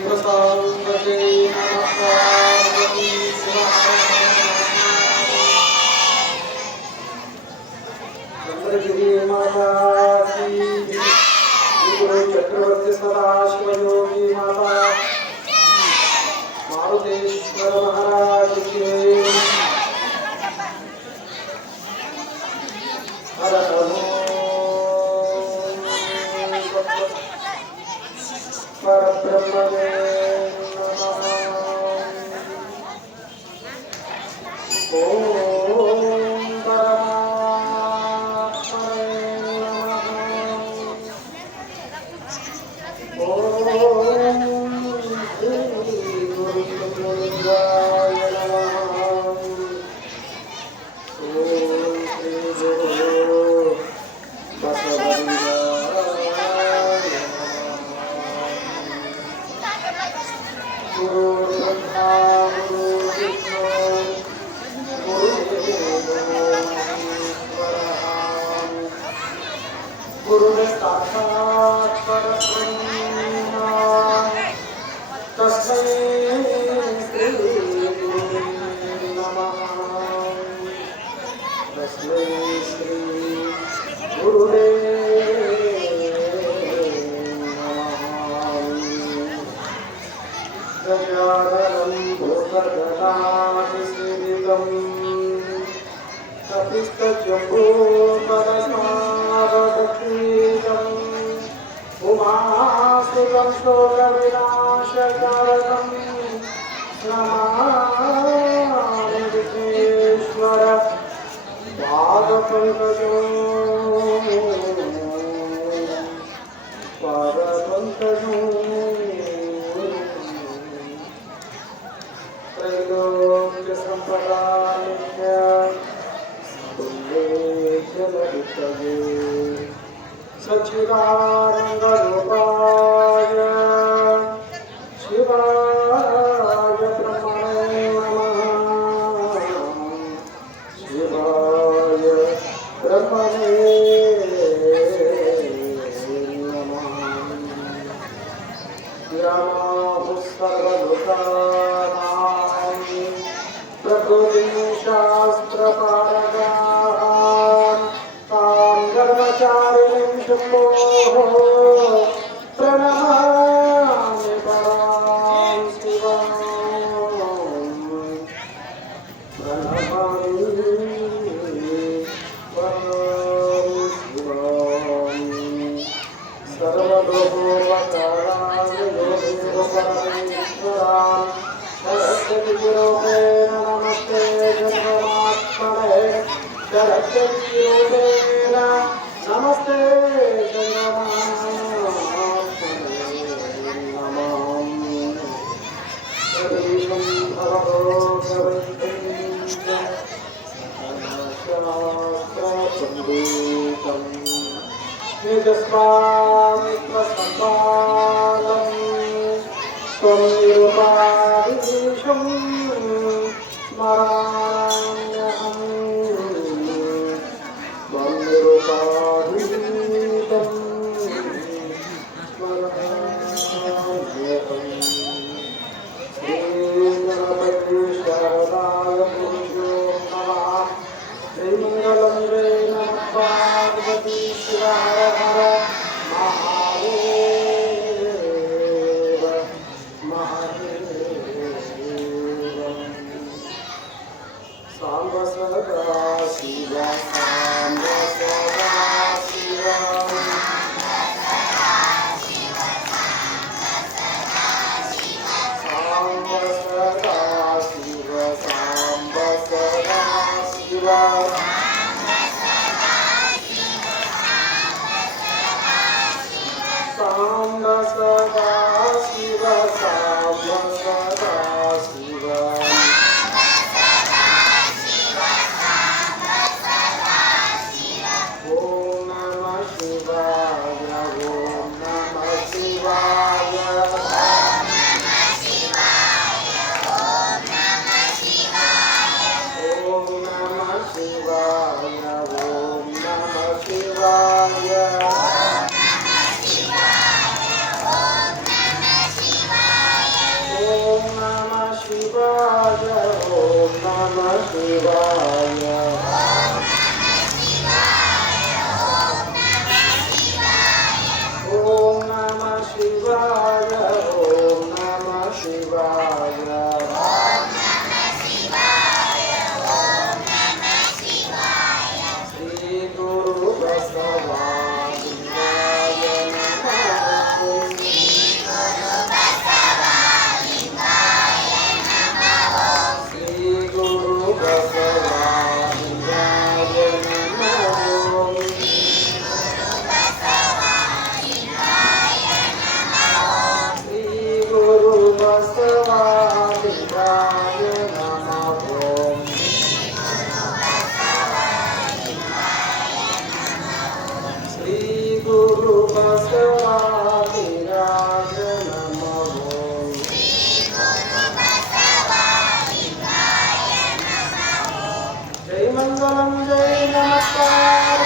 चंद्रगिरी माता की गुरु चक्रवर्ती सदाशिव योगी माता मारुतेश्वर महाराज की हर नमो परब्रह्मणे नमः। ओम गुरुदेव साक्षात् परब्रह्म तस्मै श्री गुरुवे नमः। तस्मै श्री गुरुवे नमः। गजाननं भूतगणाधिसेवितं कपिस्तजम्बूफलसारभक्षीतम् उमासुतं शोकविनाशकारकं नमामि विघ्नेश्वर पादपङ्कजं त्रैलोक्यसम्पदाय सच्चिदानन्दरूपाय शिवाय ब्रह्मणे नमः। शिवाय ब्रह्मणे नमः। यामाहुः सर्वलोकानां प्रकृतिं शास्त्रपारगाः तां कर्मचारिणीं शम्भोः प्रणमामि परां शिवां। प्रणमामि परां शिवां। सर्वलोकोपकाराय योगेव परमेश्वरान् शरद्गतिरूपेण नमस्ते जन्मात्मने। शरद्गतिरूपेण नमस्ते जन्मात्मने नमामि। सदीशं भवभोगवैद्यं शास्त्रपण्डितं निजस्वामित्वसम्पादं त्वं निरुपाधीशं स्मराम्यहं। त्वं निरुपाधीशं स्मराम्यहं। श्रीगणपति शारदाय गुरुभ्यो नमः। श्रीमङ्गलं वे नमः पार्वती शिवा हर हर महादेव महादेव। साम्ब सदा शिव साम्ब सदा शिव साम्ब सदा शिव साम्ब सदा शिव साम्ब सदा शिव साम्ब सदा शिव। ओम नमः शिवाय ओम नमः शिवाय ओम नमः शिवाय ओम नमः शिवाय। ಶಿವಾಯ. ಓಂ ನಮಃ ಶಿವಾಯ. ಓಂ ನಮಃ ಶಿವಾಯ. ಶ್ರೀ ಗುರು ಬಸವಲಿಂಗಾಯ ನಮಃ. ಶ್ರೀ ಗುರು ಬಸವಲಿಂಗಾಯ ನಮಃ. ಶ್ರೀ ಗುರು ಬಸವಲಿಂಗಾಯ ನಮಃ. ಶ್ರೀ ಗುರು ಬಸವಲಿಂಗಾಯ ನಮಃ. ಜೈ ಮಂಗಲಂ ಜೈ ನಮಸ್ಕಾರ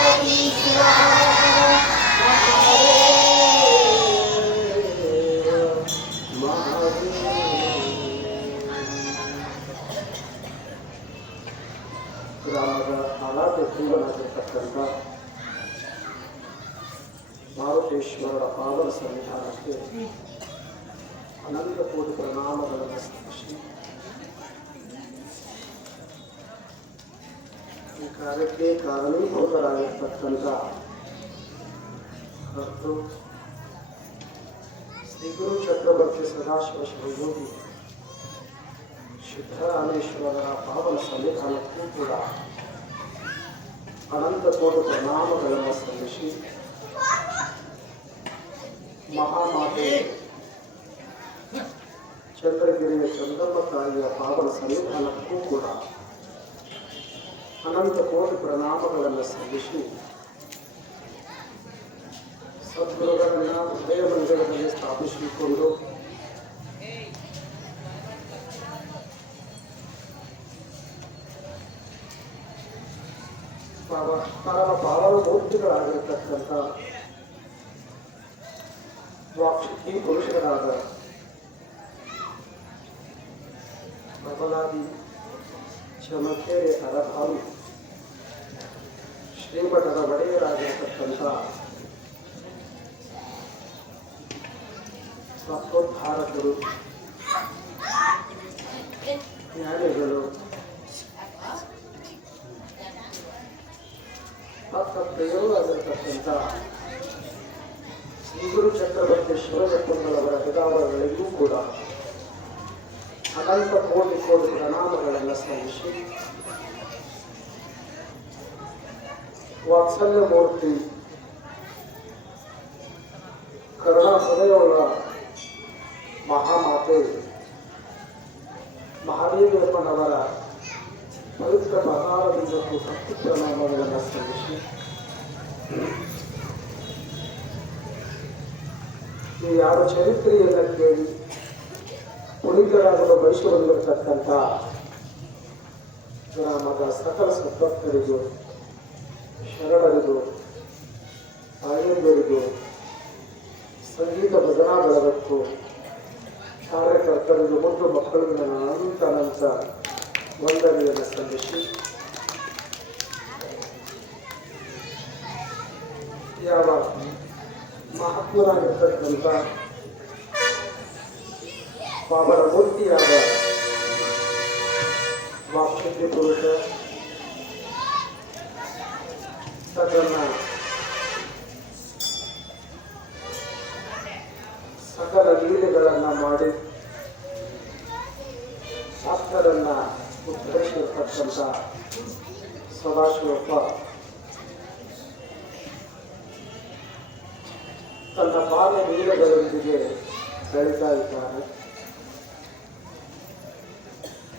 ಗ್ರಾಮದ ಆರಾಧ್ಯ ತುಂಬನಾಗಿರ್ತಕ್ಕಂಥ ಮಾರುತೇಶ್ವರರ ಪಾದದ ಸನ್ನಿಧಾನಕ್ಕೆ ಅನಂತ ಕೋಟಿ ಪ್ರಣಾಮಗಳನ್ನು ಸಲ್ಲಿಸಿ ಈ ಕಾರ್ಯಕ್ಕೆ ಕಾರಣೀಭೂತರಾಗಿರ್ತಕ್ಕಂಥ ಕರ್ತೃ ಶ್ರೀ ಗುರು ಚಕ್ರವರ್ತಿ ಸದಾಶಿವ ಶಿವಯೋಗಿ ಸಿದ್ದರಾಮೇಶ್ವರರ ಪಾವನ ಸನ್ನಿಧಾನಕ್ಕೂ ಕೂಡ ಅನಂತ ಕೋಟಿ ಪ್ರಣಾಮಗಳನ್ನು ಸಲ್ಲಿಸಿ ಮಹಾಮಾತೆ ಚಂದ್ರಗಿರಿಯ ಚಂದ್ರಮ್ಮ ತಾಯಿಯ ಪಾವನ ಸನ್ನಿಧಾನಕ್ಕೂ ಕೂಡ ಅನಂತ ಕೋಟಿ ಪ್ರಣಾಮಗಳನ್ನು ಸಲ್ಲಿಸಿ ಸದ್ಗುರುಗಳನ್ನ ಹೃದಯ ಮಂದಿರದಲ್ಲಿ ಸ್ಥಾಪಿಸಿಕೊಂಡು ಪರಮ ಪಾವನ ಮೂರ್ತಿಗಳಾಗಿರ್ತಕ್ಕಂಥ ವಾಕ್ಷಿ ಪುರುಷರಾದ ಪ್ರಬಲಾದಿ ಚಮಕೇರಿ ಹರಭಾವಿ ಶ್ರೀಮಠದ ಒಡೆಯರಾಗಿರ್ತಕ್ಕಂಥ ತತ್ವೋದ್ಧಾರಕರು ಜ್ಞಾನಿಗಳು ಪ್ರಿಯವರಾಗಿರ್ತಕ್ಕಂಥ ಶ್ರೀ ಗುರು ಚಕ್ರವರ್ತಿ ಶಿವದತ್ತಂಗಳವರ ಹಿತಾವರಗಳಿಗೂ ಕೂಡ ಅನಂತ ಕೋಟಿ ಕೋಟಿ ಪ್ರಣಾಮಗಳನ್ನು ಸಲ್ಲಿಸಿ ವಾತ್ಸಲ್ಯ ಮೂರ್ತಿ ಕರುಣಾ ಹೃದಯವುಳ್ಳ ಮಹಾಮಾತೆ ಮಹಾದೇವಿಯಪ್ಪನವರ ಪವಿತ್ರ ಪ್ರಕಾರದಿಂದಕ್ಕೂ ಭಕ್ತಿ ಪ್ರಣಾಮಗಳನ್ನು ಸಲ್ಲಿಸಿ ಈ ಯಾರ ಚರಿತ್ರೆಯನ್ನು ಕೇಳಿ ಪುನೀತರಾಗಲು ಬಯಸಿ ಬಂದಿರತಕ್ಕಂಥ ಗ್ರಾಮದ ಸಕಲ ಸದ್ಭಕ್ತರಿಗೂ ಶರಣರಿಗೂ ತಾಯಂದಿರಿಗೂ ಸಂಗೀತ ಭಜನಾ ಬಳಗಕ್ಕೂ ಕಾರ್ಯಕರ್ತರಿಗೂ ಮುದ್ದು ಮಕ್ಕಳಿಗೆ ನನ್ನ ಅನಂತ ವಂದನೆಯನ್ನು ಸಲ್ಲಿಸಿ ಯಾವ ಮಹಾತ್ಮರಾಗಿರ್ತಕ್ಕಂಥ ಪಾವನ ಮೂರ್ತಿಯಾದ ವಾಕ್ಷಿ ಪುರುಷ ಸಕಲ ಲೀಲೆಗಳನ್ನು ಮಾಡಿ ಶಾಸ್ತ್ರರನ್ನ ಉದ್ಧರಿಸಿರ್ತಕ್ಕಂಥ ಸದಾಶಿವಪ್ಪ ತನ್ನ ಬಾಲ್ಯ ಲೀಲೆಗಳೊಂದಿಗೆ ಬೆಳೀತಾ ಇದ್ದಾನೆ.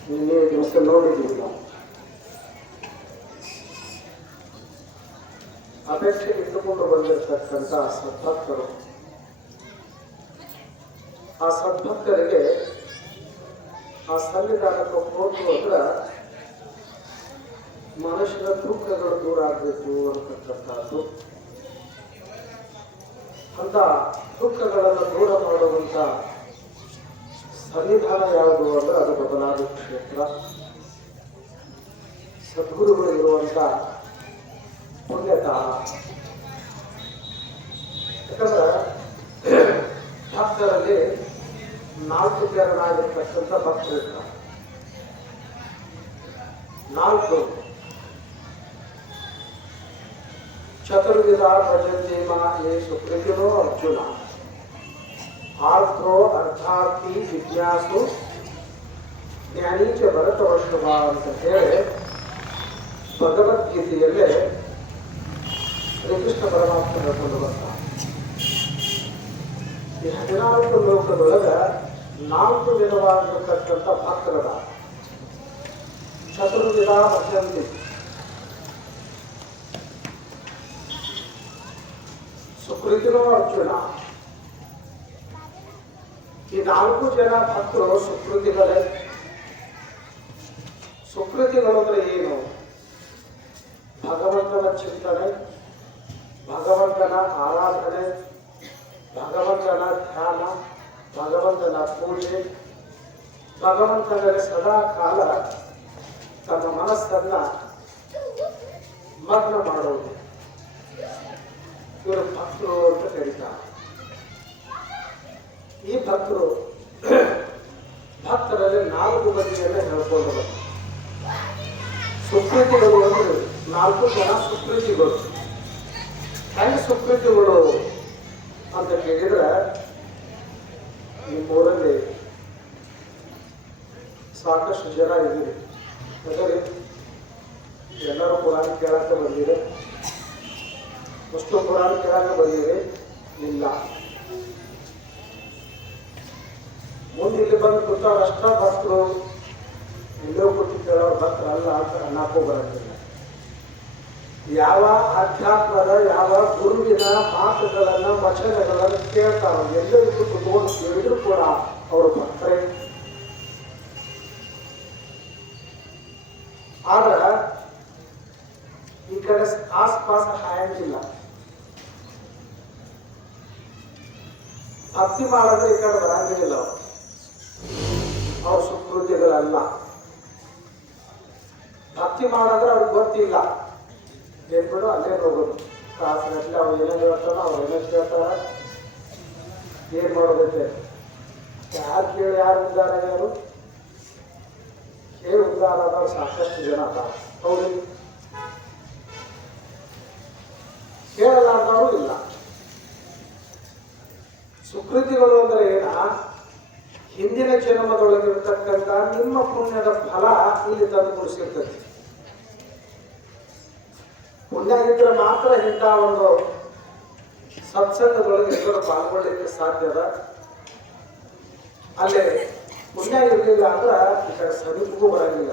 ನಿನ್ನೆ ದಿವಸ ನೋಡಿದ್ದೀವಿ ನಾವು. ಅಪೇಕ್ಷೆ ಇಟ್ಟುಕೊಂಡು ಬಂದಿರತಕ್ಕಂಥ ಸದ್ಭಕ್ತರು, ಆ ಸದ್ಭಕ್ತರಿಗೆ ಆ ಸನ್ನಿಧಾನಕ್ಕೆ ಹೋಗುವಾಗ ಮನುಷ್ಯನ ದುಃಖಗಳು ದೂರ ಆಗಬೇಕು ಅಂತಕ್ಕಂಥದ್ದು. ಅಂತ ದುಃಖಗಳನ್ನು ದೂರ ಮಾಡುವಂಥ ಸನ್ನಿಧಾನ ಯಾವುದು ಅಂದರೆ ಅದು ಬದಲಾದ ಕ್ಷೇತ್ರ. ಸದ್ಗುರುಗಳು ಇರುವಂತ ಪುಣ್ಯತಾಣ. ಯಾಕಂದ್ರೆ ಭಕ್ತರಲ್ಲಿ 4 ತೆರನಾಗಿರ್ತಕ್ಕಂಥ ಭಕ್ತರು ಇರ್ತಾರೆ. 4 ಚತುರ್ವಿಧ ಭಜಂತಿ ಮೇ ಸುಕೃತಿನೋ ಅರ್ಜುನ. ಆರ್ಥೋ ಅರ್ಥಾರ್ಥಿ ಜಿಜ್ಞಾಸು ಜ್ಞಾನಿ ಚ ಭರತವರ್ಷಭ ಅಂತ ಹೇಳಿ ಭಗವದ್ಗೀತೆಯಲ್ಲೇ ಶ್ರೀಕೃಷ್ಣ ಪರಮಾತ್ಮ ಹೇಳ್ಕೊಂಡು ಬರ್ತಾನೆ. ಈ 14 ಲೋಕದೊಳಗ 4 ವಿಧವಾಗಿರತಕ್ಕಂಥ ಭಕ್ತರದ ಚತುರ್ವಿಧ ಭಜಂತಿ. ಸುಕೃತಿನೋ ಅರ್ಜುನ. ಈ 4 ಜನ ಭಕ್ತರು ಸುಕೃತಿಗಳೇ. ಸುಕೃತಿಗಳು ಅಂದ್ರೆ ಏನು? ಭಗವಂತನ ಚಿಂತನೆ, ಭಗವಂತನ ಆರಾಧನೆ, ಭಗವಂತನ ಧ್ಯಾನ, ಭಗವಂತನ ಪೂಜೆ, ಭಗವಂತನಲ್ಲಿ ಸದಾ ಕಾಲ ತನ್ನ ಮನಸ್ಸನ್ನ ಮಗ್ನ ಮಾಡುವುದು. ಇವರು ಭಕ್ತರು ಅಂತ ಕರೀತಾರೆ. ಈ ಭಕ್ತರಲ್ಲಿ 4 ಬಗೆಯನ್ನು ಹೇಳ್ಕೊಂಡು ಬಂದರು. ಸುಕೃತಿಗಳು ಅಂದ್ರೆ 4 ಜನ ಸುಕೃತಿಗಳು. ಹೆಂಗೆ ಸುಕೃತಿಗಳು ಅಂತ ಕೇಳಿದ್ರೆ, ನಿಮ್ಮೂರಲ್ಲಿ ಸಾಕಷ್ಟು ಜನ ಇದ್ದೀರಿ. ಯಾಕಂದ್ರೆ ಎಲ್ಲರೂ ಪುರಾಣ ಕೇಳಕ್ಕೆ ಬಂದಿದೆ. ಅಷ್ಟು ಪುರಾಣ ಕೇಳಕ್ಕೆ ಬಂದಿದೆ ಇಲ್ಲ. ಮುಂದೆ ಇಲ್ಲಿ ಬಂದು ಕೂತವ್ರು ಅಷ್ಟ ಭಕ್ತರು, ಎಲ್ಲೋ ಕೂತು ಕೇಳೋರು ಭಕ್ತರು ಅಲ್ಲ ಅಂತ ಅನ್ನಕ್ಕೂ ಬರಂಗಿಲ್ಲ. ಯಾವ ಅಧ್ಯಾತ್ಮದ ಯಾವ ಗುರುವಿನ ಮಾತುಗಳನ್ನ ವಚನಗಳನ್ನು ಕೇಳ್ತಾರ, ಎಲ್ಲರಿಗೂ ಕುತ್ಕೊಂಡು ಕೇಳಿದ್ರು ಕೂಡ ಅವರು ಭಕ್ತರೇ. ಆದ್ರ ಈ ಕಡೆ ಆಸ್ಪಾಸ್ ಹಾಯಂಗಿಲ್ಲ. ಭಕ್ತಿ ಮಾಡಿದ್ರೆ ಈ ಕಡೆ ಬರಂಗಿಲ್ಲ. ಅವ್ರ ಸುಕೃತಿಗಳಲ್ಲ. ಭಕ್ತಿ ಮಾಡಿದ್ರೆ ಅವ್ರಿಗೆ ಗೊತ್ತಿಲ್ಲ. ಏನ್ ಬಿಡು ಅಲ್ಲೇ ಹೋಗೋದು. ಕಾಸಿನಲ್ಲಿ ಅವ್ರು ಏನೇನು ಹೇಳ್ತಾರ, ಅವ್ರು ಏನೇನು ಕೇಳ್ತಾರ, ಏನ್ ಮಾಡೋದೈತೆ. ಯಾರು ಕೇಳಿ ಯಾರು ಉದ್ದಾರ ಯಾರು ಕೇಳಿ ಉದ್ದಾರ ಆದವ್ರು ಸಾಕಷ್ಟು ಜನ ಅದಾರ. ಹೌದು, ಕೇಳಲಾರ್ದವರು ಇಲ್ಲ. ಸುಕೃತಿಗಳು ಅಂದ್ರೆ ಏನ? ಹಿಂದಿನ ಜನ್ಮದೊಳಗಿರ್ತಕ್ಕಂಥ ನಿಮ್ಮ ಪುಣ್ಯದ ಫಲ ಇಲ್ಲಿ ತಂದು ಕೊಡಿಸಿರ್ತದೆ. ಪುಣ್ಯ ಇದ್ರೆ ಮಾತ್ರ ಇಂಥ ಒಂದು ಸತ್ಸಂಗದೊಳಗೆ ಎಲ್ಲರೂ ಪಾಲ್ಗೊಳ್ಳಿಕ್ಕೆ ಸಾಧ್ಯದ. ಅಲ್ಲೇ ಪುಣ್ಯ ಇರಲಿಲ್ಲ ಅಂದ್ರೆ ಈ ಕಡೆ ಸಮೀಪಕ್ಕೂ ಬರಂಗಿಲ್ಲ.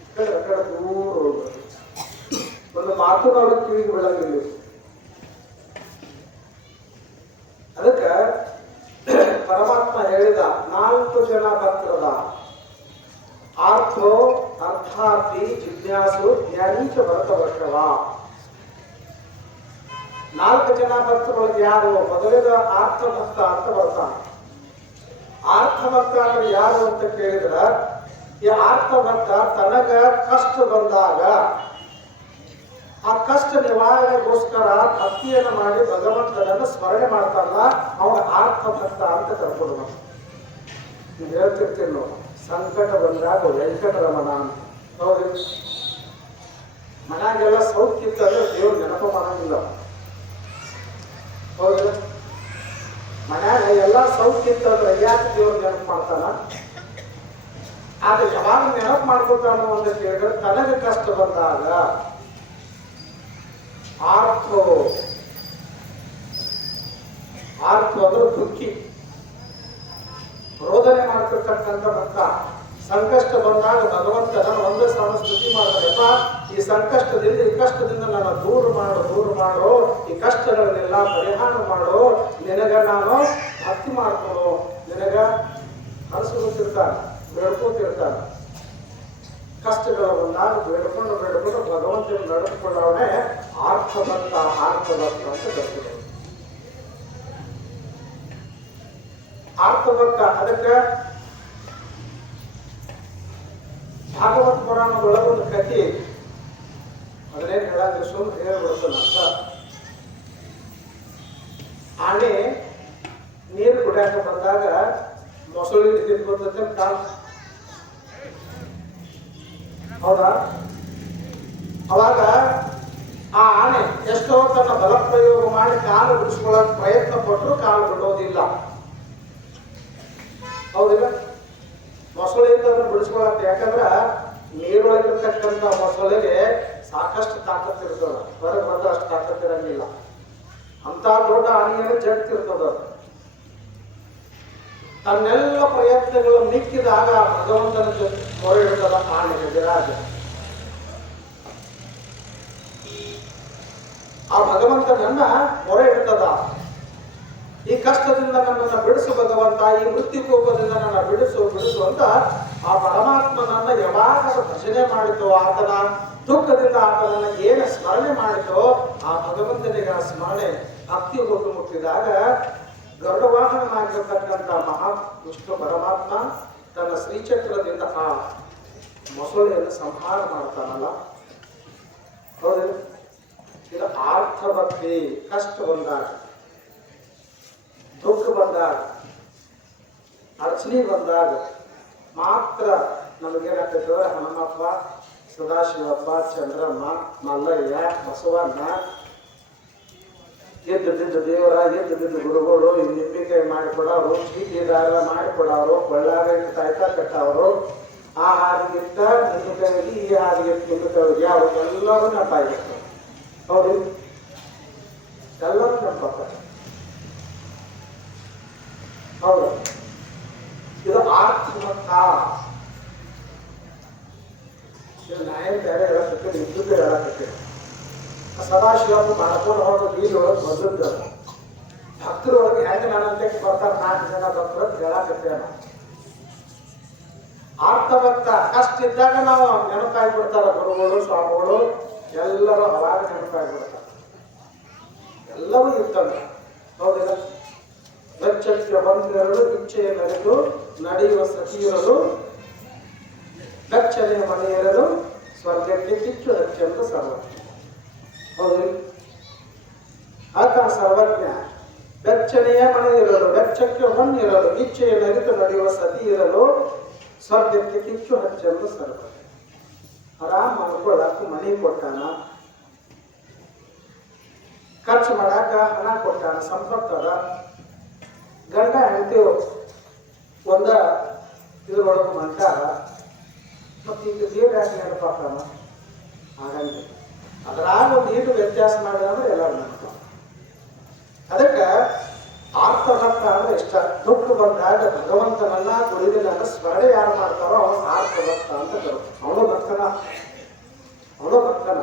ಈ ಕಡೆ ದೂರ ಹೋಗ್ಬೇಕು. ಒಂದು ಮಾತು ನಾವು ಕಿವಿಗೆ ಬೀಳಂಗಿಲ್ಲ. ಅದಕ್ಕೆ ಪರಮಾತ್ಮ ಹೇಳಿದ 4 ಜನ ಭಕ್ತರದ. ಆರ್ಥೋ ಅರ್ಥಾರ್ಥಿ ಜಿಜ್ಞಾಸು ಜ್ಞಾನಿ ಚ ಭರತವರ್ಷಭ. 4 ಜನ ಭಕ್ತರೊಳಗೆ ಯಾರು? ಮೊದಲಿದ ಆರ್ಥಭಕ್ತ ಅಂತ ಬರ್ತಾನೆ. ಆರ್ಥಭಕ್ತ ಅಂದ್ರೆ ಯಾರು ಅಂತ ಕೇಳಿದ್ರ, ಈ ಆರ್ಥಭಕ್ತ ತನಗ ಕಷ್ಟ ಬಂದಾಗ ಆ ಕಷ್ಟ ನಿವಾರಣೆಗೋಸ್ಕರ ಭಕ್ತಿಯನ್ನು ಮಾಡಿ ಭಗವಂತನನ್ನು ಸ್ಮರಣೆ ಮಾಡ್ತಾರಲ್ಲ, ಅವನ ಆರ್ಥಭಕ್ತ ಅಂತ ಕರ್ಕೊಂಡು ನೀವು ಹೇಳ್ತಿರ್ತೀವಿ ನಾವು. ಸಂಕಟ ಬಂದಾಗ ವೆಂಕಟರಮಣ ಅಂತ. ಹೌದು, ಮನ್ಯಾಗೆಲ್ಲ ಸೌಖ್ಯ ಇತ್ತಂದ್ರೆ ದೇವ್ರು ನೆನಪು ಮಾಡಂಗಿಲ್ಲ. ಹೌದು, ಮನ್ಯಾಗ ಎಲ್ಲ ಸೌಖ್ಯ ಇತ್ತಂದ್ರೆ ಯಾಕೆ ದೇವ್ರು ನೆನಪು ಮಾಡ್ತಾನ? ಆದ್ರೆ ಯಾವಾಗ ನೆನಪು ಮಾಡ್ಕೊತಾನೋ ಅಂತ ಕೇಳಿದ್ರೆ, ತನಗೆ ಕಷ್ಟ ಬಂದಾಗ ಆರ್ಥೋ ಅಂದ್ರೆ ದುಃಖಿ, ರೋದನೆ ಮಾಡ್ತಿರ್ತಕ್ಕಂಥ ಭಕ್ತ. ಸಂಕಷ್ಟ ಬಂದಾಗ ಭಗವಂತನ ಒಂದೇ ಸ್ತುತಿ ಮಾಡ್ತಾರಪ್ಪ, ಈ ಸಂಕಷ್ಟದಿಂದ ಈ ಕಷ್ಟದಿಂದ ನಾನು ದೂರ ಮಾಡು, ಈ ಕಷ್ಟಗಳನ್ನೆಲ್ಲ ಪರಿಹಾರ ಮಾಡು, ನಿನಗ ನಾನು ಭಕ್ತಿ ಮಾಡ್ಕೊಡು, ನಿನಗ ಹರಿಸ್ಕೊತಿರ್ತಾನೆ, ಬೇಡ್ಕೋತಿರ್ತಾನೆ. ಕಷ್ಟಗಳ ಬಂದಾಗ ಬೇಡ್ಕೊಂಡು ಭಗವಂತನ ನಡೆದುಕೊಳ್ಳೋಣೆ ಆರ್ಥಭಕ್ತ ಅಂತ ಬರ್ತದೆ. ಆರ್ಥಭಕ್ತ ಅದಕ್ಕೆ ಭಾಗವತ್ ಪುರಾಣ ಹೇಳಂದ್ರೆ ಸುಮ್ಮನೆ ಹೇಳ್ಬಿಡ್ತಾನ ಅಂತ. ಆನೆ ನೀರು ಕುಡಿಯಾಕ ಬಂದಾಗ ಮೊಸಳಿ ಹಿಡಿದು ಬರ್ತೈತೆ ಕಾಲ್, ಹೌದಾ? ಅವಾಗ ಆ ಆನೆ ಎಷ್ಟೋ ತನ್ನ ಬಲ ಪ್ರಯೋಗ ಮಾಡಿ ಕಾಲು ಬಿಡಿಸ್ಕೊಳ್ಳೋಕೆ ಪ್ರಯತ್ನ ಪಟ್ಟರು ಕಾಲು ಬಿಡೋದಿಲ್ಲ, ಹೌದಿಲ್ಲ? ಮೊಸಳೆಯಿಂದ ಅದನ್ನು ಬಿಡಿಸ್ಕೊಳಕ್ಕೆ, ಯಾಕಂದ್ರ ನೀರೊಳಗಿರ್ತಕ್ಕಂಥ ಮೊಸಳೆಗೆ ಸಾಕಷ್ಟು ತಾಕತ್ತಿರ್ತದ, ಹೊರಗೆ ಬಂದ ಅಷ್ಟು ತಾಕತ್ತಿರಂಗಿಲ್ಲ. ಅಂತ ದೊಡ್ಡ ಆನೆಯನ್ನು ಜಗ್ತಿರ್ತದ. ತನ್ನೆಲ್ಲ ಪ್ರಯತ್ನಗಳು ಮಿಕ್ಕಿದಾಗ ಭಗವಂತನ ಜೊತೆ ಮೊರೆ ಇಡ್ತದ ಆನೆಗೆ ವಿರಾಜ. ಆ ಭಗವಂತನನ್ನ ಮೊರೆ ಇಡ್ತದ, ಈ ಕಷ್ಟದಿಂದ ನನ್ನನ್ನು ಬಿಡಿಸು ಭಗವಂತ, ಈ ಮೃತ್ಯುಕೋಪದಿಂದ ನನ್ನ ಬಿಡಿಸು ಅಂತ ಆ ಪರಮಾತ್ಮನನ್ನ ಯಾವಾಗ ಭಜನೆ ಮಾಡಿತೋ, ಆತನ ದುಃಖದಿಂದ ಆತನನ್ನ ಏನು ಸ್ಮರಣೆ ಮಾಡಿತೋ ಆ ಭಗವಂತನಿಗೆ ಆ ಸ್ಮರಣೆ ಭಕ್ತಿ ಹೊತ್ತು ಮುಟ್ಟಿದಾಗ ಗರುಡವಾಹನನಾಗಿರ್ತಕ್ಕಂಥ ವಿಷ್ಣು ಪರಮಾತ್ಮ ತನ್ನ ಶ್ರೀಚಕ್ರದಿಂದ ಆ ಮೊಸಳೆಯನ್ನು ಸಂಹಾರ ಮಾಡ್ತಾನಲ್ಲ, ಹೌದಿಲ್ಲ? ಇದು ಆರ್ಥಭಕ್ತಿ. ಕಷ್ಟ ಬಂದಾಗ, ದುಃಖ ಬಂದಾಗ, ಅಡಚಣೆ ಬಂದಾಗ ಮಾತ್ರ ನಮಗೇನಾಗ್ತದೆ, ಹನುಮಪ್ಪ, ಸದಾಶಿವಪ್ಪ, ಚಂದ್ರಮ್ಮ, ಮಲ್ಲಯ್ಯ, ಬಸವಣ್ಣ, ಎದ್ದಿದ್ದ ದೇವರ, ಎದ್ದಿದ್ದ ಗುರುಗಳು, ನಿಂಬಿಕಾಯಿ ಮಾಡಿಕೊಡೋರು, ಚೀಟಿದಾರ ಮಾಡಿಕೊಡೋರು, ಕೊಳ್ಳಾಗ ತಾಯ್ತಾ ಕಟ್ಟವರು, ಆ ಹಾದಿಗಿಂತ ನಿಂಬಿಕಾಯಿಗೆ ಈ ಹಾದಿಗಿಂತ ನಿಂಬಿಕಾಯಿಗೆ ಯಾವ ಎಲ್ಲರೂ ನೆನಪಾಗಿರ್ತಾರೆ, ಹೌದು? ಎಲ್ಲರೂ ನೆನಪಾಗ್ತಾರೆ, ಹೌದು? ಇದು ಆತ್ಮಕ. ಇದು ನ್ಯಾಯ ಬೇರೆ ಹೇಳಕತ್ತೆ, ಇದ್ದುದೇ ಹೇಳಕತ್ತೆ. ಸದಾಶಿವಪ್ಪ ಮಾಡ್ಕೊಂಡು ಹೋದ ಬೀದಿ ಒಳಗೆ ಬಂದದ್ದು ಭಕ್ತರೊಳಗೆ ಹೆಂಗೆ ನಾನಂತೆ ಬರ್ತಾರೆ 4 ಜನ ಭಕ್ತರು ಅಂತ ಹೇಳಕತ್ತೇನ. ಆರ್ಥಭಕ್ತ ಕಷ್ಟ ಇದ್ದಾಗ ನಾವು ನೆನಪಾಗಿಬಿಡ್ತಾರ ಗುರುಗಳು, ಸ್ವಾಮಿಗಳು ಎಲ್ಲರೂ ಅವಾಗ ನೆನಪಾಗಿಬಿಡ್ತಾರೆ, ಎಲ್ಲವೂ ಇರ್ತವೆ, ಹೌದಿಲ್ಲ? ವೆಚ್ಚಕ್ಕೆ ಬಂದಿರಲು ಇಚ್ಛೆಯ ಮೆರೆದು ನಡೆಯುವ ಸತಿಯಿರಲು ಬೆಚ್ಚನೆಯ ಮನೆಯಿರಲು ಸ್ವರ್ಗಕ್ಕೆ ಕಿಚ್ಚು ಹಚ್ಚೆಂದು ಸರ್ವಜ್ಞ, ಹೌದು? ಆತ ಸರ್ವಜ್ಞ. ಬೆಚ್ಚನೆಯ ಮನೆಯಿರಲು, ಬೆಚ್ಚಕ್ಕೆ ಹೊನ್ನಿರಲು, ಇಚ್ಛೆಯ ಮೆರೆದು ನಡೆಯುವ ಸತಿ ಇರಲು ಸ್ವರ್ಗಕ್ಕೆ ಕಿಚ್ಚು ಹಚ್ಚೆಂದು ಸರ್ವಜ್ಞ. ಆರಾಮ್ ಮಾಡ್ಕೊಳ್ಳಾಕ ಮನೆ ಕೊಟ್ಟಾನ, ಖರ್ಚು ಮಾಡಾಕ ಹಣ ಕೊಟ್ಟಾನ, ಸಂಪತ್ತದ. ಗಂಡ ಹೆಂಡತಿ ಒಂದ ಇದ್ರೊಳಗೆ ಮಂಟಾರ, ಮತ್ತು ಈಗ ದೇವ್ರ ಯಾಕೆ ನೆನಪಾಕಣ ಆಗಂಗಿಲ್ಲ. ಅದ್ರಾಗ ಒಂದು ಈಟು ವ್ಯತ್ಯಾಸ ಮಾಡಿದ್ರೆ ಎಲ್ಲರೂ ನೆನಪ. ಅದಕ್ಕೆ ಆರ್ಥಭಕ್ತ ಅಂದ್ರೆ ಇಷ್ಟ. ದುಃಖ ಬಂದಾಗ ಭಗವಂತನನ್ನ ಗುರುವಿನನ್ನ ಸ್ಮರಣೆ ಯಾರು ಮಾಡ್ತಾರೋ ಅವನು ಆರ್ಥಭಕ್ತ ಅಂತ ಬರುತ್ತೆ. ಅವನು ಭಕ್ತನ,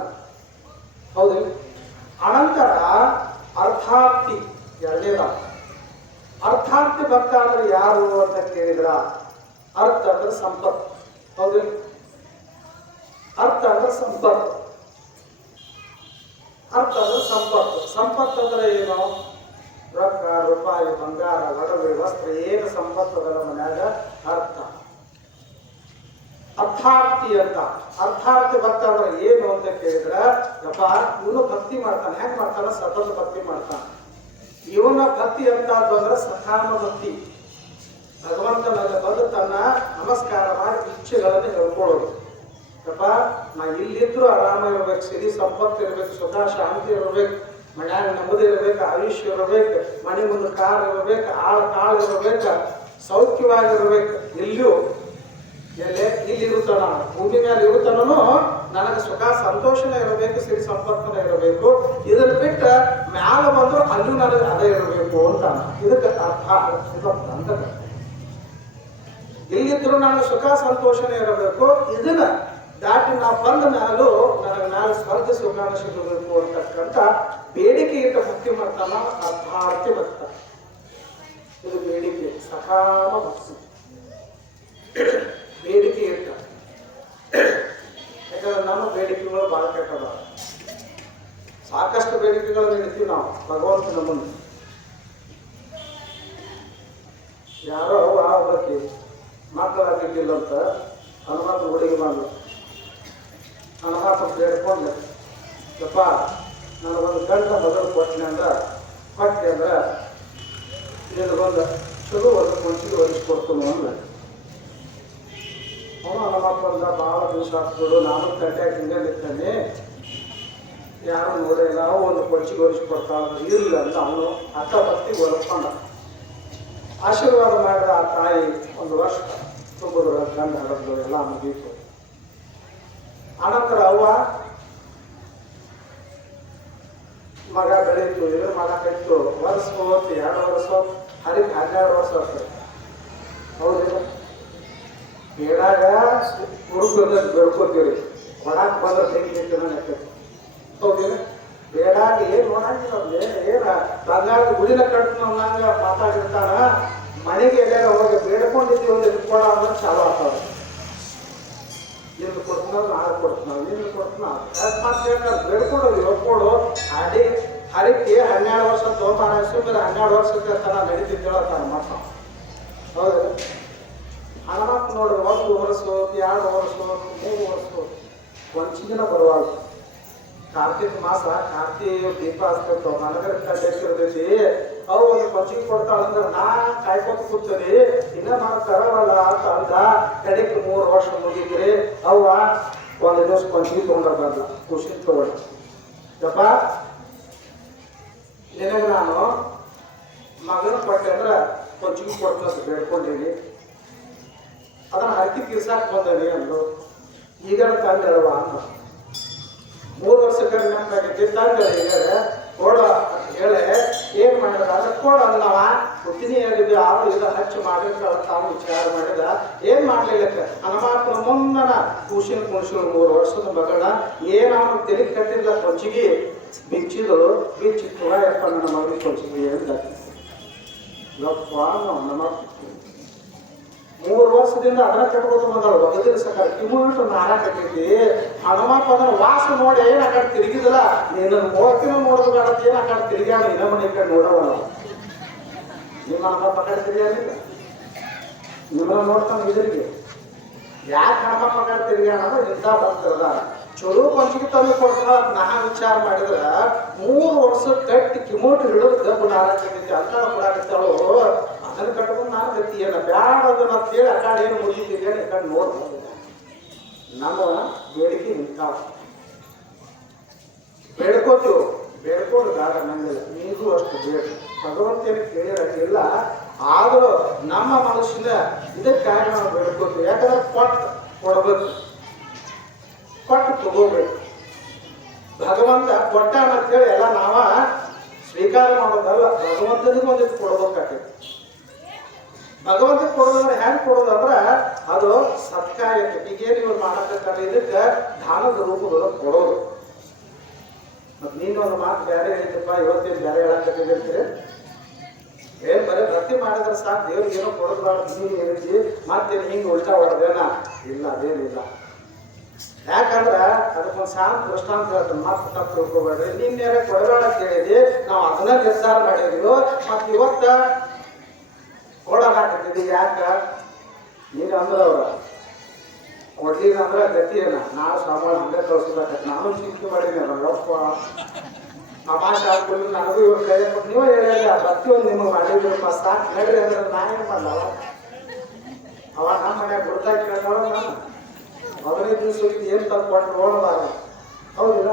ಹೌದು? ಅನಂತರ ಅರ್ಥಾರ್ಥಿ, ಎರಡನೇದ. ಅರ್ಥಾರ್ಥಿ ಭಕ್ತ ಅಂದ್ರೆ ಯಾರು ಅಂತ ಕೇಳಿದ್ರ, ಅರ್ಥ ಅಂದ್ರೆ ಸಂಪತ್ತು, ಹೌದು? ಅರ್ಥ ಅಂದ್ರೆ ಸಂಪತ್ತು, ಅರ್ಥ ಅಂದ್ರೆ ಸಂಪತ್ತು. ಸಂಪತ್ತು ಅಂದ್ರೆ ಏನು? ರೊಕ್ಕ, ರೂಪಾಯಿ, ಬಂಗಾರ, ಒಡವೆ, ವಸ್ತ್ರ, ಏನು ಸಂಪತ್ತು ಅದರ ಮನ್ಯಾಗ ಅರ್ಥ. ಅರ್ಥಾರ್ಥಿ ಅಂತ. ಅರ್ಥಾರ್ಥಿ ಭಕ್ತ ಅಂದ್ರೆ ಏನು ಅಂತ ಕೇಳಿದ್ರ, ಯಪ್ಪ ಇವನು ಭಕ್ತಿ ಮಾಡ್ತಾನೆ. ಹೆಂಗ್ ಮಾಡ್ತಾನ? ಸತತ ಭಕ್ತಿ ಮಾಡ್ತಾನೆ. ಇವನ ಭಕ್ತಿ ಅಂತದ್ದು ಅಂದ್ರೆ ಸಕಾಮ ಭಕ್ತಿ. ಭಗವಂತನಲ್ಲಿ ಬಂದು ತನ್ನ ನಮಸ್ಕಾರ ಮಾಡಿ ಇಚ್ಛೆಗಳನ್ನು ಹೇಳ್ಕೊಳ್ಳೋದು. ಯಪ್ಪ ನಾ ಇಲ್ಲಿದ್ರು ಆರಾಮ ಇರ್ಬೇಕು, ಸಿರಿ ಸಂಪತ್ತು ಇರ್ಬೇಕು, ಸುಖ ಶಾಂತಿ ಇರ್ಬೇಕು, ಮನ್ಯಾಗ ನೆಮ್ಮದಿ ಇರ್ಬೇಕು, ಆಯುಷ್ಯ ಇರ್ಬೇಕು, ಮನೆ ಮುಂದೆ ಕಾರ್ ಇರ್ಬೇಕು, ಕಾಳು ಇರ್ಬೇಕು, ಸೌಖ್ಯವಾಗಿರ್ಬೇಕು. ಇಲ್ಲಿಯೂ ಇಲ್ಲಿ ಇರುತ್ತಾನ, ಭೂಮಿ ಮೇಲೆ ಇರುತ್ತಾನೂ ನನಗೆ ಸುಖ ಸಂತೋಷನೇ ಇರಬೇಕು, ಸಿರಿ ಸಂಪತ್ತನೇ ಇರಬೇಕು. ಇದನ್ನ ಬಿಟ್ಟ ಮ್ಯಾಲ ಬಂದ್ರು ಅಲ್ಲೂ ನನಗೆ ಅದೇ ಇರಬೇಕು ಅಂತಾನ. ಇದಕ್ಕೆ ಅರ್ಥ ಅಂತ. ಇಲ್ಲಿದ್ರು ನನಗೆ ಸುಖ ಸಂತೋಷನೇ ಇರಬೇಕು, ಇದನ್ನ ದಾಟಿ ನಾ ಬಂದ ಮ್ಯಾಲೂ ನನಗೆ ಮ್ಯಾಲ ಸ್ವರ್ಗ ಸುಖಾನ ಸಿಗಬೇಕು ಅಂತಕ್ಕಂಥ ಬೇಡಿಕೆ ಇಟ್ಟ ಭಕ್ತಿ ಮಾಡ್ತಾನ ಅರ್ಥಾರ್ಥಿ ಭಕ್ತ. ಇದು ಬೇಡಿಕೆ, ಸಕಾಮ ಭಕ್ತಿ. ಬೇಡಿಕೆ ಇಟ್ಟ. ಯಾಕಂದ್ರೆ ನಮ್ಮ ಬೇಡಿಕೆಗಳು ಬಹಳ ಕೆಟ್ಟದ. ಸಾಕಷ್ಟು ಬೇಡಿಕೆಗಳನ್ನು ಇಡ್ತೀವಿ ನಾವು ಭಗವಂತನ ಮುಂದೆ. ಯಾರೋ ಒಬ್ಬಕ್ಕೆ ಮಕ್ಕಳಾಗಿದ್ದಿಲ್ಲ ಅಂತ ಹನುಮಂತ ಹುಡುಗಿ ಬಂದು ಹನುಮಂತ ಬೇಡ್ಕೊಂಡು ಯಪ್ಪ ನನಗೊಂದು ಗಂಡ ಮೊದಲು ಕೊಟ್ಟೆ ಅಂದ್ರೆ ನಿನಗೊಂದು ಚಲೋ ಒಂದು ಮುಂಚಿಗೆ ಒಲಿಸ್ಕೊಡ್ತೀನಿ ಅಂದ್ರೆ ಅವನು ನಮ್ಮಪ್ಪಂದ ಭಾಳ ದಿವಸ ಹಾಕ್ಬಿಡು ನಾನು ತಂಟ್ಯಾಗ ಹಿಂಗೆ ನಿಂತಾನೆ ಯಾರು ನೋಡಿಲ್ಲ ಒಂದು ಕೊಂಚಿಗೆ ಒಲಿಸ್ಕೊಡ್ತಾಳ ಇರಲಿಲ್ಲ ಅಂತ ಅವನು ಅತ್ತ ಭಕ್ತಿಗೆ ಒಲಿಸ್ಕೊಂಡ ಆಶೀರ್ವಾದ ಮಾಡಿದ ಆ ತಾಯಿ ಒಂದು ವರ್ಷ ತುಂಬಿದ್ರು ಗಂಡ ಹಡದ್ದು ಎಲ್ಲ ಮುಗೀತು. ಆನಂತರ ಅವ್ವ ಮಗ ಬೆಳೀತು ಇದು ಮಾಡಾಕೈತು ವರ್ಷ ಹೋಗ್ತಿ 2 ವರ್ಷ ಹರಿಗೆ 12 ವರ್ಷ ಆಗ್ತದೆ. ಹೌದಿಲ್ಲ ಬೇಡಾಗ ಹುಡುಗದ ಬೆಳ್ಕೋತೀವಿ ಕೊಡಾಕ್ ಬಂದ್ರೆ ತೆಗಿಲಿಕ್ಕೆ ನನಗೆ ಹೌದಿಲ್ಲ ಬೇಡಾಗ ಏನು ನೋಡಂಗಿಲ್ಲ ಏನ ಬಂಗಾರದ ಗುಡಿನ ಕಟ್ಟು ನಂಗ ಮಾತಾಡಿರ್ತಾನ ಮನೆಗೆ ಎಲ್ಲಾರ ಹೋಗಿ ಬೇಡ್ಕೊಂಡಿದ್ದೀವಿ ಒಂದು ಕೊಡ ಅಂದ್ರೆ ಚಾಲು ಆಗ್ತದೆ. ನಿಮ್ಗೆ ಕೊಡ್ತೀನ ನಾಳೆ ಕೊಡ್ತೀನ ನಿಮ್ಗೆ ಕೊಡ್ತೀನ ಮತ್ತೆ ಹೇಳ್ತಾರೆ ಬೇಡ್ಕೊಡೋದು ಹೇಳ್ಕೊಡು ಅಡಿ ಹರಿಕೆ 12 ವರ್ಷ ತೋಮಾನ ಸುಮ್ಮನೆ 12 ವರ್ಷಕ್ಕೆ ತನ ನಡೀತಿದ್ದೇಳ ತಾನ ಮತ್ತ ಹೌದು ಹಣಮಕ್ಕ ನೋಡ್ರಿ 1 ವರ್ಷ 2 ವರ್ಷ 3 ವರ್ಷ ಕೊಂಚಿನ ಬರುವಾಗ ಕಾರ್ತಿಕ ಮಾಸ ಕಾರ್ತಿಕ ದೀಪ ಹಚ್ತಿರ್ತಾವ ನನಗರ ಕಡ್ಡಿರ್ತೈತಿ ಅವು ಒಂದು ಕೊಂಚಿಗೆ ಕೊಡ್ತಾಳಂದ್ರೆ ನಾ ಕಾಯ್ಕೊತ ಕೂತೀನಿ ಇನ್ನ ನಾನು ತರವಲ್ಲ ಅಂತ ಅಂದ ಕಡೆಗೆ 3 ವರ್ಷ ಮುಗಿದ್ರಿ ಅವ್ವ ಒಂದು ದಿವಸ ಕೊಂಚಿಗೆ ತೊಗೊಂಡ ಬಂದ ಖುಷಿ ತಗೊಂಡ ಯಪ್ಪ ನಿನಗೆ ನಾನು ಮಗನ ಕೊಟ್ಟೆ ಅಂದ್ರೆ ಕೊಂಚಿಗೆ ಕೊಡ್ತ ಬೇಡ್ಕೊಂಡೀನಿ ಅದನ್ನ ಹರಕಿ ತೀರ್ಸಾಕ್ ಬಂದನಿ ಅಂದ್ರು ಈಗ ತಂದೆಳವ ಅಂದ 3 ವರ್ಷಕ್ಕೆ ನೆನಪಾಗೈತಿ ತಂದೆ ಈಗ ಕೊಡ ಅಂತ ಹೇಳಿ ಏನ್ ಮಾಡಿದ ಅಂದ್ರೆ ಕೊಡ ಅಂದವ ಹುಟ್ಟಿನಿ ಹೇಳಿದ್ವಿ ಆರು ಇದು ಹಚ್ಚಿ ಮಾಡಿರ್ತಾಳ ತಾವು ವಿಚಾರ ಮಾಡಿದ ಏನ್ ಮಾಡ್ಲಿಲ್ಲಕ್ಕ ಹನುಮಾಪನ ಮುಂದನ ಕೂಸಿನ 3 ವರ್ಷದ ಮಗಳ ಏನ್ ಅವನು ತೆಲಿ ಕಟ್ಟಿದ್ದ ಕೊಂಚಿಗೆ ಬಿಚ್ಚಿದಳು ಬಿಚ್ಚಿತ್ತು ಯಪ್ಪ ನನ್ನ ಮಗನಿಗೆ ಕೊಂಚಿಗೆ ಅಂತ ಯಪ್ಪ ನಮ್ಮ 3 ವರ್ಷದಿಂದ ಅದನ್ನ ಕಟ್ಬೋದು ಬಂದಳು ಬಗದಿನ ಸಕಾರ ಕಿಮೋಟು ನಾರ ಕಟ್ಟೈತಿ ಹನುಮಪ್ಪ ಅದನ್ನ ವಾಸ ನೋಡಿ ಏನ್ ಆ ಕಡೆ ತಿರುಗಿದಲ್ಲ ನೀನು ಮೂವತ್ತಿನ ನೋಡೋದು ಕಾಣತ್ತೆ ಏನ್ ಆ ಕಡೆ ತಿರುಗ್ಯಾವ ಇನ್ನೊಮ್ಮೆ ಈ ಕಡೆ ನೋಡವಲ್ಲ ನಿಮ್ಮ ಹನುಮಪ್ಪ ಕಡೆ ತಿರುಗಿಲ್ಲ ನಿಮ್ಮನ್ನ ನೋಡ್ತಾನೆ ಇದರಿಗೆ ಯಾಕೆ ಹನುಮಪ್ಪ ಕಡೆ ತಿರುಗ್ಯಾನ ಅಂದ್ರೆ ಇಂಥ ಭಕ್ತರದ ಚಲೋ ಕೊಂಚಿಗೆ ತಂದು ಕೊಡ್ತಾರ ನಾ ವಿಚಾರ ಮಾಡಿದ್ರ 3 ವರ್ಷ ಕಟ್ಟಿ ಕಿಮೋಟು ಹಿಡಿದು ಗಬ್ಬು ನಾರ ಕಟ್ಟೈತಿ ಅಂತ ಕೊಡಾಕತ್ತಾಳು ಅದನ್ನ ಕಟ್ಕೊಂಡು ನಾನು ಗತಿ ಏನ ಬ್ಯಾಡ ಅದನ್ನ ಅಂತೇಳಿ ಆ ಕಡೆ ಏನು ಮುಗಿತೀವಿ ಈ ಕಡೆ ನೋಡ್ಬೋದು ನಮ್ಮ ಬೇಡಿಕೆ ನಿಂತಾವ ಬೇಡ್ಕೋತೀವಿ ಬೇಡ್ಕೊಂಡು ಬೇಡ ನಂಗಿಲ್ಲ ನೀರು ಅಷ್ಟು ಬೇಡ ಭಗವಂತನಿಗೆ ಕೇಳಿರಕ್ಕಿಲ್ಲ ಆದರೂ ನಮ್ಮ ಮನಸ್ಸಿನ ಇದಕ್ಕಾಗಿ ನಾವು ಬೇಡ್ಕೋತೀವಿ ಯಾಕಂದ್ರೆ ಕೊಡ್ಬೇಕು ಕೊಟ್ಟು ತಗೋಬೇಕು ಭಗವಂತ ಕೊಟ್ಟ ಅಂತೇಳಿ ಎಲ್ಲ ನಾವ ಸ್ವೀಕಾರ ಮಾಡೋದಲ್ಲ ಭಗವಂತನಿಗೂ ಒಂದಿಟ್ಟು ಕೊಡ್ಬೇಕಾಗ್ತೈತಿ ಭಗವಂತ ಕೊಡೋದಂದ್ರೆ ಹೆಂಗೆ ಕೊಡೋದಂದ್ರೆ ಅದು ಸತ್ಕಾಯಕ್ಕೆ ಈಗೇನು ಇವ್ರು ಮಾಡಬೇಕಾದ್ರೆ ಇದಕ್ಕೆ ದಾನದ ರೂಪದೊಳಗೆ ಕೊಡೋದು ಮತ್ತು ನೀನೊಂದು ಮಾತು ಬೇರೆ ಹೇಳಿದ್ದಪ್ಪ ಇವತ್ತೇನು ಬೇರೆ ಹೇಳಕ್ಕಿರ್ತೀರಿ ಏನ್ ಬರೀ ಭಕ್ತಿ ಮಾಡಿದ್ರೆ ಸಾಕು ದೇವ್ರಿಗೆ ಏನೋ ಕೊಡೋದು ನೀನು ಹೇಳಿದ್ವಿ ಮತ್ತೇನು ಹಿಂಗೆ ಉಲ್ಟಾ ಹೊಡೆದೇನ ಇಲ್ಲ ಅದೇನಿಲ್ಲ ಯಾಕಂದ್ರೆ ಅದಕ್ಕೊಂದು ಶಾಂತ ದೃಷ್ಟಾಂತ ಹೇಳ್ತಾನೆ ಮತ್ತೆ ತಪ್ಪು ತಿಳ್ಕೊಬೇಡ್ರಿ ನಿನ್ನೆ ಕೊಡಬೇಡ ಕೇಳಿದ್ವಿ ನಾವು ಅದನ್ನ ನಿರ್ಧಾರ ಮಾಡಿದ್ವಿ ಮತ್ತು ಇವತ್ತ ಕೊಡೋದಾಕತ್ತಿದ್ವಿ ಯಾಕ ನೀನು ಅಂದ್ರೆ ಅವ್ರ ಕೊಡ್ಲಿಲ್ಲ ಅಂದ್ರೆ ಗತಿ ಏನ ನಾಳೆ ಸಾಮಾನು ಹಂಗೆ ಕಳ್ಸೋದಾಕತ್ತೆ ನಾನು ಚಿಂತೆ ಮಾಡೀನಿ ರಪ್ಪ ತಮಾಷೆ ಹಾಕೊಂಡು ನನಗೂ ಇವ್ರ ಕೈ ಕೊಟ್ಟು ನೀವೇ ಹೇಳಿಲ್ಲ ಪ್ರತಿಯೊಂದು ನಿಮಗೆ ಮಾಡಿದ್ರಪ್ಪ ಸಾಕು ನಡ್ರಿ ಅಂದ್ರೆ ನಾ ಏನು ಮಾಡಲ್ಲ ಅವ ನಮ್ಮ ಮನ್ಯಾಗ ಗುರ್ತಾಗ ಕೇಳ್ತಾಳ ನಾನು 15 ದಿವಸ ಏನು ತಂದು ಕೊಟ್ಟು ನೋಡೋದಾಗ ಹೌದಿಲ್ಲ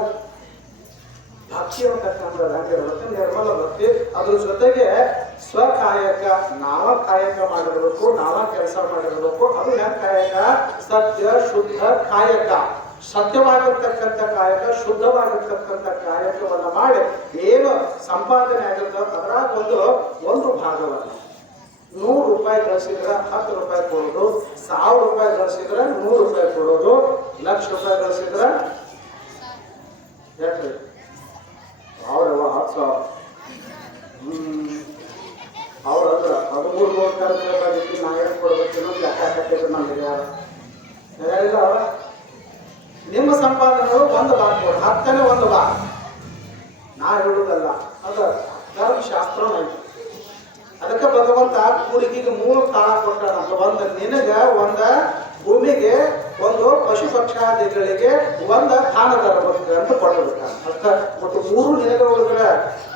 ಭಕ್ತಿ ಅಂತಕ್ಕಂದ್ರೆ ಹಂಗಿರುತ್ತೆ ನಿರ್ಮಲ ಭಕ್ತಿ ಅದ್ರ ಜೊತೆಗೆ ಸ್ವಕಾಯಕ ನಾವ ಕಾಯಕ ಮಾಡಿರಬೇಕು ನಾವ ಕೆಲಸ ಮಾಡಿರಬೇಕು ಅದು ಹೆಂಗ್ ಕಾಯಕ ಸತ್ಯ ಶುದ್ಧ ಕಾಯಕ ಸತ್ಯವಾಗಿರ್ತಕ್ಕಂಥ ಕಾಯಕ ಶುದ್ಧವಾಗಿರ್ತಕ್ಕಂಥ ಕಾಯಕವನ್ನು ಮಾಡಿ ಏನು ಸಂಪಾದನೆ ಆಗಿರ್ತದೆ ಅದರಾಗ ಒಂದು ಭಾಗವನ್ನು 100 ರೂಪಾಯಿ ಗಳಿಸಿದ್ರೆ 10 ರೂಪಾಯಿ ಕೊಡೋದು 1000 ರೂಪಾಯಿ ಗಳಿಸಿದ್ರೆ 100 ರೂಪಾಯಿ ಕೊಡೋದು 1,00,000 ರೂಪಾಯಿ ಗಳಿಸಿದ್ರೆ ಯಾಕ್ರಿ ಅವ್ರವ 10,000 ಅವ್ರ ಹತ್ರ 13 ರೂಪಾಯಿ ನಾ ಏನು ಕೊಡ್ಬೇಕು ಅನ್ನೋದು ಲೆಕ್ಕ ಕಟ್ಟಿದ್ರು ನಮಗೆ ಯಾರು ಅವ್ರ ನಿಮ್ಮ ಸಂಪಾದನೆಗಳು 1 ಭಾಗ ಕೊಡು 10ನೇ 1 ಭಾಗ ನಾ ಹೇಳುವುದಲ್ಲ ಅದು ಧರ್ಮಶಾಸ್ತ್ರ ಐತಿ ಅದಕ್ಕೆ ಭಗವಂತ ಕೂಡಿಗೆ 3 ಕಾಳ ಕೊಟ್ಟಾನ ಒಂದು ನಿನಗ ಒಂದು ಭೂಮಿಗೆ ಒಂದು ಪಶು ಪಕ್ಷಾದಿಗಳಿಗೆ ಒಂದು ದಾನ ಧರ್ಮಕ್ಕೆ ಅಂತ ಕೊಡಬೇಕು ಅಷ್ಟ. ಮತ್ತು 3 ನಿನಗೆ ಹೋದ್ರೆ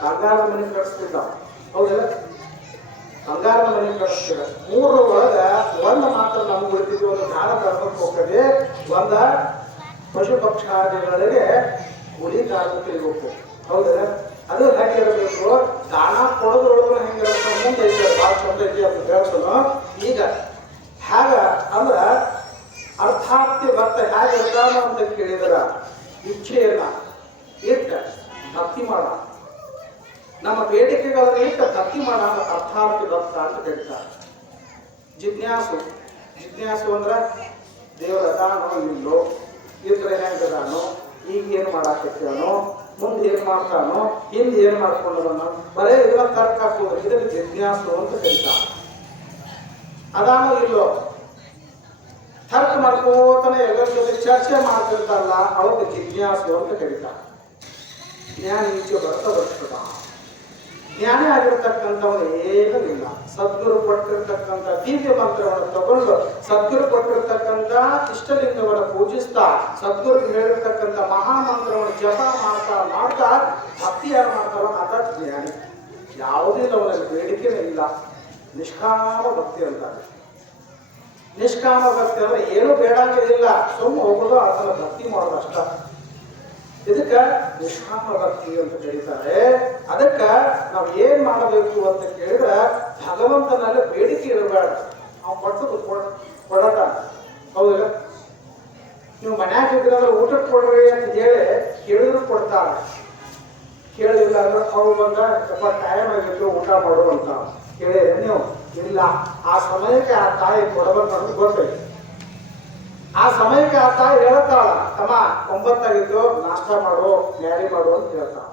ಬಂಗಾರದ ಮನೆ ಕಟ್ಟಿಸ್ತಿದ್ದ, ಹೌದಿಲ್ಲ? ಬಂಗಾರದ ಮನೆ ಕಟ್ಟಿಸ್ತೀರ. 3 ಒಳಗೆ ಒಂದು ಮಾತ್ರ ನಮ್ಗೆ ಉಳಿತಿದ್ವಿ, ಒಂದು ದಾನ ಧರ್ಮಕ್ಕೆ ಹೋಗ್ತದೆ, ಒಂದು ಪಶು ಪಕ್ಷಾದಿಗಳಿಗೆ ಹುಲಿ ಕಾರ್ಮಿಕರಿಗೆ ಹೋಗ್ತದೆ, ಹೌದಿಲ್ಲ? ಅದು ಹೆಂಗಿರಬೇಕು, ದಾನ ಕೊಡೋದ್ರೊಳಗೂ ಹೆಂಗಿರುತ್ತೆ, ಮುಂದೆ ಐತೆ ಭಾಳ ಚಂದ ಐತಿ ಅಂತ ಹೇಳ್ತಾನೋ. ಈಗ ಹೇಗ ಅಂದ್ರ ಅರ್ಥಾರ್ಥಿ ಭಕ್ತ ಹೇಗಿರ್ತಾನ ಅಂತ ಕೇಳಿದ್ರ, ಇಚ್ಛೆಯನ್ನ ಇಟ್ಟ ಭಕ್ತಿ ಮಾಡ, ನಮ್ಮ ಬೇಡಿಕೆಗಳನ್ನ ಇಟ್ಟ ಭಕ್ತಿ ಮಾಡ ಅರ್ಥಾರ್ಥಿ ಭಕ್ತ ಅಂತ ಕರೀತಾರೆ. ಜಿಜ್ಞಾಸು ಅಂದ್ರ ದೇವರ ಅದಾನೋ ಇಲ್ಲೋ, ಇದ್ರೆ ಹೆಂಗದಾನೋ, ಈಗ ಏನು ಮಾಡಾಕತ್ತಾನೋ, ಮುಂದೆ ಏನು ಮಾಡ್ತಾನೋ, ಹಿಂದೆ ಏನು ಮಾಡ್ಕೊಂಡವನು, ಬರೇ ಇದನ್ನ ತರ್ಕ ಹಾಕೋದು, ಇದಕ್ಕೆ ಜಿಜ್ಞಾಸು ಅಂತ ಕರೀತಾರೆ. ಅದಾನೋ ಇಲ್ಲೋ ತರ್ಕ ಮಾಡ್ಕೋತಾನೆ ಎಲ್ಲರ ಜೊತೆ ಚರ್ಚೆ ಮಾಡ್ತಿರ್ತಾರಲ್ಲ, ಅವಕ್ಕೆ ಜಿಜ್ಞಾಸು ಅಂತ ಕರೀತಾರೆ. ಜ್ಞಾನ ಈಚೆ ಬರ್ತದ. ಜ್ಞಾನಿ ಆಗಿರ್ತಕ್ಕಂಥವನು ಏನೂ ಇಲ್ಲ. ಸದ್ಗುರು ಕೊಟ್ಟಿರ್ತಕ್ಕಂಥ ದಿವ್ಯ ಮಂತ್ರವನ್ನು ತಗೊಂಡು ಸದ್ಗುರು ಕೊಟ್ಟಿರ್ತಕ್ಕಂಥ ಇಷ್ಟಲಿಂಗವನ್ನು ಪೂಜಿಸ್ತಾ ಸದ್ಗುರು ಹೇಳಿರ್ತಕ್ಕಂಥ ಮಹಾಮಂತ್ರವನ್ನು ಜಪ ಮಾಡ್ತಾ ಭಕ್ತಿ ಯಾರು ಮಾಡ್ತಾರೋ ಅದ ಜ್ಞಾನಿ. ಯಾವುದಿಲ್ಲ, ಅವನಲ್ಲಿ ಬೇಡಿಕೆನೇ ಇಲ್ಲ. ನಿಷ್ಕಾಮ ಭಕ್ತಿ ಅಂತಾರೆ. ನಿಷ್ಕಾಮ ಭಕ್ತಿ ಅಂದ್ರೆ ಏನು ಬೇಡಂಗಿಲ್ಲ, ಸುಮ್ಮನೆ ಹೋಗೋದು ಅದನ್ನ ಭಕ್ತಿ ಮಾಡೋದು ಅಷ್ಟ. ಇದಕ್ಕ ನಿಷ್ಕಾಮ ಭಕ್ತಿ ಅಂತ ಕರೀತಾರೆ. ಅದಕ್ಕ ನಾವು ಏನ್ ಮಾಡಬೇಕು ಅಂತ ಕೇಳಿದ್ರೆ, ಭಗವಂತನಲ್ಲಿ ಬೇಡಿಕೆ ಇರಬೇಡ, ನಾವು ಕೊಟ್ಟದು ಕೊಡಟ, ಹೌದಿಲ್ಲ? ನೀವು ಮನ್ಯಾಗ ಇದ್ರೆ ಊಟಕ್ಕೆ ಕೊಡ್ರಿ ಅಂತ ಹೇಳಿ ಕೇಳಿದ್ರು ಕೊಡ್ತಾರ, ಕೇಳಿಲ್ಲ ಅಂದ್ರೆ ಅವ್ರು ಬಂದ ಸ್ವಲ್ಪ ಟೈಮ್ ಆಗಿತ್ತು ಊಟ ಮಾಡುವಂತ ಕೇಳಿದ್ರೆ ನೀವು ಇಲ್ಲ, ಆ ಸಮಯಕ್ಕೆ ಆ ತಾಯಿ ಕೊಡಬೇಕು ಅಂತ ಗೊತ್ತೈತಿ. ಆ ಸಮಯಕ್ಕೆ ಆ ತಾಯಿ ಹೇಳ್ತಾಳ, ತಮ್ಮ 9 ಆಗಿತ್ತು, ನಾಷ್ಟ ಮಾಡು, ನ್ಯಾರಿ ಮಾಡು ಅಂತ ಹೇಳ್ತಾಳ.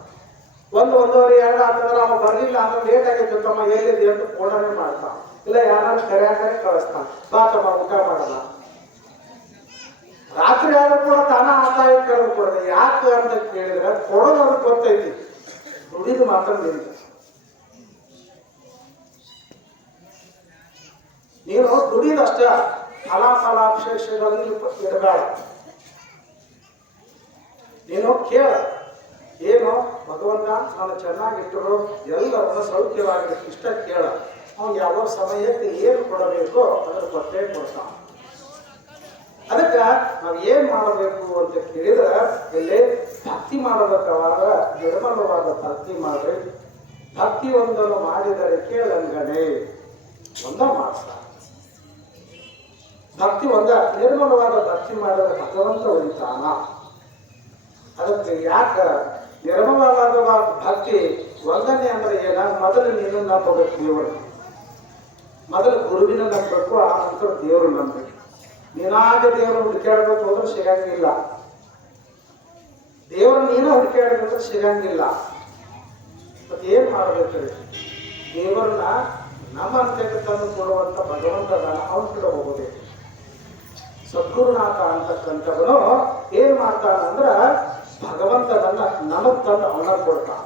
1, 1:30, 2 ಆಗ್ತಂದ್ರೆ ಅವ ಬರ್ಲಿಲ್ಲ ಅಂದ್ರೆ ಲೇಟ್ ಆಗಿತ್ತು, ತಮ್ಮ ಎಲ್ಲಿದೆ ಅಂತ ಫೋನೇ ಮಾಡ್ತಾನ, ಇಲ್ಲ ಯಾರು ಕರೆಯಾಕರೆ ಕಳಿಸ್ತಾನ, ಬಾ ತಮ್ಮ ಊಟ ಮಾಡಲ್ಲ. ರಾತ್ರಿ ಆದ್ರೂ ಕೂಡ ತಾನ ಆ ತಾಯಿ ಕರೆದು ಕೊಡೋದು. ಯಾಕೆ ಅಂತ ಕೇಳಿದ್ರೆ ಕೊಡೋದು ಅವ್ರಿಗೆ ಗೊತ್ತೈತಿ, ದುಡಿದು ಮಾತಾಡಿದ. ನೀನು ದುಡಿದಷ್ಟ ಫಲಾಫಲಾಪೇಕ್ಷೆಗಳನ್ನು ಇಡಬೇಡ. ನೀನು ಕೇಳ, ಏನು ಭಗವಂತ ನಾನು ಚೆನ್ನಾಗಿಟ್ಟರು, ಎಲ್ಲರನ್ನ ಸೌಖ್ಯವಾಗಿ ಇಷ್ಟ ಕೇಳ. ಅವ್ನು ಯಾವ ಸಮಯಕ್ಕೆ ಏನು ಕೊಡಬೇಕು ಅದರ ಕೊಟ್ಟೇ ಕೊಡ್ತಾನ. ಅದಕ್ಕೆ ನಾವು ಏನ್ ಮಾಡಬೇಕು ಅಂತ ಕೇಳಿದ್ರೆ, ಇಲ್ಲಿ ಭಕ್ತಿ ಮಾಡಬೇಕಾವಾಗ ನಿರ್ಮಲವಾದ ಭಕ್ತಿ ಮಾಡ್ರಿ. ಭಕ್ತಿ ಒಂದನ್ನು ಮಾಡಿದರೆ ಕೇಳಂಗನೆ ಒಂದ ಮಾಸ. ಭಕ್ತಿ ಒಂದ ನಿರ್ಮಲವಾದ ಭಕ್ತಿ ಮಾಡಿದರೆ ಭಗವಂತ ಉಳಿತಾನ. ಅದಕ್ಕೆ ಯಾಕ ನಿರ್ಮಲವಾದ ಭಕ್ತಿ ಒಂದನೇ ಅಂದ್ರೆ ಏನ, ಮೊದಲು ನೀನು ನಂಬಬೇಕು ದೇವರು, ಮೊದಲು ಗುರುವಿನ ನಂಬಬೇಕು, ಆ ನಂತರ ದೇವರು ನಂಬಬೇಕು. ನೀನಾಗ ದೇವರು ಹುಡುಕಾಡ್ಬೇಕು ಹೋದ್ರೆ ಸಿಗಂಗಿಲ್ಲ, ದೇವರು ನೀನು ಹುಡುಕಾಡ್ಬೇಕಂದ್ರೆ ಸಿಗಂಗಿಲ್ಲ. ಮತ್ತೆ ಏನ್ ಮಾಡ್ಬೇಕ್ರಿ, ದೇವರನ್ನ ನಮ್ಮ ಅಂತ್ಯಕ್ಕೆ ತಂದು ಕೊಡುವಂತ ಭಗವಂತ ಅವನ ಕಡೆ ಹೋಗೋದೇ. ಸದ್ಗುರುನಾಥ ಅಂತಕ್ಕಂಥವನು ಏನ್ ಮಾಡ್ತಾನಂದ್ರ ಭಗವಂತನನ್ನ ನಮಗ್ ತಂದು ಅವನ ಕೊಡ್ತಾನ.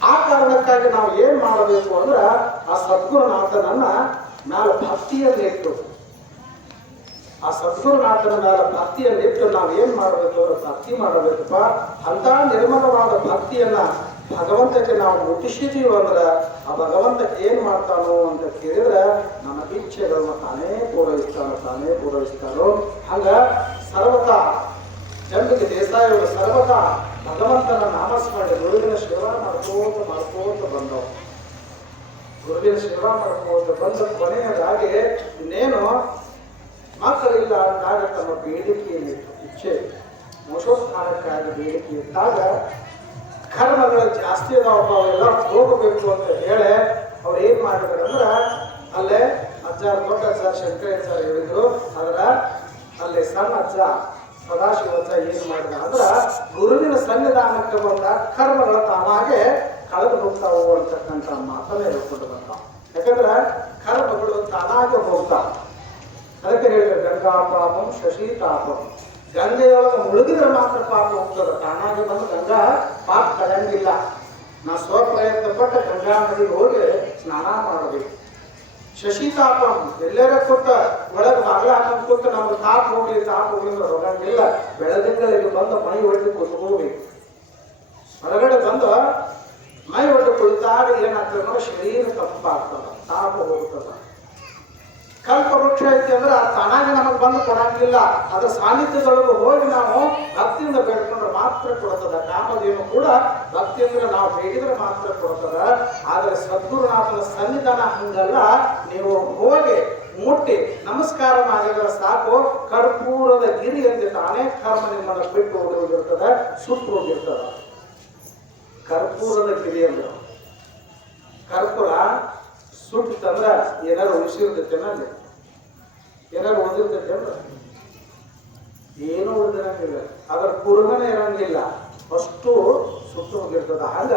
ಆ ಕಾರಣಕ್ಕಾಗಿ ನಾವು ಏನ್ ಮಾಡಬೇಕು ಅಂದ್ರ ಆ ಸದ್ಗುರುನಾಥನನ್ನ ಮ್ಯಾಲ ಭಕ್ತಿಯನ್ನಿಟ್ಟು, ಆ ಸದ್ಗುರುನಾಥನ ಮ್ಯಾಲ ಭಕ್ತಿಯನ್ನಿಟ್ಟು ನಾವು ಏನ್ ಮಾಡಬೇಕು ಅಂದ್ರೆ ಭಕ್ತಿ ಮಾಡಬೇಕಪ್ಪ. ಅಂತ ನಿರ್ಮಲವಾದ ಭಕ್ತಿಯನ್ನ ಭಗವಂತಕ್ಕೆ ನಾವು ಮುಟ್ಟಿಸಿದೀವಿ ಅಂದ್ರೆ ಆ ಭಗವಂತ ಏನ್ ಮಾಡ್ತಾನೋ ಅಂತ ಕೇಳಿದ್ರೆ ನಮ್ಮ ಇಚ್ಛೆಗಳನ್ನ ತಾನೇ ಪೂರೈಸ್ತಾನೋ. ಹಂಗ ಸರ್ವತಾ ಜಂಬಿಗೆ ದೇಸಾಯಿಗಳು ಸರ್ವತಾ ಭಗವಂತನ ನಾಮಸ್ಮರಣೆ ಗುರುವಿನ ಸೇವಾ ಮಾಡ್ಕೋತ ಬಂದವು. ಗುರುವಿನ ಸೇವಾ ಮಾಡ್ಕೋತ ಬಂದ ಕೊನೆಯದಾಗಿ ಇನ್ನೇನು ಮಕ್ಕಳಿಲ್ಲ ಅಂದಾಗ ತಮ್ಮ ಬೇಡಿಕೆಯನ್ನಿಟ್ಟು, ಇಚ್ಛೆ ಮೋಕ್ಷೋತ್ಥಾನಕ್ಕಾಗಿ ಬೇಡಿಕೆ ಇಟ್ಟಾಗ ಕರ್ಮಗಳು ಜಾಸ್ತಿ ಅದಾವಪ್ಪ, ಅವೆಲ್ಲ ಹೋಗಬೇಕು ಅಂತ ಹೇಳಿ ಅವ್ರು ಏನ್ ಮಾಡಿದ್ರು ಅಂದ್ರ, ಅಲ್ಲೇ ಅಜ್ಜಾರ್ ದೊಡ್ಡ ಅಜ್ಜ ಶಂಕರಾಚಾರ್ಯ ಹೇಳಿದ್ರು. ಅದರ ಅಲ್ಲಿ ಸಣ್ಣ ಅಜ್ಜ ಸದಾಶಿವ ಅಜ್ಜ ಏನ್ ಮಾಡಿದ ಅಂದ್ರ, ಗುರುವಿನ ಸನ್ನಿಧಾನಕ್ಕೆ ಬಂದ ಕರ್ಮಗಳ ತಾನಾಗೆ ಕಳೆದು ಹೋಗ್ತಾವು ಅಂತಕ್ಕಂಥ ಮಾತನ್ನ ಹೇಳ್ಕೊಂಡು ಬಂದ. ಯಾಕಂದ್ರೆ ಕರ್ಮಗಳು ತಾನಾಗೆ ಹೋಗ್ತಾವ. ಅದಕ್ಕೆ ಹೇಳಿದ್ರು ಗಂಗಾ ಪಾಪಂ ಶಶಿ ತಾಪಂ. ಗಂಗೆಯೊಳಗೆ ಮುಳುಗಿದ್ರೆ ಮಾತ್ರ ಪಾಪ ಹೋಗ್ತದೆ, ತಾನಾಗಿ ಬಂದು ಗಂಗಾ ಪಾಪ ಕಳೆಯಂಗಿಲ್ಲ. ನಾ ಸ್ವಪ್ರಯತ್ನ ಪಟ್ಟು ಗಂಗಾ ನದಿಗೆ ಹೋಗಿ ಸ್ನಾನ ಮಾಡಬೇಕು. ಶಶಿತಾಪಂ ಎಲ್ಲರ ಕೊಟ್ಟ ಒಳಗೆ ಬಾಗಿಲ ಹಾಕೊಂಡು ಕೊಟ್ಟು ನಮ್ಗೆ ತಾಪ್ ಹೋಗ್ಲಿ ಅಂದ್ರೆ ಹೋಗಂಗಿಲ್ಲ. ಬೆಳದಿಂಗಳಿಗೆ ಬಂದು ಮೈ ಒಟ್ಟು ಕುತ್ಕೋಬೇಕು. ಹೊರಗಡೆ ಬಂದು ಮೈ ಒಟ್ಟು ಕುಳಿತಾಗ ಏನಾಗ್ತದೆ ಅಂದ್ರೆ ಶರೀರ ತಂಪಾಗ್ತದ, ತಾಪ ಹೋಗ್ತದ. ಕಲ್ಪ ವೃಕ್ಷ ಐತಿ ಅಂದ್ರೆ ಅದು ತಾನಾಗಿ ನಮಗೆ ಬಂದು ಕೊಡಂಗಿಲ್ಲ. ಅದ್ರ ಸಾನ್ನಿಧ್ಯದೊಳಗೆ ಹೋಗಿ ನಾವು ಭಕ್ತಿಯಿಂದ ಬೇಡ್ಕೊಂಡ್ರೆ ಮಾತ್ರ ಕೊಡ್ತದ. ಕಾಮಧೇನು ಕೂಡ ಭಕ್ತಿಯಿಂದ ನಾವು ಬೇಡಿದ್ರೆ ಮಾತ್ರ ಕೊಡ್ತದ. ಆದರೆ ಸದ್ಗುರುನಾಥನ ಸನ್ನಿಧಾನ ಹಂಗಲ್ಲ. ನೀವು ಹೋಗಿ ಮುಟ್ಟಿ ನಮಸ್ಕಾರ ಮಾಡಿದ್ರೆ ಸಾಕು, ಕರ್ಪೂರದ ಗಿರಿ ಅಂತ ಅನೇಕ ಕರ್ಮ ನಿಮ್ಮನ್ನ ಬಿಟ್ಟು ಹೋಗಿರ್ತದ, ಸುಟ್ಟು ಹೋಗಿರ್ತದ. ಕರ್ಪೂರದ ಗಿರಿ ಅಂದ್ರೆ ಕರ್ಪೂರ ಸುಟ್ಟಂದ್ರ ಏನಾರು ಉಳಿಸಿರ್ತೈತೆ ಅಲ್ಲಿ, ಏನಾರು ಉಳಿದಿರ್ತೈತೆ ಅಂದ್ರ ಏನೂ ಉಳಿದಿರಂಗಿಲ್ಲ. ಅದರ ಕುರುಮನೆ ಇರಂಗಿಲ್ಲ, ಅಷ್ಟು ಸುಟ್ಟು ಹೋಗಿರ್ತದ. ಹಂಗ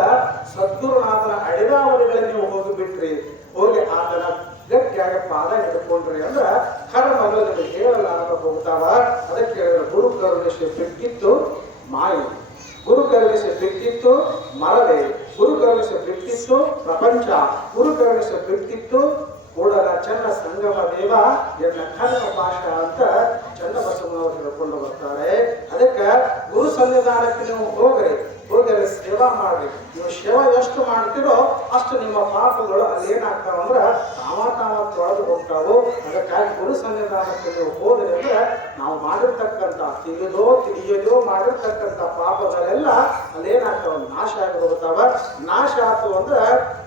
ಸದ್ಗುರುನಾಥನ ಅಡಿದಾವಳಿಗಳೇ ನೀವು ಹೋಗಿಬಿಟ್ರಿ, ಹೋಗಿ ಆತನ ಗಟ್ಟಿಯಾಗ ಪಾದ ಹಿಡ್ಕೊಂಡ್ರಿ ಅಂದ್ರ ಕರ್ಮಗಳು ನಿಮಗೆ ಹೇಳಲಾಗ ಹೋಗ್ತಾವ. ಅದಕ್ಕೆ ಹೇಳಿದ್ರೆ ಗುರು ಕರುಣಿಸಿ ಬಿಟ್ಟಿತ್ತು ಮಾಯಿ, ಗುರು ಕರುಣಿಸಿ ಬಿಟ್ಟಿತ್ತು ಮರವೇ, ಗುರು ಕರುಣಿಸಿ ಬಿಟ್ಟಿತ್ತು ಪ್ರಪಂಚ, ಗುರು ಕರುಣಿಸಿ ಬಿಟ್ಟಿತ್ತು ಕೂಡಲ ಚನ್ನ ಸಂಗಮ ದೇವ ಎನ್ನ ಕರ್ಮ ಭಾಷ ಅಂತ ಚನ್ನಬಸವನವರು ಹೇಳ್ಕೊಂಡು ಬರ್ತಾರೆ. ಅದಕ್ಕೆ ಗುರು ಸನ್ನಿಧಾನಕ್ಕೆ ನೀವು ಹೋಗ್ರಿ, ಹೋಗಿ ಸೇವಾ ಮಾಡ್ರಿ. ನೀವು ಸೇವಾ ಎಷ್ಟು ಮಾಡ್ತೀರೋ ಅಷ್ಟು ನಿಮ್ಮ ಪಾಪಗಳು ಅಲ್ಲಿ ಏನಾಗ್ತಾವ ಅಂದ್ರೆ ತಾವ ತೊಳೆದು ಹೋಗ್ತಾವು. ಅದಕ್ಕಾಗಿ ಗುರು ಸನ್ನಿಧಾನಕ್ಕೆ ನೀವು ಹೋದ್ರಿ ಅಂದ್ರೆ ನಾವು ಮಾಡಿರ್ತಕ್ಕಂಥ ತಿಳಿಯೋದೋ ಮಾಡಿರ್ತಕ್ಕಂಥ ಪಾಪಗಳೆಲ್ಲ ಅಲ್ಲೇನಾಗ್ತಾವ ನಾಶ ಆಗಿ ಹೋಗ್ತಾವ. ನಾಶ ಆಯ್ತು ಅಂದ್ರೆ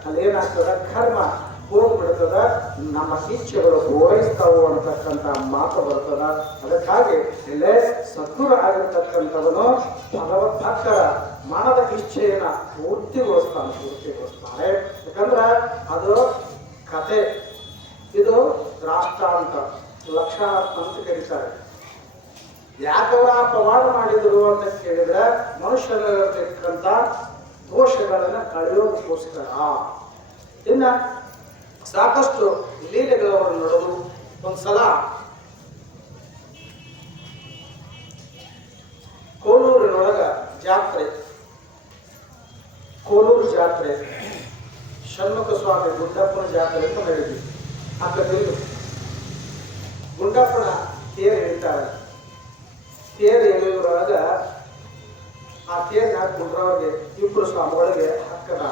ಅಲ್ಲೇನಾಗ್ತದ ಕರ್ಮ ಹೋಗ್ಬಿಡ್ತದ, ನಮ್ಮ ಇಚ್ಛೆಗಳು ಪೂರೈಸ್ತಾವು ಅಂತಕ್ಕಂಥ ಮಾತು ಬರ್ತದ. ಅದಕ್ಕಾಗಿ ಇಲ್ಲೇ ಸದ್ಗುರು ಆಗಿರ್ತಕ್ಕಂಥವನು ಭಗವತ್ ಭಕ್ತರ ಮನದ ಇಚ್ಛೆಯನ್ನ ಪೂರ್ತಿಗೊಳಿಸ್ತಾನೆ. ಯಾಕಂದ್ರೆ ಅದು ಕತೆ, ಇದು ರಾಷ್ಟ್ರಾಂತ ಲಕ್ಷಾರ್ಥ ಅಂತ ಕರೀತಾರೆ. ಯಾಕವರ ಪವಾಡ ಮಾಡಿದ್ರು ಅಂತ ಕೇಳಿದ್ರೆ ಮನುಷ್ಯರಲ್ಲಿರ್ತಕ್ಕಂಥ ದೋಷಗಳನ್ನ ಕಳೆಯೋದಕ್ಕೋಸ್ಕರ. ಇನ್ನ ಸಾಕಷ್ಟು ಲೀಲೆಗಳವರು ನೋಡೋದು. ಒಂದ್ಸಲ ಕೋಲೂರಿನೊಳಗ ಜಾತ್ರೆ, ಕೋಲೂರು ಜಾತ್ರೆ, ಷಣ್ಮುಖ ಸ್ವಾಮಿ ಗುಂಡಪ್ಪನ ಜಾತ್ರೆ ಅಂತ ಹೇಳಿದ್ವಿ. ಅಕ್ಕದಿಲ್ಲ ಗುಂಡಪ್ಪನ ತೇರು ಎಳಿತಾರೆ. ತೇರು ಎಳೆಯುವಾಗ ಆ ತೇರಿನ ಗುಂಡ್ರವ್ರಿಗೆ ಇಬ್ಬರು ಸ್ವಾಮಿಗಳಿಗೆ ಹಕ್ಕದ.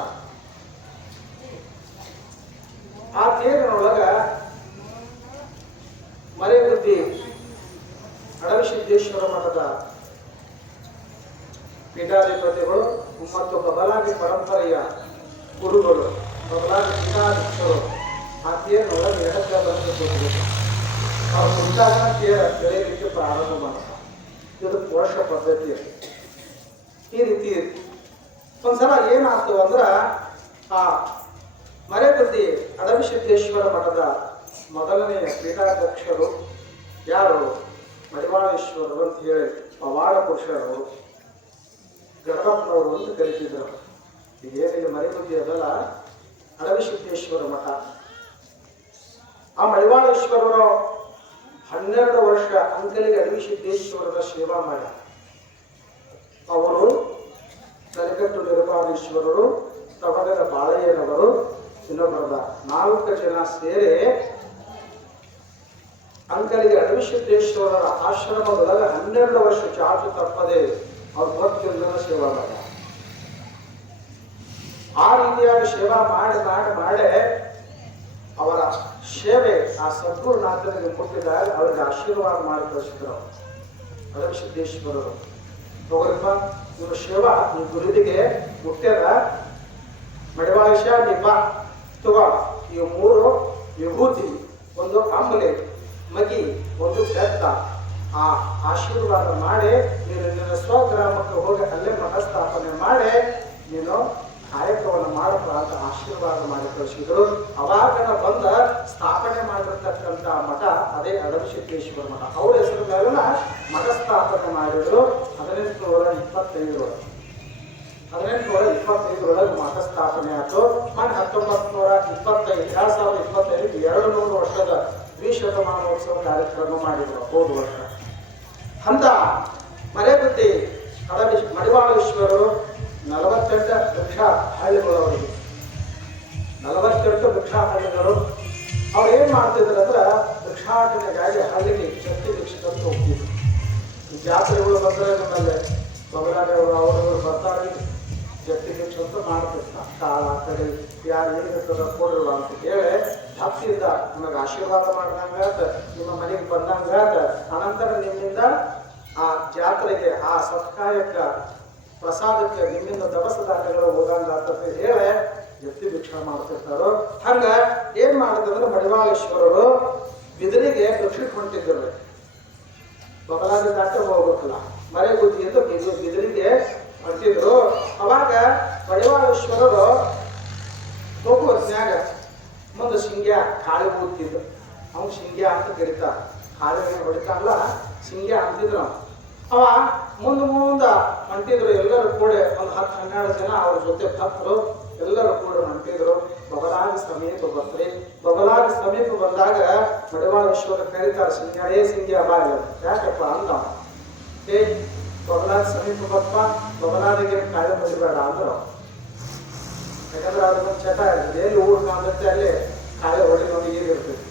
ಆ ತೇರಿನೊಳಗ ಮರೆಬುದ್ಧಿ ಅಡವಿಸಿದ್ದೇಶ್ವರ ಮಠದ ಪೀಠಾಧಿಪತಿಗಳು ಮತ್ತು ಬದಲಾಗಿ ಪರಂಪರೆಯ ಗುರುಗಳು, ಬದಲಾಗಿ ಪೀಠಾಧೀಶರು ಆ ತೇರಿನೊಳಗೆ ಎಡಕ್ಕೆ ಬಂದು ಕೂತ್ಬೇಕು. ಅವ್ರು ಮುಂದಾಗ ತೇರ ಬೆಳೆಯಲಿಕ್ಕೆ ಪ್ರಾರಂಭ ಮಾಡ್ತಾರೆ. ಇದು ವರ್ಷ ಪದ್ಧತಿ. ಈ ರೀತಿ ಒಂದ್ಸಲ ಏನಾಯ್ತು ಅಂದ್ರೆ ಆ ಮರೆಬುದ್ಧಿ ಅಡವಿಸಿದ್ದೇಶ್ವರ ಮಠದ ಮೊದಲನೆಯ ಪೀಠಾಧ್ಯಕ್ಷರು ಯಾರು ಮಡಿವಾಳೇಶ್ವರರು ಅಂತ ಹೇಳಿ ಪವಾಡ ಪುರುಷರು ಗಣಪನವರು ಅಂತ ಕರೀತಿದ್ರು. ಇದೇನಿಲ್ಲ ಮರೆಬುದ್ಧಿ ಅದಲ್ಲ, ಅಡವಿಸಿದ್ದೇಶ್ವರ ಮಠ. ಆ ಮಡಿವಾಳೇಶ್ವರರು 12 ವರ್ಷ ಅಂಕಲಿಗೆ ಅಡವಿಸಿದ್ದೇಶ್ವರರ ಸೇವಾ ಮಾಡ. ಅವರು ತಲೆಕಟ್ಟು ನಿರುಪಾದೀಶ್ವರರು, ತಮಗದ ಬಾಳೆಯನವರು, ಇನ್ನೊಬ್ಬರದ 4 ಜನ ಸೇರಿ ಅಂಕಲಿಗೆ ಅಡವಿಸಿದ್ದೇಶ್ವರರ ಆಶ್ರಮದೊಳಗೆ 12 ವರ್ಷ ಚಾಚು ತಪ್ಪದೆ ಅವ್ರ ಭಕ್ತಿಯೊಂದನ್ನು ಸೇವಾ ಮಾಡ. ಆ ರೀತಿಯಾಗಿ ಸೇವಾ ಮಾಡಿ ಅವರ ಸೇವೆ ಆ ಸದ್ಗುರುನಾಥನಿಗೆ ಮುಟ್ಟಿದಾಗ ಅವರಿಗೆ ಆಶೀರ್ವಾದ ಮಾಡಿ ಕಳಿಸಿದ್ರು ಅಡವಿಸಿದ್ದೇಶ್ವರರು. ಹೋಗ್ರಪ್ಪ, ನಿಮ್ಮ ಸೇವಾ ಈ ಗುರುವಿಗೆ ಮುಟ್ಟ್ಯದ, ಮಡಿವಾಳೇಶ ನಿಬ್ಬ ತಗೋ, ಈ 3 ವಿಭೂತಿ, 1 ಅಂಬಲೆ, ಮಗಿ, 1 ಬೆತ್ತ, ಆ ಆಶೀರ್ವಾದ ಮಾಡಿ ನೀನು ನಿನ್ನ ಸ್ವಗ್ರಾಮಕ್ಕೆ ಹೋಗಿ ಅಲ್ಲೇ ಮಠ ಸ್ಥಾಪನೆ ಮಾಡಿ ನೀನು ಕಾಯಕವನ್ನು ಮಾಡಪ್ಪ ಅಂತ ಆಶೀರ್ವಾದ ಮಾಡಿ ಕಳಿಸಿದ್ರು. ಅವಾಗನ ಬಂದ ಸ್ಥಾಪನೆ ಮಾಡಿರ್ತಕ್ಕಂಥ ಮಠ ಅದೇ ಅಡವಿಸಿದ್ದೇಶ್ವರ ಮಠ. ಅವ್ರ ಹೆಸರು ಮೇಲೆಲ್ಲ ಮಠ ಸ್ಥಾಪನೆ ಮಾಡಿದ್ರು. 1825 1825 ಮಠ ಸ್ಥಾಪನೆ ಆಯ್ತು. 1925 2025 200 ವರ್ಷದ ದ್ವಿಶತಮಾನೋತ್ಸವ ಕಾರ್ಯಕ್ರಮ ಮಾಡಿದ್ರು ಹೋದ ವರ್ಷ. ಅಂತ ಮರೆಬುದ್ಧಿ ಮಡಿವಾಳೇಶ್ವರರು 48 ವೃಕ್ಷ ಹಳ್ಳಿಗಳು ಅವರಿಗೆ 48 ವೃಕ್ಷ ಹಳ್ಳಿಗಳು. ಅವ್ರು ಅಂತ ಮಾಡ್ತಿರ್ತ ಕಾಳ ಕಡೆ ಯಾರು ಏನಿರ್ತದ ಕೊಡ್ರಲ್ಲ ಅಂತ ಹೇಳಿ ಭಕ್ತಿಯಿಂದ ನಿಮಗೆ ಆಶೀರ್ವಾದ ಮಾಡ್ದಂಗಾತ, ನಿಮ್ಮ ಮನೆಗೆ ಬಂದಂಗಾತ. ಅನಂತರ ನಿಮ್ಮಿಂದ ಆ ಜಾತ್ರೆಗೆ ಆ ಸತ್ಕಾಯಕ್ಕ ಪ್ರಸಾದಕ್ಕೆ ನಿಮ್ಮಿಂದ ದವಸ ಧಾನ್ಯಗಳು ಹೋಗಂಗಾತ ಹೇಳಿ ಎತ್ತಿ ಭಿಕ್ಷೆ ಮಾಡ್ತಿರ್ತಾರೋ. ಹಂಗ ಏನ್ ಮಾಡಿದಂದ್ರೆ ಮಡಿವಾಳೇಶ್ವರರು ಬಿದಿರಿಗೆ ಭಿಕ್ಷಕ್ಕೆ ಹೊಂಟಿದ್ರು. ಬಬಲಾದಿ ದಾಟ ಹೋಗ್ಬೇಕಲ್ಲ, ಮರೆ ಗುದ್ದಿಯಿಂದ ಬಿದಿರಿಗೆ ಹೊಂಟಿದ್ರು. ಅವಾಗ ಮಡಿವಾಳೇಶ್ವರರು ಹೋಗುವತ್ನ್ಯಾಗ ಮುಂದೆ ಶಿಂಗ್ಯ ಕಾಳಿ ಊದ್ತಿದ್ರು. ಅವ್ನು ಶಿಂಗ್ಯ ಅಂತ ಕರೀತ, ಕಾಳಿ ಹೊಡಿತಾನಲ್ಲ ಶಿಂಗ್ಯ ಅಂತಿದ್ರು. ಅವ ಮುಂದೆ ಹೊಂಟಿದ್ರು. ಎಲ್ಲರೂ ಕೂಡ ಒಂದು 10-12 ಜನ ಅವ್ರ ಜೊತೆ ಭಕ್ತರು ಎಲ್ಲರೂ ಕೂಡ ಹೊಂಟಿದ್ರು. ಬಬಲಾದಿ ಸಮೀಪ ಬಂದ್ರಿ. ಬಬಲಾದಿ ಸಮೀಪ ಬಂದಾಗ ಮಡಿವಾಳೇಶ್ವರ ಕರೀತಾರೆ, ಸಿಂಗ್ಯಾಡೇ ಸಿಂಗ್ಯ ಬಾ. ಯಾಕಪ್ಪ ಅಂದ, ಏ ಬಬಲಾದಿ ಸಮೀಪ ಬಪ್ಪ, ಬಬಲಾದಿಗೆ ಕಾಳೆ ಬಡಿಬೇಡ ಅಂದ್ರು. ಯಾಕಂದ್ರೆ ಅದೊಂದು ಚಟ ಇರ್ತದೆ. ಎಲ್ಲಿ ಊರು ಕಾಣ್ತೈತೆ ಅಲ್ಲಿ ಕಾಳೆ ಹೊಡಿ ನೋಡಿ ಇರ್ತೈತಿ.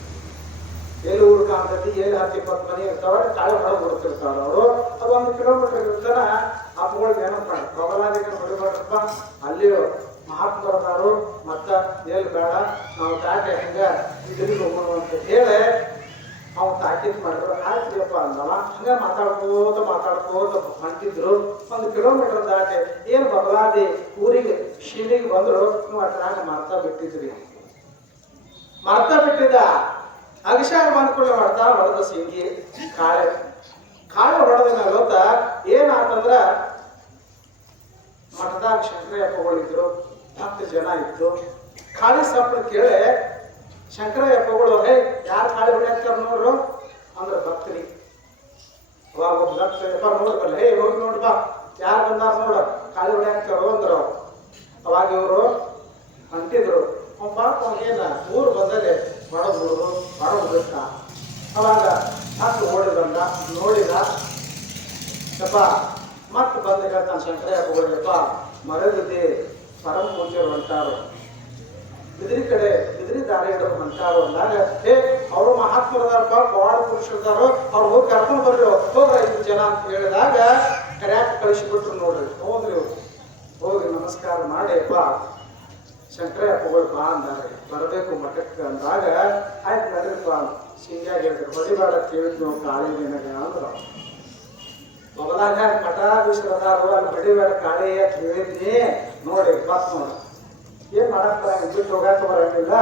ಎಲ್ಲಿ ಊರು ಕಾಣ್ತೈತಿ, ಎಲ್ಲಿ 10-20 ಮನೆ ಇರ್ತಾವ, ಕಾಳೆ ಹೊಡೆದು ಬಿಡ್ತಿರ್ತಾವ ಅವರು. ಅದು 1 ಕಿಲೋಮೀಟರ್ ಇರ್ತಾನ. ಅಪ್ಪಗಳಿಗೆ ಏನಪ್ಪ ಬಬಲಾದಿಗೆ ಹೊಡಿಬೇಡ್ರಪ್ಪ, ಅಲ್ಲಿ ಮಹಾತ್ಮರದಾರು ಮತ್ತ ಎಲ್ಲಿ ಬೇಡ, ನಾವು ತಾಕೆ ಹೆಂಗ ಇದರಿಗೆ ಹೋಗೋಣ ಅಂತ ಹೇಳಿ ಅವ್ನು ತಾಕೀತ್ ಮಾಡಿದ್ರು. ಆಯ್ತಿಯಪ್ಪ ಅಂದವ. ಹಂಗ ಮಾತಾಡ್ಕೋತ ಹೊಂಟಿದ್ರು. 1 ಕಿಲೋಮೀಟರ್ ದಾಟೆ ಏನು ಬಬಲಾದಿ ಊರಿಗೆ ಶಿಲಿಗೆ ಬಂದ್ರು. ನೀವು ಅಟ್ರಾಗ ಮರ್ತಾ ಬಿಟ್ಟಿದ್ದ. ಅಭಿಷೇಕ ಬಂದ್ಕೊಳ್ಳೆ ಹೊಡೆದ ಸಿಂಗಿ ಕಾಳೆ ಹೊಡೆದ ಮೇಲೋತ ಏನಾತಂದ್ರ ಮಠದಾಗ ಶಂಕರಯ್ಯಪ್ಪಗಳಿದ್ರು, 10 ಜನ ಇತ್ತು. ಕಾಳಿ ಸಪ್ಪಳ ಕೇಳಿ ಶಂಕರಯ್ಯಪ್ಪಗಳು, ಹೇ ಯಾರು ಕಾಳಿ ಹೊಡೆಯಾಕ್ತಾರ ನೋಡ್ರು ಅಂದ್ರೆ ಭಕ್ತರಿ. ಅವಾಗ ಒಬ್ಬ ಭಕ್ತರಪ್ಪ ನೋಡ್ಕಲ್ಲ, ಹೇ ಹೋಗಿ ನೋಡ್ಬಾ ಯಾರು ಬಂದಾರ ನೋಡ ಕಾಳಿ ಹೊಡೆಯಾಕ್ತಾರೋ ಅಂದ್ರು. ಅವಾಗ ಇವರು ಅಂತಿದ್ರು. ಅವ್ನ ಪಾಪ ಅವನೇನ ಊರು ಬಂದರೆ ಹೊಡೆದು ಬಿಟ್ಟ. ಅವಾಗ ಮತ್ತೆ ಓಡಿ ಬಂದ, ನೋಡಿದ. ಯಪ್ಪ ಮತ್ತೆ ಬಂದ ಹೇಳ್ತಾನೆ ಶಂಕರಯ್ಯಪ್ಪಗಳಪ್ಪ, ಮರದಿದ್ದೆ ಪರಮ ಪೂಜ್ಯರು ಹೊಂಟಾರು, ಬಿದಿರಿ ದಾರಿ ಇಡೋರು ಹೊಂಟಾರು ಅಂದಾಗ, ಹೇ ಅವರು ಮಹಾತ್ಮರದಾರಪ್ಪ, ಪವಾಡ ಪುರುಷರದಾರು, ಅವ್ರು ಹೋಗಿ ಕರ್ಕೊಂಡು ಬರ್ರಿ, ಹೋಗ್ರ 5 ಜನ ಅಂತ ಹೇಳಿದಾಗ ಕರ್ಯಾಕ ಕಳಿಸಿಬಿಟ್ರು. ನೋಡ್ರಿ ಹೋಗಿ ನಮಸ್ಕಾರ ಮಾಡಿ, ಅಪ್ಪ ಶಂಕರಯ್ಯಪ್ಪಗಳು ಬಾ ಅಂದಾರೆ, ಬರಬೇಕು ಮಠಕ್ಕೆ ಅಂದಾಗ, ಆಯ್ತು ನಡ್ರಿಪ್ಪ ಶಿಂಗ್ಯಾಗ ಹೇಳ್ತಾರೆ, ಹೊಡಿಬೇಡ ಕೇಳಿದ್ ನಾವು ಕಾಳಿ ನಿನಗ ಅಂದ್ರು. ಬಬಲಾಗ ಮಠಾಧೀಶರದಾರು ಅಲ್ಲಿ ಹೊಡಿಬೇಡ ಕಾಳಿ ಅಂತ ಹೇಳಿದ್ನಿ ನೋಡಿ ಬಸ್ ನೋಡಿ ಏನ್ ಮಾಡಕ್ ಬರಂಗ ಬಿಟ್ಟು ಹೋಗಾಕ ಬರಂಗಿಲ್ಲ.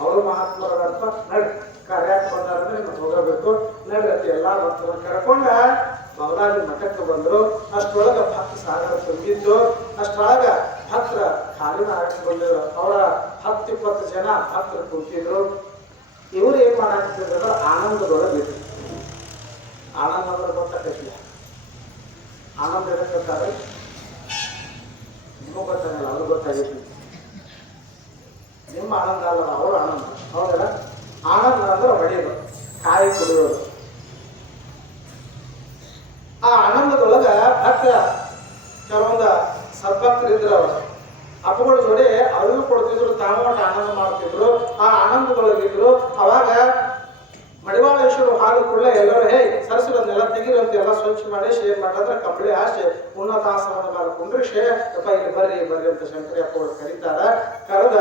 ಅವರು ಮಹಾತ್ಮರದಾರಪ್ಪ, ನಡ್ರಿ ಕರ್ಯಾಕ ಬಂದಾರಂದ್ರೆ ಮತ್ತೆ ಹೋಗಬೇಕು, ನಡ್ರಿ ಅಂತ ಎಲ್ಲಾ ಭಕ್ತರ ಕರ್ಕೊಂಡ ಬಬಲಾದಿ ಮಠಕ್ಕೆ ಬಂದ್ರು. ಅಷ್ಟೊಳಗ ಭಕ್ತ ಸಾಗರ ತುಂಬಿದ್ದು. ಅಷ್ಟೊಳಗ ಭಕ್ತರ ಕಾಲಿನ ಆಡಕ್ಕೆ ಬಂದಿದ್ರು. ಅವರ 10-20 ಜನ ಭಕ್ತರು ಕೂತಿದ್ರು. ಇವ್ರು ಏನ್ ಮಾಡಾಕ್ತಿದ್ರು, ಆನಂದದೊಳಗಿದ್ರು. ಆನಂದ ಅಂದ್ರೆ ಗೊತ್ತಾಗತ್ತಿಲ್ಲ. ಆನಂದ ಎದಕ್ಕಾರೆ ನಿಮಗೂ ಗೊತ್ತಾಗಲ್ಲ, ಅವ್ರು ಗೊತ್ತಾಗೈತಿ. ನಿಮ್ಮ ಆನಂದ ಅಲ್ಲ, ಅವ್ರ ಆನಂದ. ಹೌದಲ್ಲ, ಆನಂದ ಅಂದ್ರೆ ಹೊಡೆಯೋದು, ಕಾಯಿ ಕುಡಿಯೋದು. ಆ ಆನಂದದೊಳಗ ಭಕ್ತ ಕೆಲವೊಂದು ಸದ್ಭಕ್ತರಿದ್ರು. ಅವರು ಅಪ್ಪಗಳ ಜೋಡಿ ಅರಿವು ಕೊಡ್ತಿದ್ರು, ತಾವು ಆನಂದ ಮಾಡ್ತಿದ್ರು. ಆ ಆನಂದದೊಳಗಿದ್ರು. ಅವಾಗ ಮಡಿವಾಳೇಶ್ವರ ಹಾಲು ಕೂಡ ಎಲ್ಲರೂ ಹೇ ಸರಸ್ವರನ್ನೆಲ್ಲ ತೆಗಿರಂತ ಎಲ್ಲ ಸ್ವಚ್ಛ ಮಾಡಿ ಶೇರ್ ಮಾಡಿದ್ರೆ ಕಂಬಳಿ ಹಾಸಿ ಉನ್ನತಾಸನದ ಮೇಲೆ ಕುಂಡ್ರಿಸಿ, ಯಪ್ಪ ಇಲ್ಲಿ ಬರ್ರಿ ಅಂತ ಶಂಕರಯ್ಯಪ್ಪ ಅವರು ಕರೀತಾರ. ಕರೆದ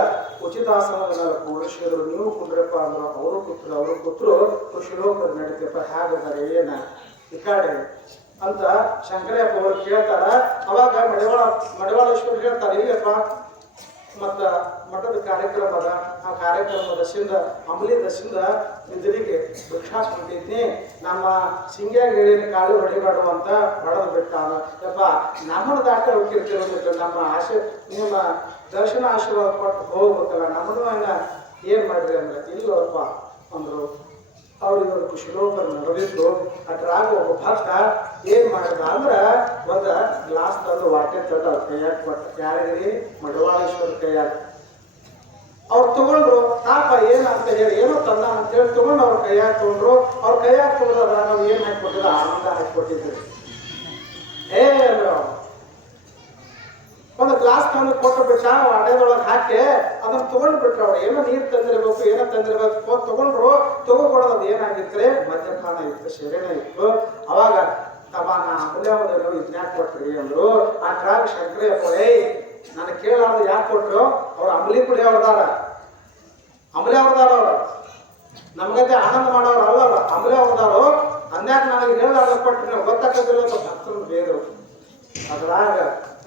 ಉಚಿತಾಸನದ ಮೇಲೆ ಕುಂಡ್ರಿಸಿದ್ರು. ನೀವು ಕುಂಡ್ರಪ್ಪ ಅಂದ್ರು. ಅವರು ಕೂತ್ರು. ಶ್ಲೋಕದ ನಡೀತಪ್ಪ ಹೇಗಿದ್ದಾರೆ ಏನ ಈ ಕಡೆ ಅಂತ ಶಂಕರಯ್ಯಪ್ಪ ಅವರು ಕೇಳ್ತಾರ. ಅವಾಗ ಮಡಿವಾಳೇಶ್ವರ ಹೇಳ್ತಾರೆ, ಇಲ್ಲಪ್ಪ ಮತ್ತ ಮಠದ ಕಾರ್ಯಕ್ರಮ ಅದ, ಆ ಕಾರ್ಯಕ್ರಮದ ಅಂಬಲಿ ದಶಿಂದ ಬಿದಿರಿಗೆ ಭಿಕ್ಷಾ ಕೊಟ್ಟಿದ್ನಿ. ನಮ್ಮ ಸಿಂಗ್ಯಾಗ ಹೇಳಿನ ಕಾಳು ಹೊಡಿಬೇಡ ಅಂತ ಹೊಡೆದು ಬಿಟ್ಟ. ಯಪ್ಪ ನಮ್ಮನ್ನು ದಾಟ ಹೋಗಿರ್ತಿರೋದಿಲ್ಲ, ನಮ್ಮ ನಿಮ್ಮ ದರ್ಶನ ಆಶೀರ್ವಾದ ಕೊಟ್ಟು ಹೋಗ್ಬೇಕಲ್ಲ, ನಮ್ಮನ್ನು ಏನ್ ಮಾಡ್ರಿ ಅಂದ್ರೆ ಇಲ್ಲಪ್ಪ ಅಂದ್ರು. ಅವ್ರಿವ್ರ ಕುಶಲೋಪರ ನಡೆದಿದ್ದು. ಅದ್ರಾಗ ಒಬ್ಬ ಭಕ್ತ ಏನ್ ಮಾಡಿದ ಅಂದ್ರ ಒಂದು ಗ್ಲಾಸ್ ತಂದು ವಾಟೆ ತಂದು ಅವ್ರ ಕೈಯಾಗ ಕೊಟ್ಟ. ಯಾರಿಗೆ? ಮಡಿವಾಳೇಶ್ವರ ಕೈಯಾಗ. ಅವ್ರು ತಗೊಂಡ್ರು. ತಾಪ ಏನಂತ ಹೇಳಿ ಏನೋ ತಂದ ಅಂತೇಳಿ ತಗೊಂಡು ಅವ್ರ ಕೈಯಾಗ ತಗೊಂಡ್ರು. ಅವ್ರ ಕೈಯಾಗ ತಗೊಂಡ್ರ ನಾವು ಏನ್ ಹಾಕಿಕೊಟ್ಟಿದ್ರು? ಆನಂದ ಹಾಕಿಕೊಟ್ಟಿದ್ರಿ. ಅಂದ್ರ ಒಂದು ಗ್ಲಾಸ್ ತಂದು ಕೊಟ್ಟು ಬಿಟ್ಟ, ವಾಟೆದೊಳಗೆ ಹಾಕಿ ಅದನ್ನ ತಗೊಂಡು ಬಿಟ್ರು. ಅವ್ರು ಏನೋ ನೀರು ತಂದಿರ್ಬೇಕು, ಏನೋ ತಂದಿರ್ಬೇಕು, ತಗೊಂಡ್ರು. ತಗೋಕೊಡೋದು ಏನಾಗಿತ್ತು? ಮದ್ಯಪಾನ ಇತ್ತು, ಶರೀರ ಇತ್ತು. ಅವಾಗ ತಬಾನ ಅಂಬುಲ್ಯಾವದನ್ನು ಇದ್ನ್ಯಾಕ ಕೊಟ್ರಿ ಅಂದ್ರು. ಆ ಟ್ರಾಕ್ ಶಂಕರಯ್ಯಪ್ಪ, ನಾನು ಕೇಳಾರ್ದು ಯಾಕೆ ಕೊಟ್ಟರು? ಅವ್ರು ಅಂಬಲಿ ಕುಡಿ ಅವ್ರದಾರ, ಅಂಬಲಿ ಅವ್ರದಾರ, ಅವ್ರು ನಮಗಂತೆ ಆನಂದ ಮಾಡೋರು ಅಲ್ಲ, ಅವ್ರು ಅಂಬಲಿ ಅವ್ರದಾರು. ಅಂದ್ಯಾಕ ನನಗೆ ಹೇಳಾರ್ದ ಕೊಟ್ಟರೆ ನೀವು ಗೊತ್ತಾಗೋದಿಲ್ಲ ಅಂತ ಭಕ್ತರು ಬೇದರು. ಅದ್ರಾಗ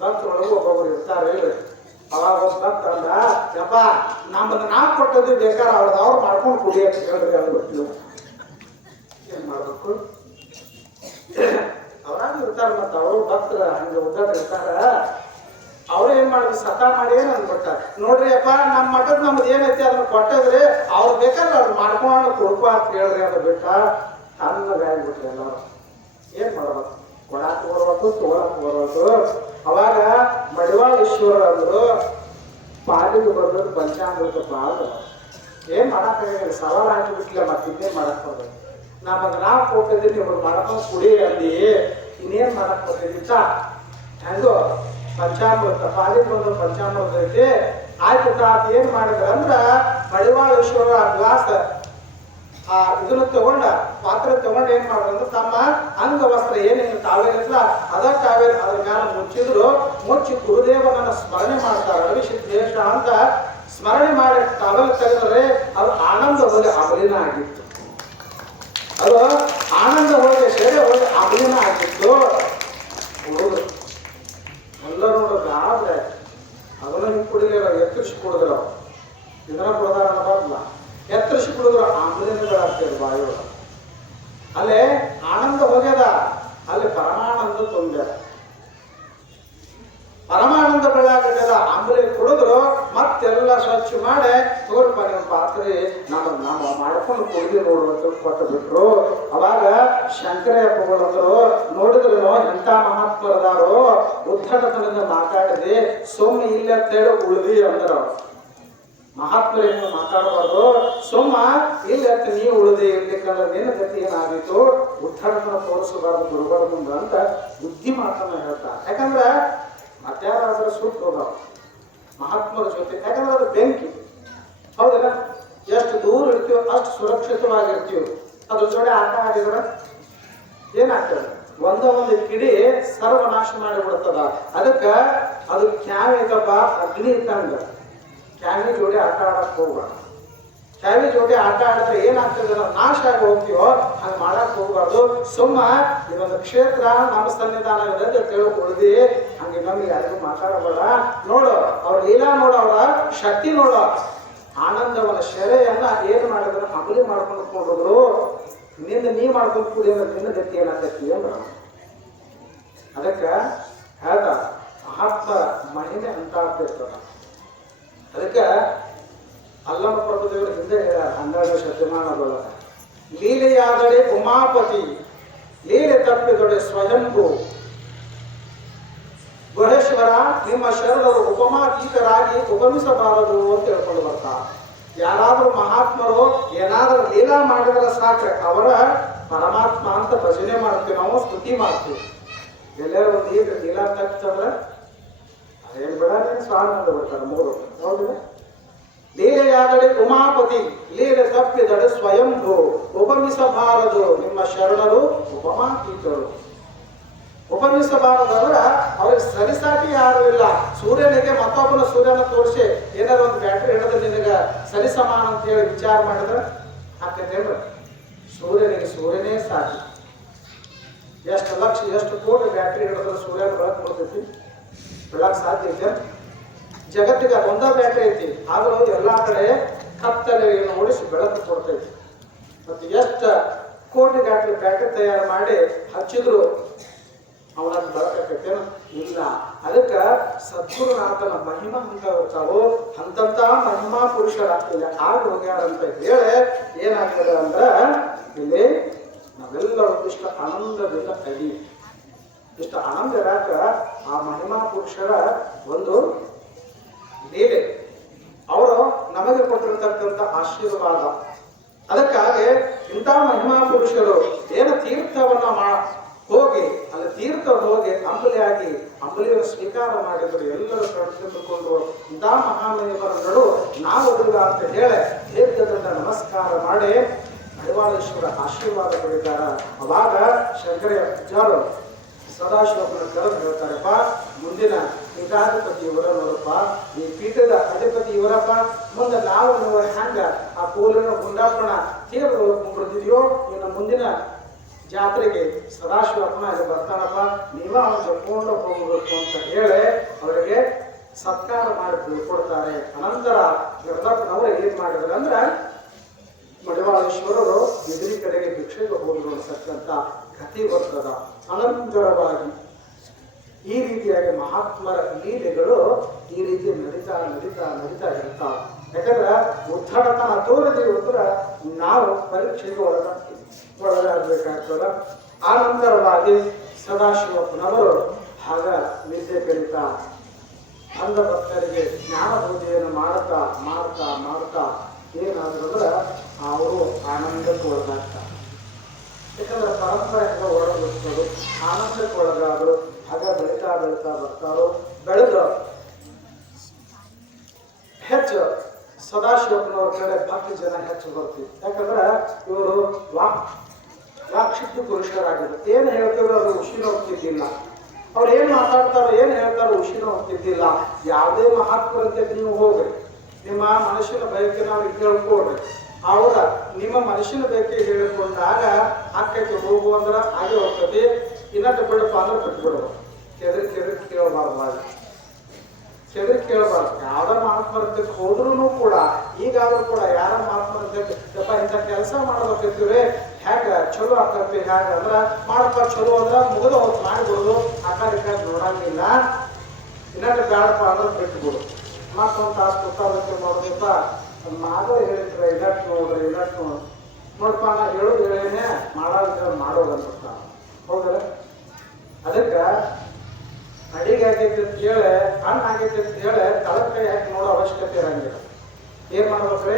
ಭಕ್ತರೊಳಗೂ ಒಬ್ಬೊಬ್ರು ಇರ್ತಾರೆ. ಅವಾಗ ಒಬ್ಬ ಭಕ್ತ ಅಂದ, ಯಪ್ಪ ನಮ್ಮದು ನಾವು ಕೊಟ್ಟದ್ದು ಬೇಕಾದ್ರೆ ಅವ್ರು ಮಾಡ್ಕೊಂಡು ಕುಡಿ ಅಂತ ಹೇಳಿದ್ರೆ ಅಂದ್ಬಿಟ್ಟು ಏನ್ ಮಾಡ್ಬೇಕು? ಅವ್ರಾಗ ಇರ್ತಾರೆ. ಮತ್ತು ಅವರು ಭಕ್ತರ ಹಂಗೆ ಉದ್ದದ ಇರ್ತಾರ. ಅವ್ರು ಏನ್ ಮಾಡಿದ್ರು? ಸತ ಮಾಡಿ ಏನು ಅಂದ್ಬಿಟ್ಟ, ನೋಡ್ರಿ ಅಪ್ಪ ನಮ್ಮ ಮಠದ ನಮ್ದು ಏನೈತಿ ಅದನ್ನ ಕೊಟ್ಟಿದ್ರಿ, ಅವ್ರು ಬೇಕಾದ್ರೆ ಅವ್ರು ಮಾಡ್ಕೊಂಡು ಕೊಡ್ಕೊ ಅಂತ ಹೇಳ್ರಿ ಅದು ಬಿಟ್ಟ ತಣ್ಣಗಾಗ್ಬಿಟ್ರಿ ಎಲ್ಲರೂ. ಏನ್ ಮಾಡ್ಬೇಕು? ಕೊಡಾಕ್ ಬರ್ಬೇಕು, ತಗೊಳಕ್ ಬರ್ಬೇಕು. ಅವಾಗ ಮಡಿವಾಳೇಶ್ವರ ಅಂದ್ರು ಪಾಲಿಗೆ ಬರ್ಬೇಕು ಪಂಚಾಮೃತ ಪಾದ. ಏನ್ ಮಾಡಕ್ಕಾಗಿಲ್ಲ, ಸವಾಲು ಹಾಕಿಬಿಟ್ಲಿಲ್ಲ, ಮತ್ತೆ ಇನ್ನೇನ್ ಮಾಡಕ್ ಬರ್ಬೇಕು? ನಮಗ್ ನಾವು ಕೊಟ್ಟಿದ್ದೀವಿ, ನೀವು ಮಾಡ್ಕೊಂಡು ಕುಡಿ ಅಂದಿ, ಇನ್ನೇನ್ ಮಾಡಕ್ ಬರ್ತಿದ್ದ? ಹೆಂಗೋ ಪಂಚಾಮೃತ ಪಾಲಿಗೆ ಬಂದು ಪಂಚಾಮೃತ ಐತಿ ಆಯ್ತು. ಆತ ಏನ್ ಮಾಡಿದ್ರ ಅಂದ್ರ ಮಡಿವಾಳೇಶ್ವರ ಗ್ಲಾಸ್ ಇದನ್ನ ತಗೊಂಡ ಪಾತ್ರೆ ತಗೊಂಡು ಏನ್ ಮಾಡಿದ್ರು, ತಮ್ಮ ಅಂಗ ವಸ್ತ್ರ ಏನೇನು ತಾವೇಲ್ ಇರ್ತದ ಅದ ತಾವೇಲ್ ಅದ್ರ ಮ್ಯಾಲ ಮುಚ್ಚಿದ್ರು. ಮುಚ್ಚಿ ಗುರುದೇವನನ್ನ ಸ್ಮರಣೆ ಮಾಡ್ತಾರೆ. ಅವಿಸಿದ್ದೇಶ ಅಂತ ಸ್ಮರಣೆ ಮಾಡಿ ತಾವೆಲ್ಲ ತೆಗೆದ್ರೆ ಅದು ಆನಂದ ಹೋಗಿ ಅಮಲಿನ ಆಗಿತ್ತು. ಅದು ಆನಂದ ಹೋಗಿ ಸೇರೆ ಹೋಗಿ ಅಮಲಿನ ಆಗಿತ್ತು. ಹುಡುಗರು ಎಲ್ಲ ನೋಡೋದು ಆದ್ರೆ ಅದನ್ನ ಹಿಂಗೆ ಕುಡಿಲಿಲ್ಲ, ಎತ್ತರಿಸಿ ಕುಡಿದ್ರು. ಇದನ್ನ ಕೊಡದಾರ ಅನ್ನೋದಲ್ಲ, ಎತ್ತರಿಸಿ ಕುಡಿದ್ರು ಆಂಬಲಿನಗಳಾಗ್ತದೆ ಬಾಯಿಯೊಳ. ಅಲ್ಲೇ ಆನಂದ ಹೋಗ್ಯದ, ಅಲ್ಲಿ ಪರಮಾನಂದ ತುಂಬ್ಯದ. ಪರಮಾನಂದ ಬೆಳಾಗದ ಆಂಬಲಿ ಕುಡಿದ್ರು. ಮತ್ತೆಲ್ಲ ಸ್ವಚ್ಛ ಮಾಡಿ ತೋರ್ಪ ನಿಮ್ಮ ಪಾತ್ರೆ ನಾವು ಮಾಡ್ಕೊಂಡು ಕುಡಿದು ನೋಡುವಂತ ಕೊಟ್ಟು ಬಿಟ್ರು. ಅವಾಗ ಶಂಕರಯ್ಯಪ್ಪಗಳಂದ್ರು, ನೋಡಿದ್ರು ಎಂಥ ಮಹಾತ್ಮರದಾರು, ಉದ್ಧಟತನದಿಂದ ಮಾತಾಡಿದೆ ಸೋಮ ಇಲ್ಲ ಅಂತೇಳಿ ಉಳಿದಿ ಅಂದ್ರ. ಮಹಾತ್ಮರೇನು ಮಾತಾಡಬಾರ್ದು, ಸೋಮ ಇಲ್ಲ ನೀವು ಉಳಿದಿ ಇರ್ಲಿಕ್ಕಂದ್ರೆ ನಿನ್ನ ಗತಿ ಏನಾಗಿತ್ತು, ಉದ್ಧಟತನ ತೋರಿಸಬಾರ್ದು ಗುರುಗಳ ಮುಂದೆ ಅಂತ ಬುದ್ಧಿ ಮಾತನ್ನ ಹೇಳ್ತಾರೆ. ಯಾಕಂದ್ರೆ ಮತ್ಯಾರಾದ್ರೆ ಸುಟ್ಟು ಹೋಗವ ಮಹಾತ್ಮರ ಜೊತೆ. ಯಾಕಂದ್ರೆ ಅದು ಬೆಂಕಿ, ಹೌದಲ್ಲ? ಎಷ್ಟು ದೂರ ಇರ್ತೀವೋ ಅಷ್ಟು ಸುರಕ್ಷಿತವಾಗಿರ್ತೀವಿ. ಅದ್ರ ಜೋಡಿ ಆಟ ಆಡಿದ್ರೆ ಏನಾಗ್ತದೆ? ಒಂದು ಕಿಡಿ ಸರ್ವನಾಶ ಮಾಡಿಬಿಡ್ತದ. ಅದಕ್ಕೆ ಅದು ಕ್ಯಾವಿ ಐತಪ್ಪ, ಅಗ್ನಿ ಇಟ್ಟಂಗ ಕ್ಯಾವಿ ಜೋಡಿ ಆಟ ಆಡಕ್ ಹೋಗ್ಬಾರ್ದು. ಕ್ಯಾವಿ ಜೋಡಿ ಆಟ ಆಡಿದ್ರೆ ಏನಾಗ್ತದೆ, ನಾವು ನಾಶ ಆಗಿ ಹೋಗ್ತೀವೋ ಹಂಗೆ ಮಾಡಕ್ ಹೋಗ್ಬಾರ್ದು. ಸುಮ್ಮ ಇದೊಂದು ಕ್ಷೇತ್ರ ನಮ್ಮ ಸನ್ನಿಧಾನ ಇದೆ ತಿಳ್ಕೊಳ್ದಿ, ಹಂಗೆ ನಮ್ಗೆ ಯಾರಿಗೂ ಮಾತಾಡಬೇಡ. ನೋಡು ಅವ್ರ ಲೀಲಾ, ನೋಡು ಅವರ ಶಕ್ತಿ, ನೋಡು ಆನಂದವನ ಶೆರೆಯನ್ನ ಏನು ಮಾಡಿದ್ರು ಅಮಲಿ ಮಾಡ್ಕೊಂಡು ಹೋದ್ರು. ನಿನ್ನ ನೀ ಮಾಡ್ಕೊಂಡು ಕೂಡಿ ಅಂದ್ರೆ ನಿನ್ನ ಗತಿ ಏನಾಗ್ತೈತಿ ಅಂದ್ರ. ಅದಕ್ಕೆ ಹೇಳ್ದ ಮಹಾತ್ಮ ಮಹಿಮೆ ಅಂತ ಆಗ್ತಿರ್ತದ. ಅದಕ್ಕೆ ಅಲ್ಲಮ ಪ್ರಭುದೇವರು ಹಿಂದೆ ಹೇಳ್ಯಾರ 12ನೇ ಶತಮಾನದೊಳಗ, ಲೀಲೆಯಾದಡೆ ಉಮಾಪತಿ, ಲೀಲೆ ತಪ್ಪಿದೊಡೆ ಸ್ವಯಂಭೂ, ಗುಹೇಶ್ವರ ನಿಮ್ಮ ಶರಣರು ಉಪಮಾತೀತರಾಗಿ ಉಪಮಿಸಬಾರದು ಅಂತ ಹೇಳ್ಕೊಂಡು ಬರ್ತಾರೆ. ಯಾರಾದ್ರೂ ಮಹಾತ್ಮರು ಏನಾದ್ರೂ ಲೀಲಾ ಮಾಡಿದ್ರೆ ಸಾಕ್ರೆ ಅವರ ಪರಮಾತ್ಮ ಅಂತ ಭಜನೆ ಮಾಡ್ತೀವಿ, ನಾವು ಸ್ತುತಿ ಮಾಡ್ತೀವಿ. ಎಲ್ಲರೂ ಒಂದು ಈಗ ಲೀಲಾ ತಪ್ಪಿದ್ರೆ ಅದೇನು ಬೇಡ, ನೀನು ಸ್ವಾಮಿ ಅಂತ ಬರ್ತಾರೆ ಮೂರು. ಹೌದಿಲ್ಲ? ಲೀಲೆಯಾದಡೆ ಉಮಾಪತಿ, ಲೀಲೆ ತಪ್ಪಿದಡೆ ಸ್ವಯಂಭೂ, ಉಪಮಿಸಬಾರದು ನಿಮ್ಮ ಶರಣರು ಉಪಮಾತೀತರು. ಉಪಮಿಸಬಾರದಂದ್ರ ಅವ್ರಿಗೆ ಸರಿಸಾಟಿ ಯಾರು ಇಲ್ಲ. ಸೂರ್ಯನಿಗೆ ಮತ್ತೊಬ್ಬನ ಸೂರ್ಯನ ತೋರಿಸಿ ಏನಾದ್ರು ಒಂದು ಬ್ಯಾಟ್ರಿ ಹಿಡಿದ್ರೆ ನಿನಗೆ ಸರಿಸಮಾನ ಅಂತ ಹೇಳಿ ವಿಚಾರ ಮಾಡಿದ್ರೆ ಹಾಕತ್ತೇನ್ರಿ? ಸೂರ್ಯನಿಗೆ ಸೂರ್ಯನೇ ಸಾಕಿ. ಎಷ್ಟು ಲಕ್ಷ ಎಷ್ಟು ಕೋಟಿ ಬ್ಯಾಟ್ರಿ ಹಿಡಿದ್ರೆ ಸೂರ್ಯನ ಬೆಳಕು ಕೊಡ್ತೈತಿ? ಬೆಳಕು ಸಾಧ್ಯ ಐತೆ? ಜಗತ್ತಿಗೆ ಒಂದೇ ಬ್ಯಾಟ್ರಿ ಐತಿ, ಆದ್ರೂ ಎಲ್ಲಾ ಕಡೆ ಕತ್ತಲೆಯನ್ನು ಓಡಿಸಿ ಬೆಳಕು ಕೊಡ್ತೈತಿ. ಮತ್ತು ಎಷ್ಟು ಕೋಟಿ ಗಟ್ಟಲೆ ಬ್ಯಾಟ್ರಿ ತಯಾರು ಮಾಡಿ ಹಚ್ಚಿದ್ರು ಅವನ ಬೆಳಕೈತೇನು? ಇಲ್ಲ. ಅದಕ್ಕೆ ಸದ್ಗುರುನಾಥನ ಮಹಿಮಾ ಅಂತ ಇರ್ತಾವೋ ಅಂತಂತ ಮಹಿಮಾ ಪುರುಷರಾಗ್ತಿಲ್ಲ ಆಗಿ ಹೋಗ್ಯಾರಂತ ಹೇಳಿ ಏನಾಗ್ತದೆ ಅಂದ್ರೆ ಇಲ್ಲಿ ನಾವೆಲ್ಲರೂ ಇಷ್ಟ ಆನಂದದಿಂದ ಕಲಿ. ಇಷ್ಟ ಆನಂದ ಇರಾಕ ಆ ಮಹಿಮಾ ಪುರುಷರ ಒಂದು ಲೀಲೆ, ಅವರು ನಮಗೆ ಕೊಟ್ಟಿರ್ತಕ್ಕಂಥ ಆಶೀರ್ವಾದ. ಅದಕ್ಕಾಗಿ ಇಂಥ ಮಹಿಮಾ ಪುರುಷರು ಏನು ತೀರ್ಥವನ್ನ ಹೋಗಿ ಅಲ್ಲಿ ತೀರ್ಥ ಹೋಗಿ ಅಂಬಲಿಯಾಗಿ ಅಂಬಲಿಯನ್ನು ಸ್ವೀಕಾರ ಮಾಡಿದ್ರು. ಎಲ್ಲರೂ ಕರೆದುಕೊಂಡು ಇಂಥ ಮಹಾಮಹಿಮರ ನಡು ನಾವು ಅಂತ ಹೇಳಿ ದೀರ್ಘದಿಂದ ನಮಸ್ಕಾರ ಮಾಡಿ ಮಡಿವಾಳೇಶ್ವರ ಆಶೀರ್ವಾದ ಪಡಿತಾರ. ಅವಾಗ ಶಂಕರಯ್ಯ ಪೂಜಾರು ಸದಾಶಿವಪ್ಪನ ಕರೆದು ಹೇಳ್ತಾರಪ್ಪ, ಮುಂದಿನ ಪೀಠಾಧಿಪತಿ ಇವರ ನೋಡಪ್ಪ, ಈ ಪೀಠದ ಅಧಿಪತಿ ಇವರಪ್ಪ, ಮುಂದೆ ನಾವು ನೀವು ಹ್ಯಾಂಗ ಆ ಕೋಲಿನ ಗುಂಡಾಪಣ ತೀರ್ದು ಬರ್ತಿದ್ಯೋ, ಇನ್ನು ಮುಂದಿನ ಜಾತ್ರೆಗೆ ಸದಾಶಿವಪ್ಪನ ಅಲ್ಲಿ ಬರ್ತಾನಪ್ಪ, ನೀವ ಅವನು ಜಪ್ಕೊಂಡು ಹೋಗಬೇಕು ಅಂತ ಹೇಳಿ ಅವರಿಗೆ ಸತ್ಕಾರ ಮಾಡಿ ತಿಳ್ಕೊಡ್ತಾರೆ. ಅನಂತರ ಯರದಪ್ಪನವರು ಏನ್ ಮಾಡಿದ್ರು ಅಂದ್ರೆ ಮಡಿವಾಳೇಶ್ವರರು ಬಿದಿರಿ ಕಡೆಗೆ ಭಿಕ್ಷೆಗೆ ಹೋದ್ರು ಅನ್ನತಕ್ಕಂಥ ಕಥೆ ಬರ್ತದ. ಅನಂತರವಾಗಿ ಈ ರೀತಿಯಾಗಿ ಮಹಾತ್ಮರ ಲೀಲೆಗಳು ಈ ರೀತಿ ನಡೀತಾ ನಡೀತಾ ನಡೀತಾ ಇರ್ತಾವ. ಯಾಕಂದ್ರೆ ಉದ್ಧಟತನ ತೋರದಿರು ಅಂದ್ರೆ ನಾವು ಪರೀಕ್ಷೆಗೆ ಒಳಗಾಗಬೇಕಾಗ್ತದ. ಆ ನಂತರವಾಗಿ ಸದಾಶಿವಪ್ಪನವರು ಆಗ ವಿದ್ಯೆ ಕಲಿತಾ ಅಂಧ ಭಕ್ತರಿಗೆ ಜ್ಞಾನ ಬೋಧೆಯನ್ನು ಮಾಡ್ತಾ ಮಾಡ್ತಾ ಮಾಡ್ತಾ ಏನಾದ್ರು ಅಂದ್ರೆ ಅವರು ಆನಂದಕ್ಕೆ ಒಳಗಾಗ್ತಾರೆ. ಯಾಕಂದ್ರೆ ಪರಂಪರೆಯಿಂದ ಒಳಗಿರ್ತರು, ಆನಂದಕ್ಕೆ ಒಳಗಾದ್ರು. ಆಗ ಬೆಳೀತಾ ಬೆಳೀತಾ ಬರ್ತಾರೋ, ಬೆಳೆದು ಹೆಚ್ಚು ಸದಾಶಿವಪ್ಪನವ್ರ ಕಡೆ ಭಕ್ತಿ ಜನ ಹೆಚ್ಚು ಬರ್ತೀವಿ. ಯಾಕಂದ್ರೆ ಇವರು ವಾಕ್ಶಕ್ತಿ ಪುರುಷರಾಗಿದ್ರು. ಏನು ಹೇಳ್ತಿದ್ರು ಅದು ಉಶಿನ ಹೋಗ್ತಿದ್ದಿಲ್ಲ. ಅವ್ರು ಏನು ಮಾತಾಡ್ತಾರೋ ಏನು ಹೇಳ್ತಾರೋ ಉಶಿನ ಹೋಗ್ತಿದ್ದಿಲ್ಲ. ಯಾವುದೇ ಮಹಾತ್ಮರಂತೆ ನೀವು ಹೋಗ್ರಿ, ನಿಮ್ಮ ಮನುಷ್ಯನ ಬಯಕೆ ನಾವು ಕೇಳ್ಕೊಡ್ರಿ, ಅವರ ನಿಮ್ಮ ಮನುಷ್ಯನ ಬಯಕೆ ಹೇಳಿಕೊಂಡಾಗ ಅಕ್ಕಕ್ಕೆ ಹೋಗು ಅಂದ್ರೆ ಹಾಗೆ ಹೋಗ್ತದೆ. ಇನ್ನಟ್ಟು ಬಿಡಪ್ಪ ಅಂದ್ರೆ ಬಿಟ್ಟು ಬಿಡುವ. ಕೆದರಿ ಕೇಳಬಾರ್ದು, ಕೆದರಿ ಕೇಳಬಾರ್ದು. ಯಾವ್ದ ಮಹಾತ್ಮರಂತಕ್ಕೆ ಹೋದ್ರೂ ಕೂಡ ಈಗಾದ್ರೂ ಕೂಡ ಯಾರ ಮಹಾತ್ಮರಂತಕ್ಕೆ ಯಪ್ಪ ಇಂಥ ಕೆಲಸ ಮಾಡ್ಬೇಕಿರ್ತೀವ್ರಿ, ಹೇಗ ಚಲೋ ಆಕತಿ, ಹೇಗ ಅಂದ್ರ ಮಾಡಪ್ಪ ಚಲೋ ಅಂದ್ರ ಮುಗಿದ ಹೊತ್ತು ಮಾಡಿಬಿಡುದು. ಆ ಕಡೆ ನೋಡಂಗಿಲ್ಲ. ಇನ್ನಟ್ಟು ಬೇಡಪ್ಪ ಅಂದ್ರೆ ಬಿಟ್ಟು ಬಿಡು. ಮತ್ತೊಂದು ತಾಸು ಗೊತ್ತಾಗುತ್ತೆ ನೋಡ್ಬೇಕ ಮಾಡೋ ಹೇಳಿದ್ರೆ ಇಲ್ಲಟ್ಟು ನೋಡ್ರಿ, ಇಲ್ಲಟ್ಟು ನೋಡಪ್ಪ ನಾ ಹೇಳೋದು ಹೇಳೇನೆ, ಮಾಡೋದಿದ್ರೆ ಮಾಡೋದಂತ. ಹೌದಲ್ಲ? ಅದಕ್ಕೆ ಅಡಿಗೆ ಆಗೈತೆ ಅಂತ ಹೇಳಿ ಹಣ್ಣು ಆಗೈತೆ ಅಂತ ಹೇಳಿ ತಲಕಾಯಿ ಹಾಕಿ ನೋಡೋ ಅವಶ್ಯಕತೆ ಇರಂಗಿಲ್ಲ. ಏನ್ ಮಾಡ್ಬೇಕ್ರಿ?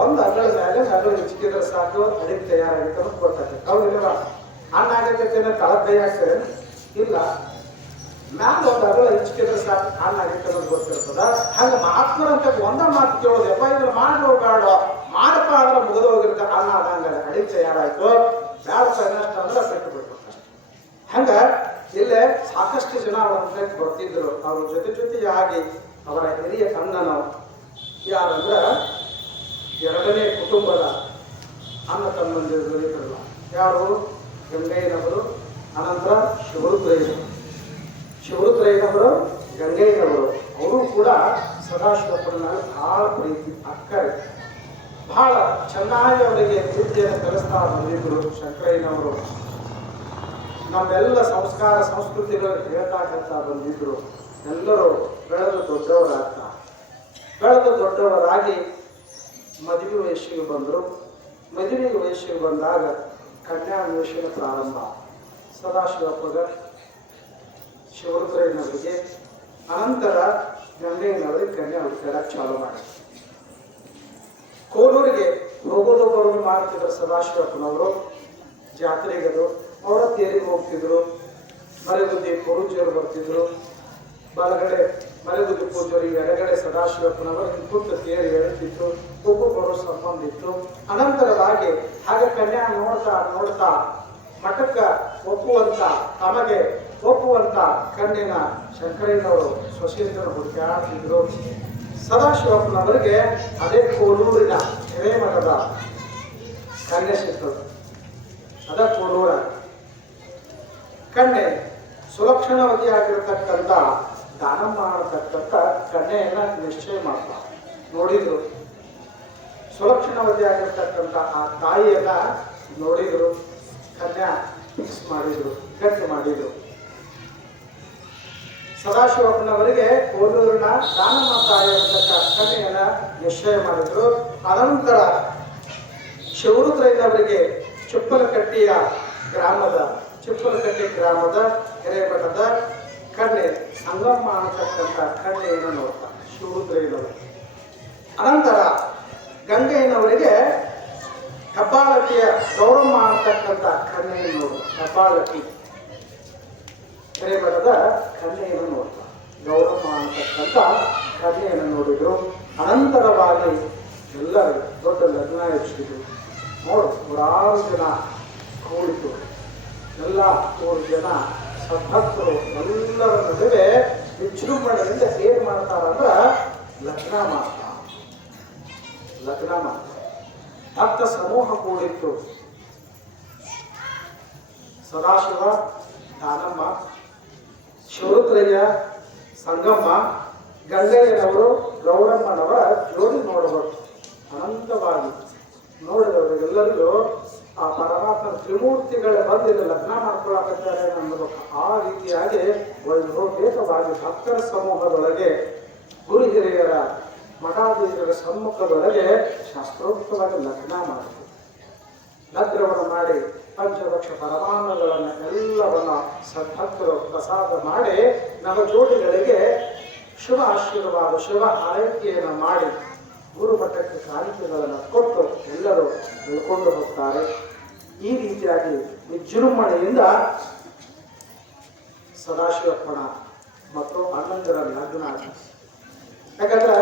ಒಂದು ಅಗಳ ಮೇಲೆ ಅಗಳ ಹಿಚ್ಕಿದ್ರೆ ಸಾಕು, ಅಡಿಗೆ ತಯಾರಾಗೈತೆ ಅಂತ ಗೊತ್ತಾಗ್ತದೆ. ಹೌದಿಲ್ಲ? ಹಣ್ಣು ಆಗೈತೆ ತಲಕಾಯಿ ಹಾಕ್ತಾರೆ ಇಲ್ಲ, ಮ್ಯಾಲ ಒಂದು ಅಗಳ ಹಿಚ್ಕಿದ್ರೆ ಸಾಕು ಹಣ್ಣು ಆಗೈತೆ ಅನ್ನೋದು ಗೊತ್ತಿರ್ತದ. ಹಂಗೆ ಮಹಾತ್ಮರಂತ ಒಂದ ಮಾತು ಕೇಳೋದು, ಯಪ್ಪ ಇದ್ರ ಮಾಡೋ ಬೇಡ, ಮಾಡಪ್ಪ ಅಂದ್ರೆ ಮುಗಿದು ಹೋಗಿರ್ತ ಅನ್ನ ಆದಂಗ ಅಡಿಗೆ ತಯಾರಾಯ್ತು, ಬ್ಯಾಡಪ್ಪ ಇನ್ನಷ್ಟು ಅಂದ್ರೆ ಬಿಟ್ಟು ಬಿಡ್ಬೇಕು. ಹಂಗ ಇಲ್ಲೇ ಸಾಕಷ್ಟು ಜನ ಅವರ ಬರ್ತಿದ್ರು. ಅವ್ರ ಜೊತೆಯಾಗಿ ಅವರ ಹಿರಿಯ ಅಣ್ಣನ ಯಾರಂದ್ರ ಎರಡನೇ ಕುಟುಂಬದ ಅಣ್ಣ ತಮ್ಮಂದಿರಲ್ಲ. ಯಾರು? ಗಂಗಯ್ಯನವರು, ಅನಂತರ ಶಿವರುದ್ರಯ್ಯನವರು, ಗಂಗಯ್ಯನವರು. ಅವರು ಕೂಡ ಸದಾಶಿವಪ್ಪನ ಬಹಳ ಪ್ರೀತಿ, ಅಕ್ಕರೆ ಬಹಳ ಚೆನ್ನಾಗಿ ಅವರಿಗೆ ವಿದ್ಯೆಯನ್ನು ಕಲಿಸ್ತಾ ಬಂದಿದ್ರು. ಶಂಕರಯ್ಯನವರು ನಮ್ಮೆಲ್ಲ ಸಂಸ್ಕಾರ ಸಂಸ್ಕೃತಿಗಳು ಹೇಳ್ತಾ ಬಂದಿದ್ರು. ಎಲ್ಲರೂ ಬೆಳೆದು ದೊಡ್ಡವರಾಗಿ ಮದುವೆ ವಯಸ್ಸಿಗೆ ಬಂದರು. ಮದುವೆ ವಯಸ್ಸಿಗೆ ಬಂದಾಗ ಕನ್ಯಾನ್ವೇಷಣೆ ಪ್ರಾರಂಭ. ಸದಾಶಿವಪ್ಪಗ, ಶಿವರುದ್ರಯ್ಯನವರಿಗೆ, ಅನಂತರ ಗಂಗಯ್ಯನವರಿಗೆ ಕನ್ಯಾ ಹುಡುಕಾಡಕ್ಕೆ ಚಾಲು ಮಾಡಿ ಕೋಲೂರಿಗೆ ಹೋಗೋದು ಬರೋದು ಮಾಡ್ತಿದ್ರು. ಸದಾಶಿವಪ್ಪನವರು ಜಾತ್ರೆಗದು ಅವರ ತೇರಿಗೆ ಹೋಗ್ತಿದ್ರು. ಮರೆಗುದ್ದಿ ಪೂಜೆಯವರು ಬರ್ತಿದ್ರು. ಬಲಗಡೆ ಮರೆಗುದ್ದಿ ಪೂಜೆಯವರಿಗೆ, ಎಡಗಡೆ ಸದಾಶಿವಪ್ಪನವರು ಕುಂತ ತೇರು ಎಳುತ್ತಿತ್ತು. ಒಬ್ಬು ಬರೋ ಸಂಬಂಧ ಇತ್ತು. ಅನಂತರವಾಗಿ ಹಾಗೆ ಕನ್ಯಾ ನೋಡ್ತಾ ಮಠಕ್ಕ ತಮಗೆ ಒಪ್ಪುವಂತ ಕಣ್ಣಿನ ಶಂಕರಯ್ಯನವರು ಸೊಸೆಯಂತರು ಹುಡುಕಾಡ್ತಿದ್ರು. ಸದಾಶಿವಪ್ಪನವರಿಗೆ ಅದೇ ಕೋಲೂರಿನ ಹಿರೇಮಠದ ಕನ್ಯೆ ಸಿಗ್ತದೆ. ಅದ ಕೋಲೂರ ಕನ್ಯೆ ಸುಲಕ್ಷಣವತಿಯಾಗಿರ್ತಕ್ಕಂಥ ದಾನಮ್ಮ ಮಾಡತಕ್ಕಂಥ ಕನ್ಯೆಯನ್ನ ನಿಶ್ಚಯ ಮಾಡ್ತಾರೆ. ನೋಡಿದ್ರು, ಸುಲಕ್ಷಣವತಿಯಾಗಿರ್ತಕ್ಕಂಥ ಆ ತಾಯಿಯನ್ನ ನೋಡಿದ್ರು, ಕನ್ಯಾ ಫಿಕ್ಸ್ ಮಾಡಿದ್ರು, ಗಟ್ಟಿ ಮಾಡಿದ್ರು. ಸದಾಶಿವಪ್ಪನವರಿಗೆ ಕೋಲೂರಿನ ದಾನಮ್ಮ ತಾಯಿಯಂತಕ್ಕ ಕನ್ಯೆಯನ್ನ ನಿಶ್ಚಯ ಮಾಡಿದ್ರು. ಅನಂತರ ಶಿವರುದ್ರಯ್ಯನವರಿಗೆ ಚಿಪ್ಪಲಕಟ್ಟಿ ಗ್ರಾಮದ ಹಿರೇಮಠದ ಕನ್ಯೆ ಸಂಗಮ್ಮ ಅನ್ನತಕ್ಕಂಥ ಕನ್ಯೆಯನ್ನು ನೋಡ್ತಾರೆ ಶಿವರುದ್ರಯ್ಯನವರು. ಅನಂತರ ಗಂಗಯ್ಯನವರಿಗೆ ಹೆಬ್ಬಾಳಟ್ಟಿಯ ಗೌರಮ್ಮ ಅನ್ನತಕ್ಕಂಥ ಕನ್ಯೆಯನ್ನು ನೋಡು. ಹೆಬ್ಬಾಳಟ್ಟಿ ಹಿರೇಮಠದ ಕನ್ಯೆಯನ್ನು ನೋಡ್ತಾರೆ. ಗೌರಮ್ಮ ಅನ್ನತಕ್ಕಂಥ ಕನ್ಯೆಯನ್ನು ನೋಡಿದ್ರು. ಅನಂತರವಾಗಿ ಎಲ್ಲರೂ ದೊಡ್ಡ ಲಗ್ನ ಹೆಚ್ಚಿದ್ರು. ನೋಡು, 100 ಜನ ಕೂಡಿತು. ಎಲ್ಲ 3 ಜನ ಸದ್ಭಕ್ತರು ಎಲ್ಲರ ನಡುವೆ ವಿಜೃಂಭಣೆಯಿಂದ ಏನ್ ಮಾಡ್ತಾರಂದ್ರ ಲಗ್ನ ಮಾಡ್ತಾರೆ. ಭಕ್ತ ಸಮೂಹ ಕೂಡಿತ್ತು. ಸದಾಶಿವ, ದಾನಮ್ಮ, ಶಿವರುದ್ರಯ್ಯ, ಸಂಗಮ್ಮ, ಗಂಗಯ್ಯನವರು, ಗೌರಮ್ಮನವರ ಜೋಡಿ ನೋಡಬಹುದು. ಅನಂತವಾಗಿ ನೋಡಿದವರಿಗೆಲ್ಲರಿಗೂ ಆ ಪರಮಾತ್ಮ ತ್ರಿಮೂರ್ತಿಗಳ ಬಂದು ಇಲ್ಲಿ ಲಗ್ನ ಮಾಡ್ಕೊಳ್ಳಾಕತ್ತಾರೆ ಅನ್ನಬೇಕು. ಆ ರೀತಿಯಾಗಿ ವೈಭೋಪೇತವಾಗಿ ಭಕ್ತರ ಸಮೂಹದೊಳಗೆ ಗುರು ಹಿರಿಯರ ಮಠಾಧೀಶರ ಸಮ್ಮುಖದೊಳಗೆ ಶಾಸ್ತ್ರೋಕ್ತವಾಗಿ ಲಗ್ನ ಮಾಡಿತು. ಲಗ್ನವನ್ನು ಮಾಡಿ ಪಂಚಭಕ್ಷ ಪರಮಾನ್ನಗಳನ್ನು ಎಲ್ಲವನ್ನ ಸದ್ಭಕ್ತರು ಪ್ರಸಾದ ಮಾಡಿ ನಮ್ಮ ಜೋಡಿಗಳಿಗೆ ಶುಭ ಆಶೀರ್ವಾದ, ಶುಭ ಆರೈಕೆಯನ್ನು ಮಾಡಿ ಗುರು ಮಠಕ್ಕೆ ಕಾಣಿಕೆಗಳನ್ನು ಕೊಟ್ಟು ಎಲ್ಲರೂ ತಿಳ್ಕೊಂಡು ಹೋಗ್ತಾರೆ. ಈ ರೀತಿಯಾಗಿ ವಿಜೃಂಭಣೆಯಿಂದ ಸದಾಶಿವಪ್ಪಣ ಮತ್ತು ಅಣ್ಣಂದಿರ ಲಗ್ನ. ಯಾಕಂದ್ರೆ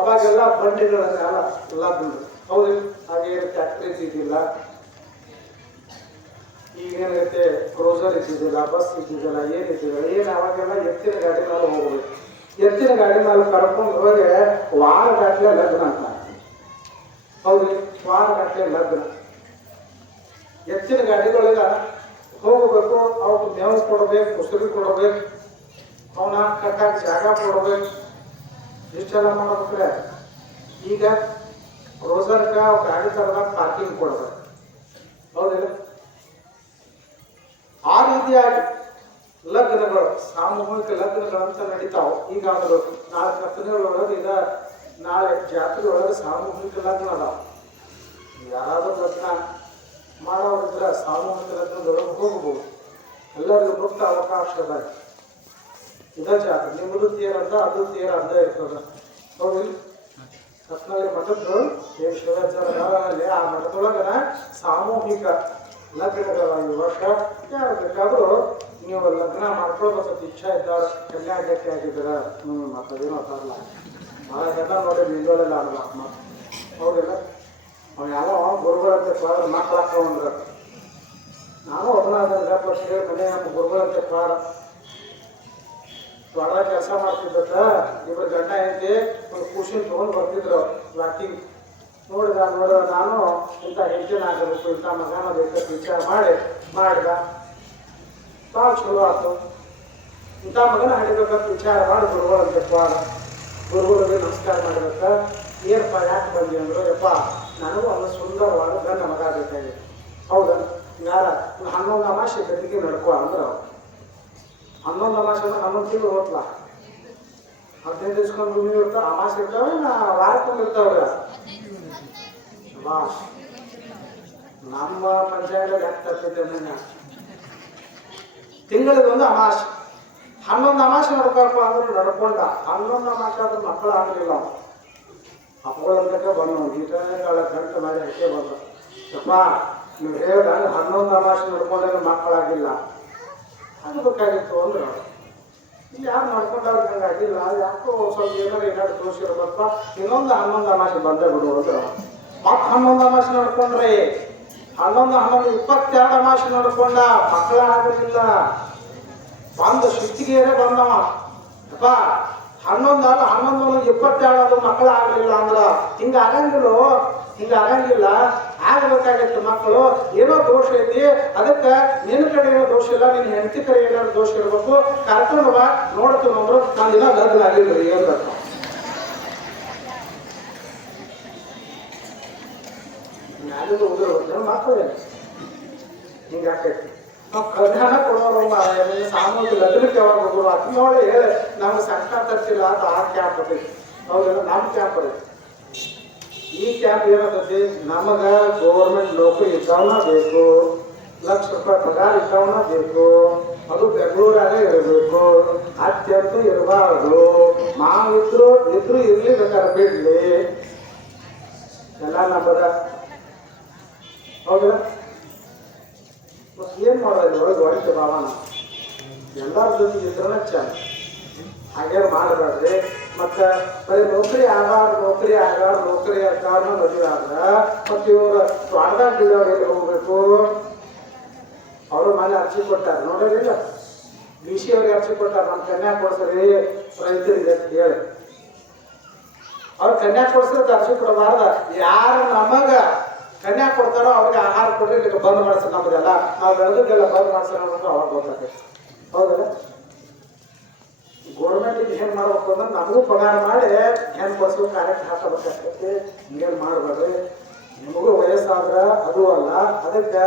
ಅವಾಗೆಲ್ಲ ಬಂಡಿಗಳನ್ನೆಲ್ಲ ಲಗ್ನ ಹೌದು, ಹಾಗೇನು ಟ್ಯಾಕ್ಟ್ರಿ ಇದ್ದಿದ್ದಿಲ್ಲ, ಈಗೇನೈತೆ ಕ್ರೋಸರ್ ಇದ್ದಿದ್ದಿಲ್ಲ, ಬಸ್ ಇದ್ದಿದ್ದಿಲ್ಲ, ಏನಿದ್ದಿಲ್ಲ. ಏನು ಅವಾಗೆಲ್ಲ ಎತ್ತಿನ ಗಾಡಿ ಮೇಲೆ ಹೋಗ್ಬೇಕು. ಎತ್ತಿನ ಗಾಡಿ ಮೇಲೆ ಕರ್ಕೊಂಡು ಹೋಗಿ ವಾರಗಟ್ಟಲೆ ಲಗ್ನ ಅಂತ. ಹೌದ್ರಿ, ವಾರಗಟ್ಟಲೆ ಲಗ್ನ. ಎತ್ತಿನ ಗಾಡಿಗಳೊಳಗ ಹೋಗಬೇಕು, ಅವ್ರಿಗೆ ಮೇವು ಕೊಡ್ಬೇಕು, ಮುಸುರಿ ಕೊಡ್ಬೇಕು, ಅವನ ಕಟ್ಟಾಕ ಜಾಗ ಕೊಡ್ಬೇಕು, ಇಷ್ಟೆಲ್ಲ ಮಾಡ್ಬೇಕ್ರೆ. ಈಗ ಕ್ರೋಸರ್ಗ ಗಾಡಿ ತರದಾಗ ಪಾರ್ಕಿಂಗ್ ಕೊಡ್ಬೇಕು. ಹೌದಿಲ್ಲ? ಆ ರೀತಿಯಾಗಿ ಲಗ್ನಗಳು, ಸಾಮೂಹಿಕ ಲಗ್ನಗಳಂತ ನಡೀತಾವ. ಈಗಾದರೂ ನಾಳೆ ಕಥನೆಗಳೊಳಗೆ ನಾಳೆ ಜಾತ್ರೆ ಒಳಗೆ ಸಾಮೂಹಿಕ ಲಗ್ನ ಅದಾವ. ಯಾರಾದ್ರೂ ಲಗ್ನ ಮಾಡೋರಿದ್ರೆ ಸಾಮೂಹಿಕ ಲಗ್ನದೊಳಗೆ ಹೋಗ್ಬೋದು. ಎಲ್ಲರಿಗೂ ಮುಕ್ತ ಅವಕಾಶ ಅದ. ಇದ ಜಾತ್ರೆ ನಿಮ್ಮದು ತೇರಂದ ಅದು ತೇರ ಅಂದ ಇರ್ತದ. ಹೌದಿಲ್ಲ? ಕತ್ನಳ್ಳಿ ಮಠದ್ದು ಶಿವಾಚಾರ್ಯರಲ್ಲಿ ಆ ಮಠದೊಳಗನ ಸಾಮೂಹಿಕ ಲಗ್ನಗಳ ಈ ವರ್ಷ ಯಾರು ಬೇಕಾದರೂ ನೀವು ಲಗ್ನ ಮಾಡ್ಕೊಳ್ಬೇಕಂತ ಇಚ್ಛಾ ಇದ್ದಾರೆ, ಕನ್ಯಾ ಗಟ್ಟಿ ಆಗಿದ್ದೀರ. ಮತ್ತದೇನೋ ಅಂತಾರಲ್ಲ, ಭಾಳ ಜನ ನೋಡಿ ನಿಂದೋಳೆಲ್ಲ ಆಡ್ಬೇಕು ಮಕ್ಕಳು. ಹೌದಿಲ್ಲ? ಅವ ಯಾವ ಗುರುಗಳಂತೆ ಮಕ್ಕಳು ಹಾಕೊಂಡ್ರ. ನಾನು ಒಬ್ಬನಾದ್ರೆ ಹೇಳಿ ಮನೆ ನಮ್ಮ ಗುರುಗಳಂತೆ ಪಾಡ ದೊಡ್ಡ ಕೆಲಸ ಮಾಡ್ತಿದ್ದ. ಇಬ್ಬರು ಗಂಡ ಐತಿ ಒಂದು ಖುಷಿ ತೊಗೊಂಡು ಬರ್ತಿದ್ರು ವಾಕಿಂಗ್. ನೋಡಿದ ನಾನು ಇಂಥ ಹೆಜ್ಜೆನ ಆಗಬೇಕು, ಇಂಥ ಮಗನ ಬೇಕಂತ ವಿಚಾರ ಮಾಡಿದ. ಭಾಳ ಚಲೋ ಆಯ್ತು. ಇಂಥ ಮಗನ ಹಡಿಬೇಕಂತ ವಿಚಾರ ಮಾಡಿ ಗುರುಗಳಂತೆ ಪಾಡ. ಗುರುಗಳಿಗೆ ನಮಸ್ಕಾರ ಮಾಡಿಬೇಕ. ಏನಪ್ಪ ಯಾಕೆ ಬಂದಿ ಅಂದರು, ಯಪ್ಪ ನನಗೂ ಒಂದು ಸುಂದರವಾದ ಗಂಡ ಮಗ ಬೇಕಾಗಿದೆ. ಹೌದಾ? ಯಾರ 11 ಅಮಾಸೆ ಗತಿಗೆ ನಡ್ಕೊ ಅಂದ್ರೆ ಅವ್ರು 11 ಅಮಾಸೆ ಅಂದ್ರೆ 11 ತಿಂಗಳು ಹೋಗ್ಲ 15 ದಿವ್ಸಕೊಂಡು ಭೂಮಿ ಇರ್ತಾವೆ, ಅಮಾಸೆ ಇರ್ತಾವೆ, ವಾರಕ್ಕೊಂದು ಇರ್ತಾವ್ರಿ. ನಮ್ಮ ಪಂಚಾಯತ್ ಆಗ್ತೈತೆ ತಿಂಗಳಿಗೆ ಒಂದು ಅಮಾಸೆ. 11 ಅಮಾಸೆ ನಡ್ಕಪ್ಪ ಅಂದ್ರೆ ನಡ್ಕೊಂಡ. 11 ಅಮಾಸೆ ಆದ್ರೆ ಮಕ್ಕಳು ಆಗಲಿಲ್ಲ. ಅಪ್ಪಗಳಂತಕ್ಕೆ ಬಂದು ಗೀಟಗಳ ಗಂಟೆ ಮಾಡಿ ಹಕ್ಕೆ ಬಂದ. ಯಪ್ಪ ನೀವು ಹೇಳಿದಾಗ 11 ಅಮಾಸೆ ನಡ್ಕೊಂಡಾಗ ಮಕ್ಕಳಾಗಿಲ್ಲ, ಆಗಬೇಕಾಗಿತ್ತು ಅಂದ್ರೆ ಇಲ್ಲಿ ಯಾರು ನಡ್ಕೊಂಡವ್ರಿಗೆ ಹಂಗೆ ಆಗಿಲ್ಲ. ಯಾಕೋ ಸ್ವಲ್ಪ ಏನಾರು ದೋಷ ಇರ್ಬೇಕಪ್ಪ, ಇನ್ನೊಂದು 11 ಅಮಾಸೆ ಬಂದೇ ಬಿಡು ಅಂದ್ರೆ ಮತ್ತೆ 11 ಅಮಾಸೆ ನಡ್ಕೊಂಡ್ರೆ 11 22 ಅಮಾಸೆ ನಡ್ಕೊಂಡ, ಮಕ್ಕಳ ಆಗಲಿಲ್ಲ. ಬಂದು ಶುದ್ಧಿಗೆರೆ ಬಂದವ. ಯಪ್ಪ 11 ಅಲ್ಲ 11 22 ಅದು ಮಕ್ಕಳು ಆಗಲಿಲ್ಲ ಅಂದ್ರ ಹಿಂಗ ಆಗಂಗಿಲ್ಲ. ಆಗಬೇಕಾಗಿತ್ತು ಮಕ್ಕಳು. ಏನೋ ದೋಷ ಐತಿ, ಅದಕ್ಕೆ ನಿನ್ನ ಕಡೆ ಏನೋ ದೋಷ ಇಲ್ಲ, ನಿನ್ನ ಹೆಂಡತಿ ಕಡೆ ಏನಾದ್ರು ದೋಷ ಇರ್ಬೇಕು, ಕರ್ಕೊಂಡು ಬಾ ನೋಡ್ತೀವಿ ಅಂದ್ರು. ನಾನು ದಿನ ಲಗ್ನ ಆಗಿಲ್ಲ ರೀ ಹೇಳ್ಬೇಕು. ಮ್ಯಾಲಿಂದ ಉದುರು ಮಕ್ಕಳು ಹಿಂಗಾಕೈತಿ. ನಾವು ಕಲ್ಯಾಣ ಕೊಡೋರು ಸಾಮೂಹಿಕ ಲಗ್ನಕ್ಕೆ ಯಾವಾಗ ಹೋಗೋರು ಅತಿನೋಳೆ ಹೇಳಿ ನಮ್ಗೆ ಸಂಕಟ ತರ್ತಿಲ್ಲ ಅಂತ ಆ ಕ್ಯಾಂಪ್ ಬರ್ತೈತಿ. ಹೌದಲ್ಲ? ನಮ್ಮ ಕ್ಯಾಂಪ್ ಬರ್ತೈತಿ. ಈ ಕ್ಯಾಂಪ್ ಏನಾಗ್ತೈತಿ, ನಮಗ ಗೌರ್ಮೆಂಟ್ ನೌಕರಿ ಇದ್ದವನ ಬೇಕು, ಲಕ್ಷ ರೂಪಾಯಿ ಪಗಾರ ಇದ್ದವನ ಬೇಕು, ಅದು ಬೆಂಗಳೂರಾಗ ಇರಬೇಕು, ಅತ್ಯಂತ ಇರಬಾರ್ದು, ಮಾವಿದ್ರು ಇರ್ಲಿ ಬೇಕಾದ್ರೆ ಬಿಡ್ಲಿ, ಎಲ್ಲ ನಂಬದ. ಹೌದಾ? ಏನ್ ಮಾಡೋದು ಒಳಗೆ ಹೊಡಿತೆ ಭಾವನ ಎಲ್ಲರ ಜೊತೆ ಇದ್ರನ ಚಂದ. ಹಾಗೇನು ಮಾಡಬೇಡ್ರಿ. ಮತ್ತೆ ಬರೀ ನೌಕರಿ ಆಗಾರ ಮದುವೆ ಆದ್ರ ಮತ್ತೆ ಇವರು ಸ್ವಾರ್ಥ ಗಿಡವ್ರು ಎಲ್ಲಿ ಹೋಗ್ಬೇಕು? ಅವರು ಮನೆ ಅರ್ಜಿ ಕೊಟ್ಟಾರ ನೋಡೋದಿಲ್ಲ. ಡಿ.ಸಿ ಅವ್ರಿಗೆ ಅರ್ಜಿ ಕೊಟ್ಟಾರ, ನಮ್ಮ ಕನ್ಯಾ ಕೊಡ್ಸ್ರಿ ರೈತರಿಗೆ ಅಂತ ಹೇಳಿ. ಅವ್ರು ಕನ್ಯಾ ಕೊಡ್ಸಿದ್ರೆ ಅರ್ಜಿ ಕೊಡಬಾರ್ದ. ಯಾರು ನಮಗ ಕನ್ಯಾ ಕೊಡ್ತಾರೋ ಅವ್ರಿಗೆ ಆಹಾರ ಕೊಡ್ರಿ, ಈಗ ಬಂದ್ ಮಾಡ್ಸೋ ನಮ್ಮದೆಲ್ಲ ನಾವು ಬೆಳೆದಕ್ಕೆಲ್ಲ ಬಂದ್ ಮಾಡ್ಸೋಣ ಅನ್ನೋದು ಅವಾಗ ಗೊತ್ತಾಗ್ತೈತಿ. ಹೌದಲ್ಲ? ಗೋರ್ಮೆಂಟಿಗೆ ಏನ್ ಮಾಡ್ಬೇಕು ಅಂದ್ರೆ ನಮಗೂ ಪಗಾರ ಮಾಡಿ ಹೆಣ್ ಕೊಡ್ಸೋ ಕಾರ್ಯಕ್ಕೆ ಹಾಕಬೇಕಾಗ್ತೈತಿ. ಹಿಂಗೇನ್ ಮಾಡ್ಬೇಡ್ರಿ. ನಿಮಗೂ ವಯಸ್ಸಾದ್ರ ಅದು ಅಲ್ಲ, ಅದಕ್ಕೆ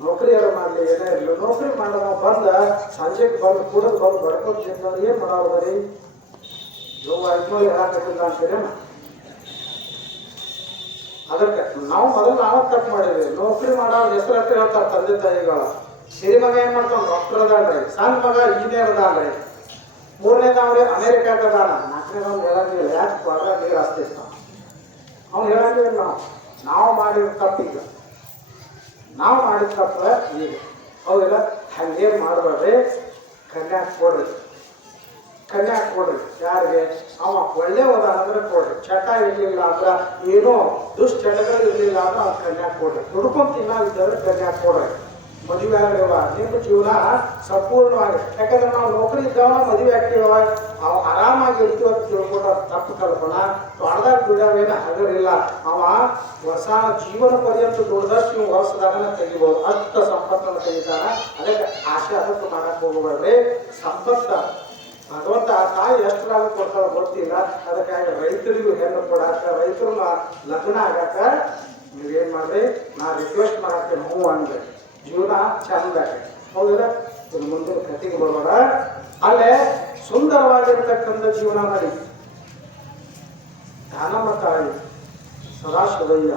ನೌಕರಿಯಾರು ಮಾಡಲಿ ಏನೇ ಇರಲಿ, ನೌಕರಿ ಮಾಡೋ ನಾವು ಬಂದ ಸಂಜೆಗೆ ಬಂದು ಕೂಡದು ಬಂದು ಬಡ್ಕೊಂಡು ತಿಂದ್ರೆ ಏನ್ ಮಾಡೋದ್ರಿ? ಇವು 500 ಹೇಳಾಕತ್ತಿಲ್ಲ ಅಂತೀರೇನ? ಅದಕ್ಕೆ ನಾವು ಮೊದಲು ನಾವ ತಪ್ಪು ಮಾಡಿದ್ವಿ. ನೌಕರಿ ಮಾಡೋ ಹೆಸರು ಅಂತ ಹೇಳ್ತಾರೆ ತಂದೆ ತಾಯಿಗಳು. ಸಿರಿ ಮಗ ಏನ್ ಮಾಡ್ತಾನ? ಡಾಕ್ಟರ್ ಅದಾನ್ರಿ, ಸಣ್ಣ ಮಗ ಇಂಜಿನಿಯರ್ ಅದಾನ್ರಿ, ಮೂರನೇದವ್ರಿ ಅಮೇರಿಕಾದ ಅದಾನ, ನಾಲ್ಕನೇದವ್ನು ಹೇಳಂಗಿಲ್ಲ. ಯಾಕೆ? ಕ್ವಾಡ್ರ ನೀರು ಹಾಸ್ತಿರ್ತಾವ. ಅವ್ನು ಹೇಳಂಗಿಲ್ಲ. ನಾವು ಮಾಡಿದ ತಪ್ಪೀಗ, ನಾವು ಮಾಡಿದ ತಪ್ಪ ಈಗ. ಹೌದಿಲ್ಲ? ಹಂಗೇನು ಮಾಡಬೇಡ್ರಿ. ಕನ್ಯಾ ಕೊಡ್ರಿ, ಕನ್ಯಾ ಕೊಡ್ರಿ. ಯಾರಿಗೆ? ಅವ ಒಳ್ಳೆ ಹೋದ ಅಂದ್ರೆ ಕೊಡ್ರಿ. ಚಟ ಇರಲಿಲ್ಲ ಅಂದ್ರೆ, ಏನೋ ದುಶ್ಚಟಗಳು ಇರಲಿಲ್ಲ ಅಂದ್ರೆ ಅವ್ನು ಕನ್ಯಾ ಕೊಡ್ರಿ. ದುಡ್ಕೊಂಡು ತಿನ್ನಾಗಿದ್ದರೆ ಕನ್ಯಾ ಕೊಡ್ರಿ. ಮದುವೆ ಆಗ್ಲಿವ ನಿಮ್ಮ ಜೀವನ ಸಂಪೂರ್ಣವಾಗಿ. ಯಾಕಂದ್ರೆ ನಾವು ನೌಕರಿ ಇದ್ದವನ ಮದುವೆ ಆಗ್ತೀವ, ಅವ ಆರಾಮಾಗಿ ಇರ್ತೀವ ಅಂತ ತಿಳ್ಕೊಂಡ ತಪ್ಪು ಕಲ್ಪನ. ತೊಡ್ದಾಗ ದುಡ್ಯಾವೇನ ಹಗರಿಲ್ಲ. ಅವ ವರ್ಷಾನ ಜೀವನ ಪರ್ಯಂತ ದುಡ್ದಷ್ಟು ನೀವು ವರ್ಷದಾಗನ ತೆಗಿಬೋದು, ಅಷ್ಟು ಸಂಪತ್ತನ್ನು ತೆಗಿತಾನ. ಅದಕ್ಕೆ ಆಸೆ ಅದಕ್ಕೆ ಮಾಡಕ್ಕೆ ಹೋಗಬೇಡ್ರಿ. ಸಂಪತ್ತ ಭಗವಂತ ಆ ತಾಯಿ ಎಷ್ಟರಾಗ ಕೊಡ್ತಾರ ಗೊತ್ತಿಲ್ಲ. ಅದಕ್ಕಾಗಿ ರೈತರಿಗೂ ಹೆಣ್ಣು ಕೊಡಾಕ, ರೈತರು ಲಗ್ನ ಆಗಾಕ ನೀವೇನ್ ಮಾಡ್ರಿ? ನಾ ರಿಕ್ವೆಸ್ಟ್ ಮಾಡಕ್ಕೆ ಹ್ಞೂ ಅಂದ್ರೆ ಜೀವನ ಚಂದ. ಹೌದಿಲ್ಲ? ಇನ್ನು ಮುಂದೆ ಕತೆಗೆ ಬರೋಣ. ಅಲ್ಲೇ ಸುಂದರವಾಗಿರ್ತಕ್ಕಂಥ ಜೀವನ ನಡಿ. ದಾನಮ್ಮ ತಾಯಿ ಸದಾಶಿವಯ್ಯ,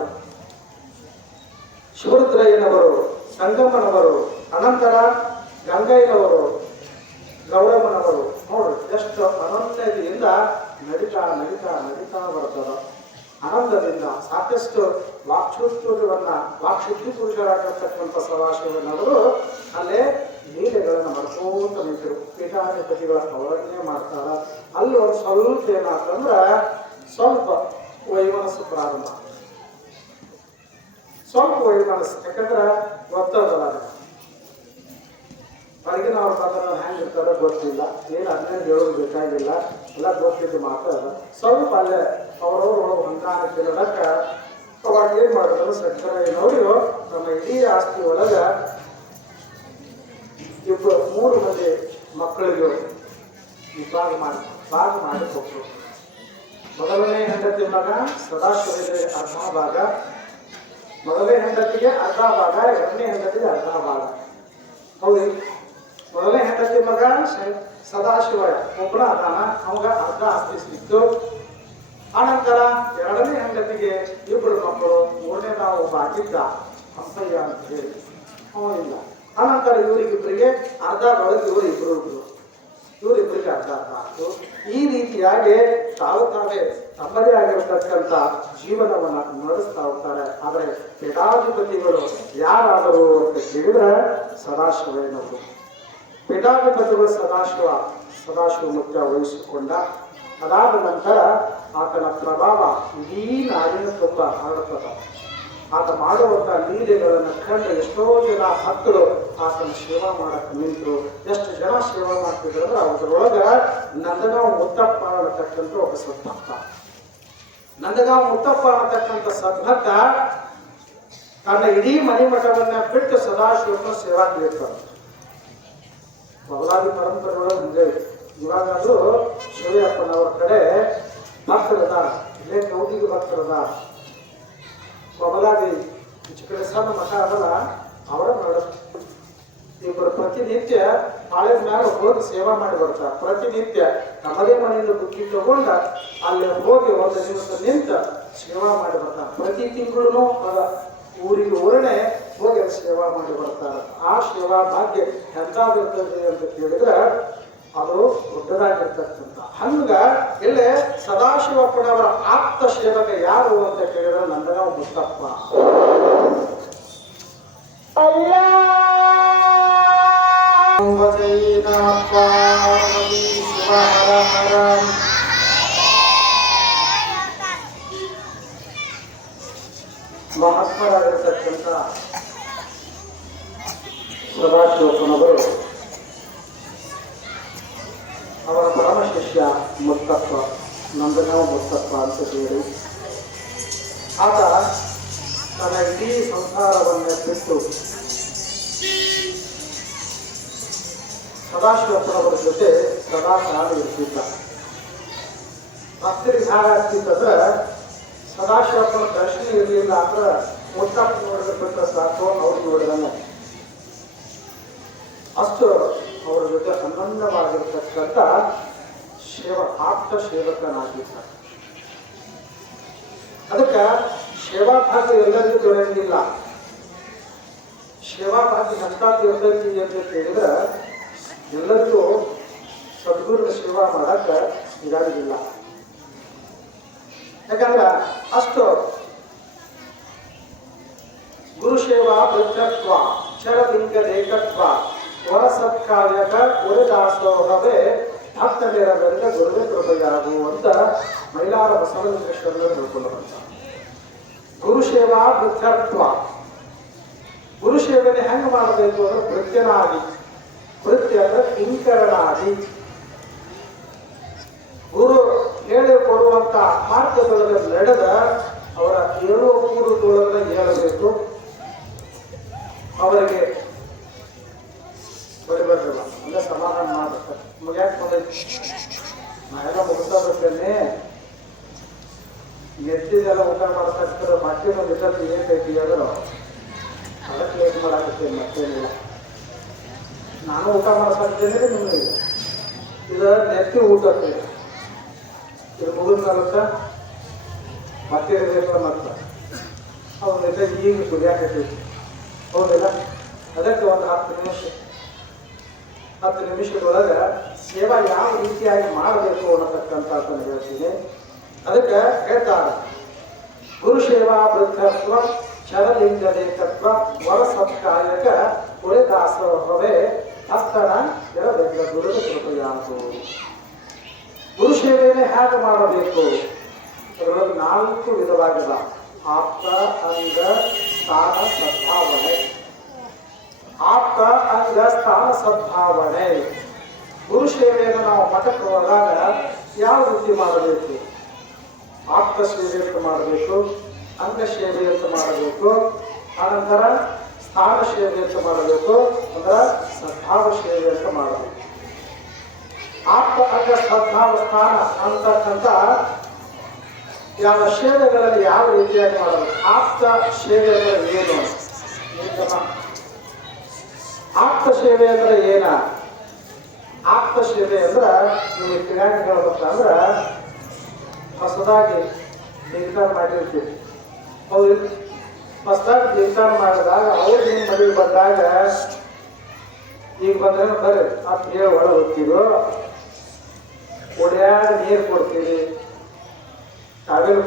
ಶಿವರುದ್ರಯ್ಯನವರು, ಸಂಗಮ್ಮನವರು, ಅನಂತರ ಗಂಗಯ್ಯನವರು, ಗೌರಮ್ಮನವರು ನೋಡ್ರಿ ಎಷ್ಟು ಅನನ್ಯತೆಯಿಂದ ನಡೀತಾ ನಡೀತಾ ನಡೀತಾ ಬರ್ತದ. ಆನಂದದಿಂದ ಸಾಕಷ್ಟು ವಾಕ್ಶುದ್ಧವನ್ನ ವಾಕ್ಶುದ್ಧಿ ಪುರುಷರಾಗಿರ್ತಕ್ಕಂಥ ಸದಾಶಿವನವರು ಅಲ್ಲೇ ಲೀಲೆಗಳನ್ನು ಮಾಡ್ಕೋತ ನಿಂತರು. ಪೀಠಾಧಿಪತಿಗಳ ಅವರನ್ನೇ ಮಾಡ್ತಾರ. ಅಲ್ಲಿ ಒಂದು ಸ್ವಲ್ಪ ಏನಾತಂದ್ರ ಸ್ವಲ್ಪ ವೈಮನಸ್ಸು ಪ್ರಾರಂಭ, ಸ್ವಲ್ಪ ವೈಮನಸ್ಸು. ಯಾಕಂದ್ರೆ ಗೊತ್ತದಲ್ಲ, ಹೊರಗಿನವ್ರು ಬಂದ್ರೆ ಹೆಂಗೆ ಇರ್ತಾರೋ ಗೊತ್ತಿಲ್ಲ, ಏನು ಅದನ್ನೇ ಹೇಳೋದು ಬೇಕಾಗಿಲ್ಲ, ಎಲ್ಲ ಗೊತ್ತಿದ್ದು ಮಾತಾಡ. ಸ್ವಲ್ಪ ಅಲ್ಲೇ ಅವರವರು ಹೊಂದಾಣ ತಿನ್ನೋದಕ್ಕೆ ಅವಾಗ ಏನು ಮಾಡಿದ್ರು? ಸಕ್ಕರೆಯವರು ನಮ್ಮ ಇಡೀ ಆಸ್ತಿ ಒಳಗ 3 ಮಂದಿ ಮಕ್ಕಳಿಗೆ ಭಾಗ ಮಾಡಿ ಕೊಟ್ಟರು. ಮೊದಲನೇ ಹೆಂಡತಿ ಮಗ ಸದಾಶಿವರಿಗೆ ಅರ್ಧ ಭಾಗ, ಮೊದಲನೇ ಹೆಂಡತಿಗೆ ಅರ್ಧ ಭಾಗ, ಎರಡನೇ ಹೆಂಡತಿಗೆ ಅರ್ಧ ಭಾಗ. ಹೌದು, ಮೊದಲನೇ ಹೆಂಡತಿ ಮಗ ಸದಾಶಿವ ಒಬ್ಬನ ಅದಾನ, ಅವಾಗ ಅರ್ಧ ಆಸ್ತಿ ಸಿಕ್ತು. ಆನಂತರ ಎರಡನೇ ಹೆಂಡತಿಗೆ 2 ಮಕ್ಕಳು, ಮೂರನೇ ನಾವು ಒಬ್ಬ ಆಗಿದ್ದ ಹಂಪಯ್ಯ ಅಂತ ಹೇಳಿ ಇಲ್ಲ. ಆನಂತರ ಇವರಿಗಿಬ್ಬರಿಗೆ ಅರ್ಧದೊಳಗೆ ಇವರಿಬ್ಬರಿಗೆ ಅರ್ಧ ಆಯ್ತು. ಈ ರೀತಿಯಾಗಿ ತಾವೇ ತಮ್ಮದೇ ಆಗಿರತಕ್ಕಂಥ ಜೀವನವನ್ನ ನಡೆಸ್ತಾ ಹೋಗ್ತಾರೆ. ಆದರೆ ಪೀಠಾಧಿಪತಿಗಳು ಯಾರಾದರು ಅಂತ ಕೇಳಿದ್ರೆ ಸದಾಶಿವಯ್ಯನವರು. ಪೀಠಾಧಿಪತಿಗಳು ಸದಾಶಿವ ಮುಖ್ಯ ವಹಿಸಿಕೊಂಡ. ಅದಾದ ನಂತರ ಆತನ ಪ್ರಭಾವ ಇಡೀ ನಾಡಿನ ತುಂಬ ಹರಡುತ್ತದೆ. ಆತ ಮಾಡುವಂಥ ಲೀಲೆಗಳನ್ನು ಕಂಡು ಎಷ್ಟೋ ಜನ ಭಕ್ತರು ಆತನ ಸೇವಾ ಮಾಡಕ್ಕೆ ನಿಂತರು. ಎಷ್ಟು ಜನ ಸೇವಾ ಮಾಡ್ತಿದ್ರು ಅಂದ್ರೆ ಅದರೊಳಗೆ ನಂದಗಾಂವ್ ಮುತ್ತಪ್ಪ ಅನ್ನತಕ್ಕಂಥ ಒಬ್ಬ ಸದ್ಭಕ್ತ. ನಂದಗಾಂವ್ ಮುತ್ತಪ್ಪ ಅನ್ನತಕ್ಕಂಥ ಸದ್ಭಕ್ತ ತನ್ನ ಇಡೀ ಮಣಿಮಠವನ್ನ ಬಿಟ್ಟು ಸದಾಶಿವನ ಸೇವಾ ನೀಡ್ತಾರೆ. ಬದಲಾದಿ ಪರಂಪರೆಗಳು ಹಿಂಗೆ. ಇವಾಗಾದ್ರೂ ಶಿವಯ್ಯಪ್ಪನವ್ರ ಕಡೆ ಭಕ್ತರದ, ಇಲ್ಲೇ ಕೌಟಿಗೆ ಭಕ್ತರದ, ಬಬಲಾದಿ ಕಡೆ ಸಣ್ಣ ಮಠ ಅದಲ್ಲ, ಅವರ ನಡೆಸ್ತಾರೆ. ಇಬ್ಬರು ಪ್ರತಿನಿತ್ಯ ಪಾಳೆದ ಮೇಲೆ ಹೋಗಿ ಸೇವಾ ಮಾಡಿ ಬರ್ತಾರೆ. ಪ್ರತಿನಿತ್ಯ ನಮ್ಮದೇ ಮನೆಯಿಂದ ಬುಕ್ಕಿ ತಗೊಂಡ ಅಲ್ಲಿ ಹೋಗಿ 1 ದಿವಸ ನಿಂತ ಸೇವಾ ಮಾಡಿ ಬರ್ತಾರೆ. ಪ್ರತಿ ತಿಂಗಳು ಊರಿಗೆ ಊರನೆ ಹೋಗಿ ಸೇವಾ ಮಾಡಿ ಬರ್ತಾರೆ. ಆ ಸೇವಾ ಭಾಗ್ಯ ಎಂತಾಗಿರ್ತದೆ ಅಂತ ಕೇಳಿದ್ರೆ ಅದು ದೊಡ್ಡದಾಗಿರ್ತಕ್ಕಂಥ. ಹಂಗ ಇಲ್ಲೇ ಸದಾಶಿವಪ್ಪನವರ ಆಪ್ತ ಸೇವಕ ಯಾರು ಅಂತ ಕೇಳಿದ್ರೆ ನಂದಗಾಂವ್ ಮುತ್ತಪ್ಪ. ಮಹಾತ್ಮರಾಗಿರ್ತಕ್ಕಂಥ ಸದಾಶಿವಪ್ಪನವರು ಅವರ ಪರಮ ಶಿಷ್ಯ ಮುತ್ತಪ್ಪ, ನಂದನವ ಮುತ್ತಪ್ಪ ಅಂತ ಹೇಳಿ ಆತ ತನ್ನ ಇಡೀ ಸಂಸಾರವನ್ನೇ ಬಿಟ್ಟು ಸದಾಶಿವಪ್ಪನವರ ಜೊತೆ ಸದಾ ಕಾಲ ಇರ್ತಿದ್ದ. ಭಕ್ತರಿಗೆ ಹಾಗಾಗ್ತಿತ್ತಂದ್ರೆ ಸದಾಶಿವಪ್ಪನ ದರ್ಶನ ಇರಲಿಲ್ಲ ಅಂದ್ರೆ ಮುತ್ತಪ್ಪ ನೋಡಿದ್ರೆ ಬಿಟ್ಟರೆ ಸಾಕು, ಅವ್ರಿಗೆ ನೋಡಿದನು. ಅಷ್ಟು ಅವರ ಜೊತೆ ಅನನ್ಯವಾಗಿರ್ತಕ್ಕಂಥ ಆಪ್ತ ಸೇವಕನಾಗಿದ್ದ. ಅದಕ್ಕೆ ಸೇವಾಭಾಗ್ಯ ಎಲ್ಲರಿಗೂ ದೊರೆಯಂಗಿಲ್ಲ. ಸೇವಾಭಾಗ್ಯ ಎಂಥದ್ದು ಇರ್ತೈತಿ ಅಂತ ಕೇಳಿದ್ರೆ ಎಲ್ಲರಿಗೂ ಸದ್ಗುರುನ ಸೇವಾ ಮಾಡಕ್ಕೆ ಇದಾಗಿಲ್ಲ. ಯಾಕಂದ್ರೆ ಅಷ್ಟು ಗುರುಸೇವಾ ವೃದ್ಧತ್ವ ಚರಲಿಂಗ ಏಕತ್ವ ವರಸತ್ಕಾರ್ಯಕ ಉರಿದಾಸೋಹವೇ ಭಕ್ತ ನೆರವೇರಿದ ಗುರುವೇ ಕೃಪೆಯಾಗು ಅಂತ ಮೈಲಾರ ಬಸವಲಿಂಗೇಶ್ವರರು ತಿಳ್ಕೊಳ್ಳುವಂತ. ಗುರುಸೇವಾ ವೃದ್ಧತ್ವ, ಗುರುಸೇವೆನೆ ಹೆಂಗೆ ಮಾಡಬೇಕು ಅಂದ್ರೆ ವೃತ್ಯನಾಗಿ, ವೃತ್ಯ ಅಂದ್ರೆ ಕಿಂಕರನಾಗಿ ಗುರು ಹೇಳಿಕೊಡುವಂತ ಮಾರ್ಗದೊಳಗೆ ನಡೆದ ಅವರ ಏಳು ಕೂಡುದೊಳಗೆ ಹೇಳಬೇಕು. ಅವರಿಗೆ ಬರಿಬರ್ಲಿಲ್ಲ ಅಂದ್ರೆ ಸಮಾಧಾನ ಮಾಡ್ತಾರೆ. ನಮಗೆ ಯಾಕೆ ಬಂದೈತಿ ನಾ ಎಲ್ಲ ಮುಗಿಸೋದಕ್ಕೇನೆ ಎತ್ತಿದೆಲ್ಲ ಊಟ ಮಾಡ್ತಾ ಮತ್ತೆ ಒಂದು ಇಟ್ಟದ್ದು ಏನೈತಿ ಅಂದ್ರೆ ಅದಕ್ಕೆ ಲೇಟ್ ಮಾಡಾಕತ್ತೇನೆ, ಮತ್ತೇನಿಲ್ಲ. ನಾನು ಊಟ ಮಾಡ್ಸಾಕ್ತೇನೆ ನಿಮಗೆ. ಇದು ನೆತ್ತಿ ಊಟಕ್ಕೆ ಇದು ಮುಗಿದ ಕಾಲಕ್ಕ ಮತ್ತೆ ಇರಬೇಕು ಮತ್ತೆ ಅವನಿಂದ ಈಗ ಕುದಿಯಾಕೈತಿ. ಹೌದಿಲ್ಲ? ಅದಕ್ಕೆ ಒಂದು 10 ನಿಮಿಷದೊಳಗೆ ಸೇವಾ ಯಾವ ರೀತಿಯಾಗಿ ಮಾಡಬೇಕು ಅನ್ನತಕ್ಕಂಥ ಹೇಳ್ತೀನಿ. ಅದಕ್ಕೆ ಹೇಳ್ತಾರೆ ಗುರುಸೇವಾ ವೃದ್ಧತ್ವ ಚರಲಿಂಗದೇಕತ್ವ ವರಸತ್ಕಾರ್ಯಕ ಉರಿದಾಸೋಹವೇ ಭಕ್ತನ ಇರಬೇಕು ಗುರುದ ಕೃಪೆಯಾಗು. ಗುರುಸೇವೆಯನ್ನೇ ಹೇಗೆ ಮಾಡಬೇಕು? ಅದರೊಳಗೆ 4 ವಿಧವಾಗಿದೆ. ಆಪ್ತ, ಅಂಗ, ಸ್ಥಾನ, ಸದ್ಭಾವನೆ. ಆಪ್ತ, ಅಂಗ, ಸ್ಥಾನ, ಸದ್ಭಾವನೆ. ಗುರುಸೇವೆಯನ್ನು ನಾವು ಮಠಕ್ಕೆ ಹೋದಾಗ ಯಾವ ರೀತಿ ಮಾಡಬೇಕು? ಆಪ್ತ ಸೇವೆ ಅಂತ ಮಾಡಬೇಕು, ಅಂಗ ಸೇವೆ ಅಂತ ಮಾಡಬೇಕು, ಆನಂತರ ಸ್ಥಾನ ಸೇವೆ ಅಂತ ಮಾಡಬೇಕು, ಅಂದ್ರೆ ಸದ್ಭಾವ ಸೇವೆ ಅಂತ ಮಾಡಬೇಕು. ಆಪ್ತ, ಅಂಗ, ಸದ್ಭಾವ, ಸ್ಥಾನ ಅಂತಕ್ಕಂಥ ಯಾವ ಸೇವೆಗಳಲ್ಲಿ ಯಾವ ರೀತಿಯಾಗಿ ಮಾಡಬೇಕು? ಆಪ್ತ ಸೇವೆ ಅಂದ್ರೆ ಏನು? ಆಪ್ತ ಸೇವೆ ಅಂದ್ರೆ ಏನ? ಆಪ್ತ ಸೇವೆ ಅಂದ್ರೆ ನಿಮಗೆ ತಿಳಿಯಾಗಿ ಹೇಳ್ಬೇಕಂದ್ರೆ ಹೊಸದಾಗಿ ದೇವಸ್ಥಾನ ಮಾಡಿರ್ತೀವಿ. ಹೌದು, ಹೊಸದಾಗಿ ದೇವಸ್ಥಾನ ಮಾಡಿದಾಗ ಅವ್ರು ನಿಮ್ಮ ಮದುವೆ ಬಂದಾಗ ಈಗ ಬಂದ್ರೆ ಬರ್ರಿ ಅಂತ ಹೇಳಿ ಒಳಗೆ ಹೋಗ್ತೀರೋ, ಒಡ್ಯಾಡಿ ನೀರು ಕೊಡ್ತೀರಿ, ಕಾವೇರಿ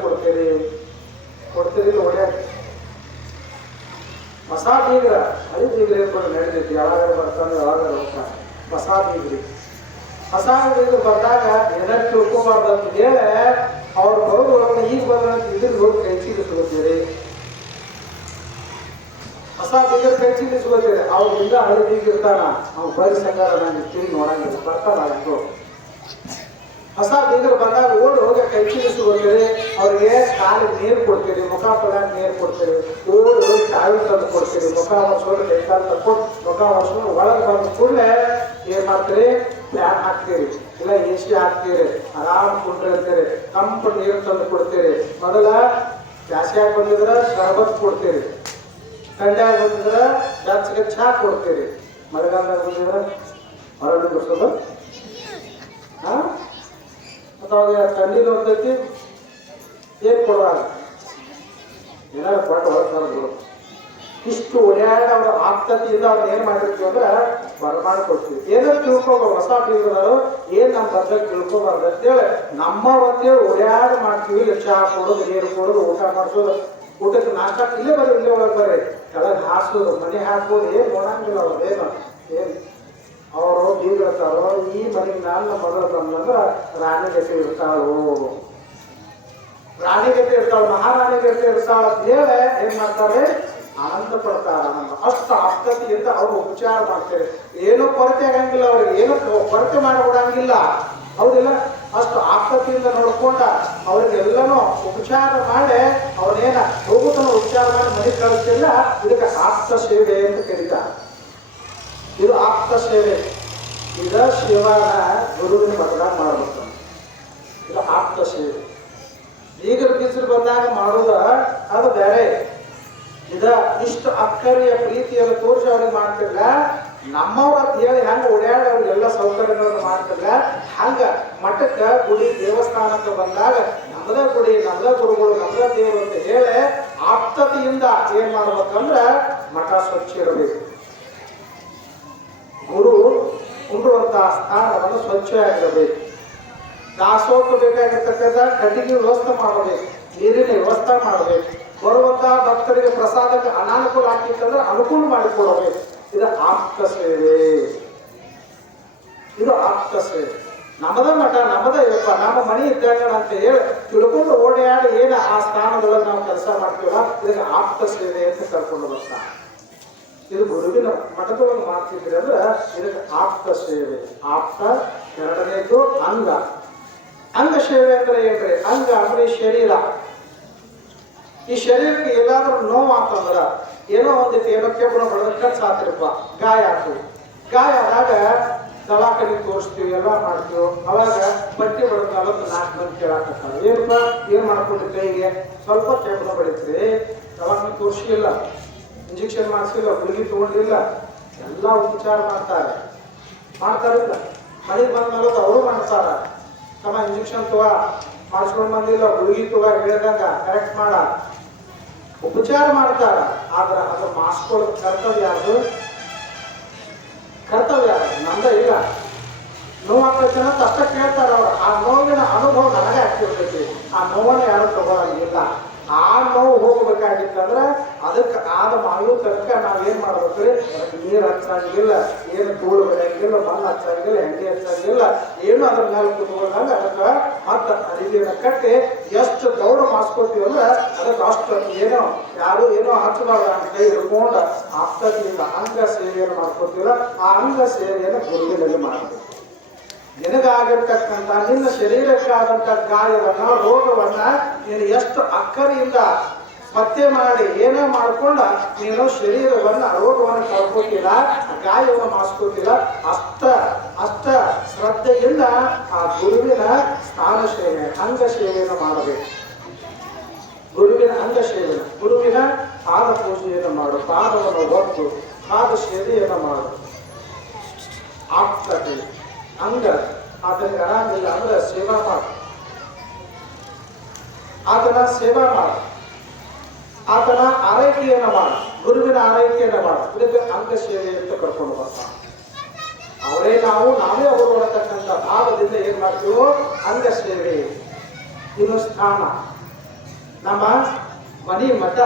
ಕೊಡ್ತೀರಿ ಒಡ್ಯಾಡಿ ಹೊಸ ಬೀಗ್ರ ಹಳಿ ಬೀಗ್ರ ಏರ್ಕೊಂಡು ನಡೆದೈತಿ. ಯಾವಾಗ ಬರ್ತಾನೆ ಯಾವಾಗ ಹೋಗ್ತಾನೆ ಹೊಸ ಬೀಗ್ರಿ. ಹೊಸ ಬೀಗ್ರು ಬಂದಾಗ ಏನಾದ್ರು ತಿಳ್ಕೊಬಾರ್ದು ಅಂತ ಹೇಳಿ ಅವ್ರು ಬರೋದು ಈಗ ಬಂದಂತ ಇದ್ರ ಹೋಗಿ ಕೈ ಚೀಲಿಸ್ಕೊತೀರಿ. ಹೊಸ ಬೀಗರ್ ಕೈ ಚೀಲಿಸ್ಕೊತೀರಿ. ಅವ್ರಿಂದ ಹಳಿ ಬೀಗಿರ್ತಾನ, ಅವ್ನು ಬರೀ ಸಂಗಾರ ನಾನು ತಿಳಿ ನೋಡಂಗಿಲ್ಲ, ಬರ್ತಾನ ಆಯ್ತು. ಹೊಸ ಬೀಗರು ಬಂದಾಗ ಓಡಿ ಹೋಗಿ ಕೈ ಚೀಲಿಸ್ಕೊತೀರಿ. ಅವ್ರಿಗೆ ಕಾಲಿಗೆ ನೀರು ಕೊಡ್ತೀರಿ, ಮುಖ ತೊಳ್ಯಾಕ ನೀರು ಕೊಡ್ತೀರಿ, ಓಡಿ ಹೋಗಿ ಕಾಯಿ ತಂದು ಕೊಡ್ತೀರಿ, ಮುಖ ಒರೆಸ್ಕೊಂಡು ಕೈ ಕಾಲು ತಕ್ಕೊಂಡು ಮುಖ ಒರೆಸ್ಕೊಂಡು ಒಳಗೆ ಬಂದ ಕೂಡಲೇ ಏನ್ ಮಾಡ್ತೀರಿ? ಫ್ಯಾನ್ ಹಾಕ್ತೀರಿ, ಇಲ್ಲ AC ಹಾಕ್ತೀರಿ, ಆರಾಮ್ ಕುಂಡಿರ್ತೀರಿ, ತಂಪು ನೀರು ತಂದು ಕೊಡ್ತೀರಿ. ಮೊದಲ ಜಾಸ್ತಿಯಾಗಿ ಬಂದಿದ್ರೆ ಶರಬತ್ ಕೊಡ್ತೀರಿ, ಥಂಡಿಯಾಗಿ ಬಂದಿದ್ರೆ ಜಾಸ್ತಿಗೆ ಚಹಾ ಕೊಡ್ತೀರಿ, ಮಳೆಗಾಲದಾಗ ಬಂದಿದ್ರೆ ಹೊರಗಡೆ ಬಿಡಿಸೋದು. ಮತ್ತು ಅವಾಗ ಥಂಡಿ ನೋಡ್ತೈತಿ ಏನು ಕೊಡುವಾಗ ಏನಾದ್ರು ಕೊಟ್ಟು ಹೊರಗೆ ಇಷ್ಟು ಓಡಾಡಿ ಅವ್ರ ಆಪ್ತತೆಯಿಂದ ಅವ್ರು ಏನು ಮಾಡಿರ್ತೀವಿ ಅಂದ್ರೆ ಬರಮಾಡಿ ಕೊಡ್ತೀವಿ. ಏನಾದ್ರು ತಿಳ್ಕೊಬಾರ್ದು, ಹೊಸ ಬೀಗರು ಏನು ನಮ್ಮ ಬಂದಾಗ ತಿಳ್ಕೊಬಾರ್ದು ಅಂತೇಳಿ ನಮ್ಮ ಅಂತೇಳಿ ಓಡಾಡಿ ಮಾಡ್ತೀವಿ. ಇಲ್ಲ ಚಹಾ ಕೊಡೋದು, ನೀರು ಕೊಡೋದು, ಊಟ ಮಾಡಿಸೋದು, ಊಟಕ್ಕೆ ನಾಷ್ಟ ಇಲ್ಲೇ ಬರ್ರಿ, ಇಲ್ಲೇ ಒಳಗೆ ಬರ್ರಿ, ಕೆಳಗೆ ಹಾಸೋದು, ಮನೆ ಹಾಕೋದು ಏನು ನೋಡಂಗಿಲ್ಲ. ಅವ್ರು ಏನು ಅವರು ಬೀಗಿರ್ತಾರೋ ಈ ಮನೆಗೆ ನಾನು ಮಗಳು ಬಂದಂದ್ರೆ ರಾಣಿಗತೆ ಇರ್ತಾಳು, ರಾಣಿಗತೆ ಇರ್ತಾಳೆ, ಮಹಾರಾಣಿಗತೆ ಇರ್ತಾಳ ಅಂತ ಹೇಳಿ ಏನ್ ಮಾಡ್ತಾರೆ? ಆನಂದ ಪಡ್ತಾರ. ಅಷ್ಟು ಆಪ್ತತೆಯಿಂದ ಅವ್ರು ಉಪಚಾರ ಮಾಡ್ತಾರೆ. ಏನೋ ಕೊರತೆ ಆಗಂಗಿಲ್ಲ, ಅವ್ರಿಗೆ ಏನೋ ಕೊರತೆ ಮಾಡಿಬಿಡಂಗಿಲ್ಲ. ಹೌದಿಲ್ಲ? ಅಷ್ಟು ಆಪ್ತತೆಯಿಂದ ನೋಡ್ಕೊಂಡ ಅವ್ರಿಗೆಲ್ಲನೂ ಉಪಚಾರ ಮಾಡಿ ಅವ್ರೇನ ಹೋಗುತ್ತಾನ ಉಪಚಾರ ಮಾಡಿ ಮನೆ ಕಳಿಸ್ತಿಲ್ಲ. ಇದಕ್ಕೆ ಆಪ್ತ ಸೇವೆ ಅಂತ ಕರೀತಾರೆ. ಇದು ಆಪ್ತ ಸೇವೆ. ಇದ ಶಿವನ ಗುರುವಿನ ಮತದಾನ ಮಾಡ್ಬೇಕು. ಇದು ಆಪ್ತ ಸೇವೆ. ಬೀಗರು ಬಿಸಿಲು ಬಂದಾಗ ಮಾಡೋದ ಅದು ಬೇರೆ. ಇದ ಇಷ್ಟು ಅಕ್ಕರಿಯ ಪ್ರೀತಿಯನ್ನು ತೋರಿಸಿ ಅವ್ರಿಗೆ ಮಾಡ್ತಿರ್ಲ. ನಮ್ಮವ್ರ ಅಂತ ಹೇಳಿ ಹೆಂಗ ಓಡಾಡಿ ಅವ್ರಿಗೆಲ್ಲ ಸೌಕರ್ಯಗಳನ್ನು ಮಾಡ್ತಿರ್ಲ, ಹಂಗ ಮಠಕ್ಕೆ ಗುಡಿ ದೇವಸ್ಥಾನಕ್ಕೆ ಬಂದಾಗ ನಮ್ಮದ ಗುಡಿ, ನಮ್ಮದ ಗುರುಗಳು, ನಮ್ಮದ ದೇವರು ಅಂತ ಹೇಳಿ ಆಪ್ತತೆಯಿಂದ ಏನ್ ಮಾಡ್ಬೇಕಂದ್ರ ಮಠ ಸ್ವಚ್ಛ ಇರಬೇಕು. ಗುರು ಉಂಡುವಂತಹ ಸ್ಥಾನವನ್ನು ಸ್ವಚ್ಛವಾಗಿರಬೇಕು. ದಾಸೋಹಕ್ಕೆ ಬೇಕಾಗಿರ್ತಕ್ಕಂಥ ಕಟ್ಟಿಗೆ ವ್ಯವಸ್ಥೆ ಮಾಡಬೇಕು, ನೀರಿನ ವ್ಯವಸ್ಥೆ ಮಾಡಬೇಕು. ಬರುವಂತಹ ಭಕ್ತರಿಗೆ ಪ್ರಸಾದಕ್ಕೆ ಅನಾನುಕೂಲ ಆಗ್ತಿತ್ತಂದ್ರೆ ಅನುಕೂಲ ಮಾಡಿಕೊಡಬೇಕು. ಇದು ಆಪ್ತ ಸೇವೆ. ಇದು ಆಪ್ತ ಸೇವೆ. ನಮ್ಮದ ಮಠ, ನಮ್ಮದ ಯಪ್ಪ, ನಮ್ಮ ಮನೆ ಇದ್ದಾಗ ಅಂತ ಹೇಳಿ ತಿಳ್ಕೊಂಡು ಓಡಾಡಿ ಏನು ಆ ಸ್ಥಾನದೊಳಗೆ ನಾವು ಕೆಲಸ ಮಾಡ್ತೀವಲ್ಲ, ಇದಕ್ಕೆ ಆಪ್ತ ಸೇವೆ ಅಂತ ಕರ್ಕೊಂಡು ಬರ್ತಾರೆ. ಇದು ಗುರುವಿನ ಮಠದೊಳಗೆ ಮಾಡ್ತಿದ್ರಿ ಅಂದ್ರೆ ಇದಕ್ಕೆ ಆಪ್ತ ಸೇವೆ. ಆಪ್ತ. ಎರಡನೇದು ಅಂಗ. ಅಂಗ ಸೇವೆ ಅಂದ್ರೆ ಏನ್ರಿ? ಅಂಗ ಅಂದ್ರೆ ಶರೀರ. ಈ ಶರೀರಕ್ಕೆ ಎಲ್ಲಾದ್ರೂ ನೋವು ಅಂತಂದ್ರ ಏನೋ ಒಂದಿತ್ತು, ಏನೋ ಕೆಬ್ಬಣ ಬಡದಕ್ಕೆ ಸಾತಿರಪ್ಪ, ಗಾಯ ಆಯ್ತು. ಗಾಯ ಆದಾಗ ದವಾಖಾನೆ ತೋರಿಸ್ತೀವಿ, ಎಲ್ಲ ಮಾಡ್ತೀವಿ. ಅವಾಗ ಬಟ್ಟೆ ಬಡದ 4 ಮಂದಿ ಕೇಳಾಕತ್ತಾರೆ, ಏನಪ್ಪ ಏನ್ ಮಾಡ್ಕೊಂಡ್ರಿ ಕೈಗೆ? ಸ್ವಲ್ಪ ಕೆಬ್ಬಣ ಬಡಿತ್ರಿ, ದವಾಖಾನೆ ತೋರಿಸಿಲ್ಲ, ಇಂಜೆಕ್ಷನ್ ಮಾಡಿಸಿಲ್ಲ, ಗುಳಿಗೆ ತಗೊಂಡಿಲ್ಲ, ಎಲ್ಲ ಉಪಚಾರ ಮಾಡ್ತಾರಿಲ್ಲ. ಮನೆಗೆ ಬಂದ್ಮೇಲೆ ಅವರು ಮಾಡ್ತಾರ, ತಮ್ಮ ಇಂಜೆಕ್ಷನ್ ತಗೋ, ಮಾಡಿಸ್ಕೊಂಡು ಬಂದಿಲ್ಲ, ಗುಳಿಗೆ ತಗೋ ಹೇಳಿದಾಗ ಕರೆಕ್ಟ್ ಮಾಡ, ಉಪಚಾರ ಮಾಡ್ತಾರ. ಆದ್ರೆ ಅದು ಮಾಡಿಸ್ಕೊಳ್ಳೋದು ಕರ್ತವ್ಯ. ಯಾರು ಕರ್ತವ್ಯ? ನಮ್ದ ಇಲ್ಲ. ನೋವಾಗ್ತೈತೆ ಅಂತ ಅಷ್ಟ ಕೇಳ್ತಾರ ಅವ್ರು. ಆ ನೋವಿನ ಅನುಭವ ನನಗೆ ಆಗ್ತಿರ್ತೈತಿ. ಆ ನೋವನ್ನು ಯಾರು ತಗೊಳಂಗಿಲ್ಲ. ಆ ನೋವು ಹೋಗ್ಬೇಕಾಗಿತ್ತಂದ್ರೆ ಅದಕ್ಕೆ ಆದ ಮಾಡಲು ತನಕ ನಾವೇನ್ ಮಾಡ್ಬೇಕ್ರಿ? ನೀರು ಹಚ್ಚಂಗಿಲ್ಲ, ಏನು ಧೂಳು ಬೆಳೆಯಂಗಿಲ್ಲ, ಮಣ್ಣು ಹಚ್ಚಂಗಿಲ್ಲ, ಎಣ್ಣೆ ಹಚ್ಚಂಗಿಲ್ಲ, ಏನು ಅದ್ರ ಮೇಲೆ ಕುತ್ಕೊಂಡಾಗ ಅದಕ್ಕೆ ಮತ್ತೆ ಅರಿವಿನ ಕಟ್ಟಿ ಎಷ್ಟು ದೌಡ ಮಾಡಿಸ್ಕೊತೀವಿ ಅಂದ್ರೆ ಅದಕ್ಕೆ ಅಷ್ಟು ಏನೋ ಯಾರು ಏನೋ ಹಚ್ಚಬಾರ್ದು ಅಂತ ಕೈ ಹಿಡ್ಕೊಂಡ ಆಪ್ತತೆಯಿಂದ ಅಂಗ ಸೇವೆಯನ್ನು ಮಾಡ್ಕೊತೀವಲ್ಲ, ಆ ಅಂಗ ಸೇವೆಯನ್ನು ಗುರುವಿನಲ್ಲಿ ಮಾಡಬೇಕು. ನಿನಗಾಗಿರ್ತಕ್ಕಂಥ ನಿನ್ನ ಶರೀರಕ್ಕಾದಂಥ ಗಾಯವನ್ನ, ರೋಗವನ್ನ ನೀನು ಎಷ್ಟು ಅಕ್ಕರಿಯಿಂದ ಪತ್ತೆ ಮಾಡಿ ಏನೇ ಮಾಡ್ಕೊಂಡ ನೀನು ಶರೀರವನ್ನ, ರೋಗವನ್ನು ಕಳ್ಕೋತಿಲ್ಲ, ಗಾಯವನ್ನು ಮಾಡಿಸ್ಕೋತಿಲ್ಲ. ಅಷ್ಟ ಶ್ರದ್ಧೆಯಿಂದ ಆ ಗುರುವಿನ ಸ್ಥಾನ ಸೇವೆ, ಅಂಗ ಸೇವೆಯನ್ನು ಮಾಡಬೇಕು. ಗುರುವಿನ ಅಂಗ ಸೇವೆ, ಗುರುವಿನ ಪಾದ ಪೂಜೆಯನ್ನು ಮಾಡು, ಪಾದವನ್ನು ಒತ್ತು, ಪಾದ ಸೇವೆಯನ್ನು ಮಾಡು. ಆಪ್ತತೆ. ಅಂಗ ಆತನಿಗೆ ಆರಾಮಿಲ್ಲ ಅಂದ್ರೆ ಸೇವಾ ಮಾಡು, ಆತನ ಸೇವಾ ಮಾಡು, ಆತನ ಆರೈಕೆಯನ್ನು ಮಾಡು, ಗುರುವಿನ ಆರೈಕೆಯನ್ನು ಮಾಡು. ಇದಕ್ಕೆ ಅಂಗ ಸೇವೆ ಅಂತ ಕರ್ಕೊಂಡು ಬರ್ತಾನೆ. ಅವರೇ ನಾವೇ ಅವರು ಮಾಡತಕ್ಕಂಥ ಭಾವದಿಂದ ಏನ್ ಮಾಡ್ತೀವೋ ಅಂಗ ಸೇವೆ. ಇನ್ನು ಸ್ಥಾನ. ನಮ್ಮ ಮನೆ ಮಠ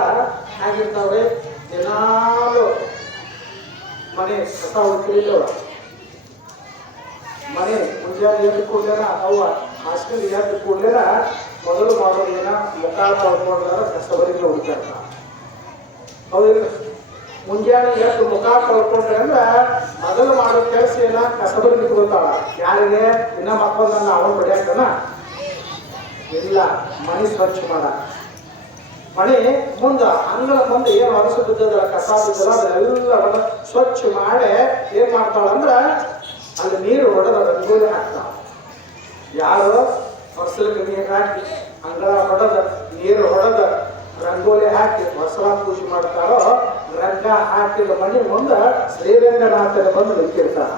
ಹೇಗಿರ್ತಾವ್ರೆ? ದಿನಾಲು ಮನೆ ಕಸ ಹುಡುಕಿಲ್ಲ, ಮನೆ ಮುಂಜಾನೆ ಎದ್ದು ಕೂಡಲೇನ ಅವ್ವ ಹಾಸ್ಟೆಲ್ ಎದ್ದು ಕೂಡಲೇನ ಮೊದಲು ಮಾಡೋದು ಏನ? ಮುಖ ತೊಳ್ಕೊಂಡ್ರ ಕಸಬರಿಗೆ ಹುಡುಕ್ಯಾರ. ಹೌದಿಲ್ಲ? ಮುಂಜಾನೆ ಎದ್ದು ಮುಖ ತೊಳ್ಕೊಂಡ್ರೆ ಅಂದ್ರೆ ಮೊದಲು ಮಾಡೋ ಕೆಲಸ ಏನ? ಕಸಬರಿಗೆ ನಿಂತ್ಕೊತಾಳ. ಯಾರಿಗೆ? ಇನ್ನ ಮಕ್ಕಳು ನನ್ನ ಅವನು ಬಡಿಯಾಕನ ಇಲ್ಲ, ಮನೆ ಸ್ವಚ್ಛ ಮಾಡ. ಮನೆ ಅಂಗಳ ಮುಂದೆ ಏನು ಹೊರಸು ಬಿದ್ದದಲ್ಲ, ಕಸ ಬಿದ್ದಲ್ಲ, ಅದೆಲ್ಲವನ್ನು ಸ್ವಚ್ಛ ಮಾಡಿ ಏನ್ ಮಾಡ್ತಾಳಂದ್ರ ಅಲ್ಲಿ ನೀರು ಹೊಡೆದ ರಂಗೋಲಿ ಹಾಕ್ತಾವ. ಯಾರು ಹೊಸಲಕ್ಕೆ ನೀರು ಹಾಕಿ ಅಂಗಳ ಹೊಡೆದ ನೀರು ಹೊಡೆದ ರಂಗೋಲಿ ಹಾಕಿ ಹೊಸಲ ಪೂಜೆ ಮಾಡ್ತಾರೋ, ರಂಗ ಹಾಕಿದ ಮನೆ ಮುಂದೆ ಶ್ರೀರಂಗನಾಥನ ಬಂದು ನಿಂತಿರ್ತಾರ.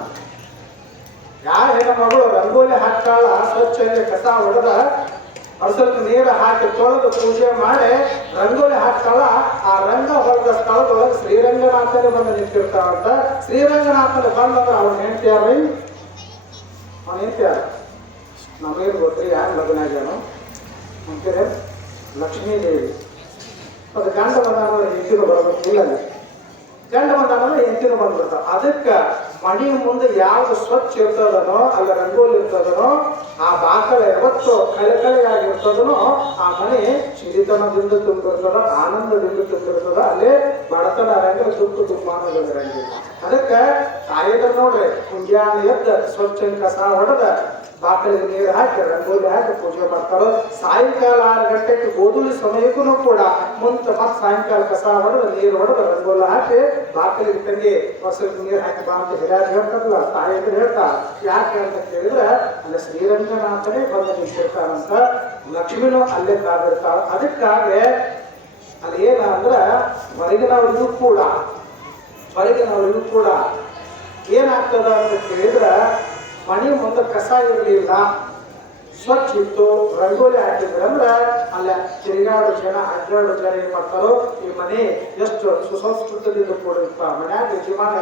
ಯಾವ ಹೆಣ್ಮಗಳು ರಂಗೋಲಿ ಹಾಕ್ತಾಳ, ಸ್ವಚ್ಛಗೆ ಕಸ ಹೊಡೆದ ಹೊಸಲಕ್ಕೆ ನೀರು ಹಾಕಿ ತೊಳೆದು ಪೂಜೆ ಮಾಡಿ ರಂಗೋಲಿ ಹಾಕ್ತಾಳ, ಆ ರಂಗ ಹೊಡೆದ ಸ್ಥಳದೊಳಗೆ ಶ್ರೀರಂಗನಾಥನೇ ಬಂದು ನಿಂತಿರ್ತಾವಂತ. ಶ್ರೀರಂಗನಾಥನ ಬಂದಂದ್ರೆ ಅವ್ನ ಹೆಂಡ್ತಿಯಾರ? ಅವನ ಹೆಂಡ್ತಿಯಾರ? ನಮಗೇನು ಗೊತ್ತ್ರಿ ಯಾರು ಲಗ್ನ ಆಗ್ಯಾನು ಅಂತೀರ? ಲಕ್ಷ್ಮೀದೇವಿ. ಅದು ಗಂಡ ಬಂದಾನ ಹೆಂಡತಿನೂ ಬರ್ಬೇಕು. ಇಲ್ಲ, ಗಂಡ ಬಂದಾನ ಹೆಂಡತಿನೂ ಬಂದ್ಬಿಡ್ತಾವ. ಅದಕ್ಕೆ ಮಣಿ ಮುಂದೆ ಯಾವ್ದು ಸ್ವಚ್ಛ ಇರ್ತದನೋ ಅಲ್ಲ ರಂಗೋಲಿ ಇರ್ತದನೋ ಆ ಬಾಕಲ ಯಾವತ್ತು ಕಳೆಯಾಗಿರ್ತದನೋ ಆ ಮನೆ ಸಿರಿತನದಿಂದ ತುಂಬಿರ್ತದ, ಆನಂದದಿಂದ ತುಂಬಿರ್ತದ. ಅಲ್ಲೇ ಬಡತನ ಇರಂಗಿಲ್ಲ, ದುಃಖ ದುಮ್ಮಾನಗಳು ಇರಂಗಿಲ್ಲ. ಅದಕ್ಕೆ ತಾಯಿದ ನೋಡ್ರಿ, ಮುಂಜಾನೆ ಎದ್ದ ಸ್ವಚ್ಛ ಕಸ ಹೊಡೆದ ಬಾಕಲಿಗೆ ನೀರು ಹಾಕಿ ರಂಗೋಲಿ ಹಾಕಿ ಪೂಜೆ ಮಾಡ್ತಾರೋ. ಸಾಯಂಕಾಲ 6 ಗಂಟೆಗೆ ಗೋಧೂಳಿ ಸಮಯಕ್ಕೂ ಕೂಡ ಮತ್ತೆ ಸಾಯಂಕಾಲ ಕಸ ಹೊಡೆದ ನೀರು ಹೊಡೆದ ರಂಗೋಲಿ ಹಾಕಿ ಬಾಕಲಿಗೆ ತಂಗಿ ಹೊಸಲಿಗೆ ನೀರು ಹಾಕಿ ಬಾ ಅಂತ ಹಿರಿಯರು ಹೇಳ್ತಾರಲ್ಲ, ತಾಯಿಯಂದ್ರೆ ಹೇಳ್ತಾರ. ಯಾಕೆ ಅಂತ ಕೇಳಿದ್ರೆ ಅಲ್ಲಿ ಶ್ರೀರಂಗನಾಥನೇ ಬಂದು ನಿಂತಿರ್ತಾರಂತ, ಲಕ್ಷ್ಮಿನೂ ಅಲ್ಲೇ ಕಾದಿರ್ತಾಳ. ಅದಕ್ಕಾಗಿ ಅಲ್ಲಿ ಏನ ಅಂದ್ರ ಹೊರಗಿನವರಿಗೂ ಕೂಡ ಏನಾಗ್ತದ ಅಂತ ಕೇಳಿದ್ರೆ ಮನೆ ಮುಂದೆ ಕಸ ಇರಲಿಲ್ಲ, ಸ್ವಚ್ಛ ಇತ್ತು, ರಂಗೋಲಿ ಹಾಕಿದ್ರೆ ಅಂದ್ರೆ ಅಲ್ಲ ತಿರುಗಾಡು ಜನ ಅಡ್ಡಾಡು ಜನ ಏನ್ ಮಾಡ್ತಾರೋ ಈ ಮನೆ ಎಷ್ಟು ಸುಸಂಸ್ಕೃತದಿಂದ ಕೂಡಿರ್ತ, ಮನ್ಯಾಗ ಯಜಮಾನ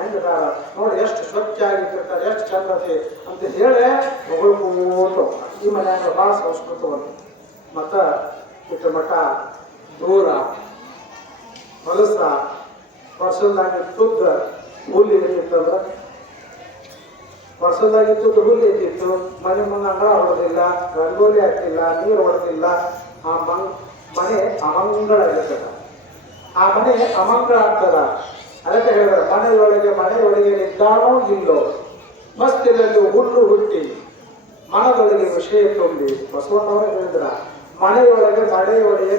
ಹೆಂಗಿದಾರ ನೋಡಿ, ಎಷ್ಟು ಸ್ವಚ್ಛ ಆಗಿರ್ತಾರೆ, ಎಷ್ಟು ಚಂದತೆ ಅಂತ ಹೇಳಿ ಮಗಳು ಈ ಮನ್ಯಾಗ ಬಹಳ ಸಂಸ್ಕೃತವನ್ನು. ಮತ್ತ ಇಟ್ಟ ಮಠ ದೂರ ಹೊಲಸ ವರ್ಷದಾಗಿತ್ತು ಹುಲಿ ಏನಿತ್ತಂದ್ರ ವರ್ಷದಾಗಿತ್ತು ಹುಲಿ ಎತ್ತಿತ್ತು, ಮನೆ ಮುಂದೆ ಅಂಗಳ ಹೊಡೆದಿಲ್ಲ, ರಂಗೋಲಿ ಹಾಕಿಲ್ಲ, ನೀರು ಹೊಡೆದಿಲ್ಲ, ಆ ಮನೆ ಅಮಂಗಳ ಇರ್ತದ, ಆ ಮನೆ ಅಮಂಗಳ ಆಗ್ತದ. ಅದಕ್ಕೆ ಹೇಳಿದ್ರೆ ಮನೆಯೊಳಗೆ ನಿದ್ದಾನೋ ಇಲ್ಲೋ ಮಸ್ತಿನಲ್ಲಿ ಹುಲ್ಲು ಹುಟ್ಟಿ ಮನದೊಳಗೆ ವಿಷಯ ತುಂಬಿ. ಬಸವಣ್ಣವರೇ ಹೇಳಿದ್ರ ಮನೆಯೊಳಗೆ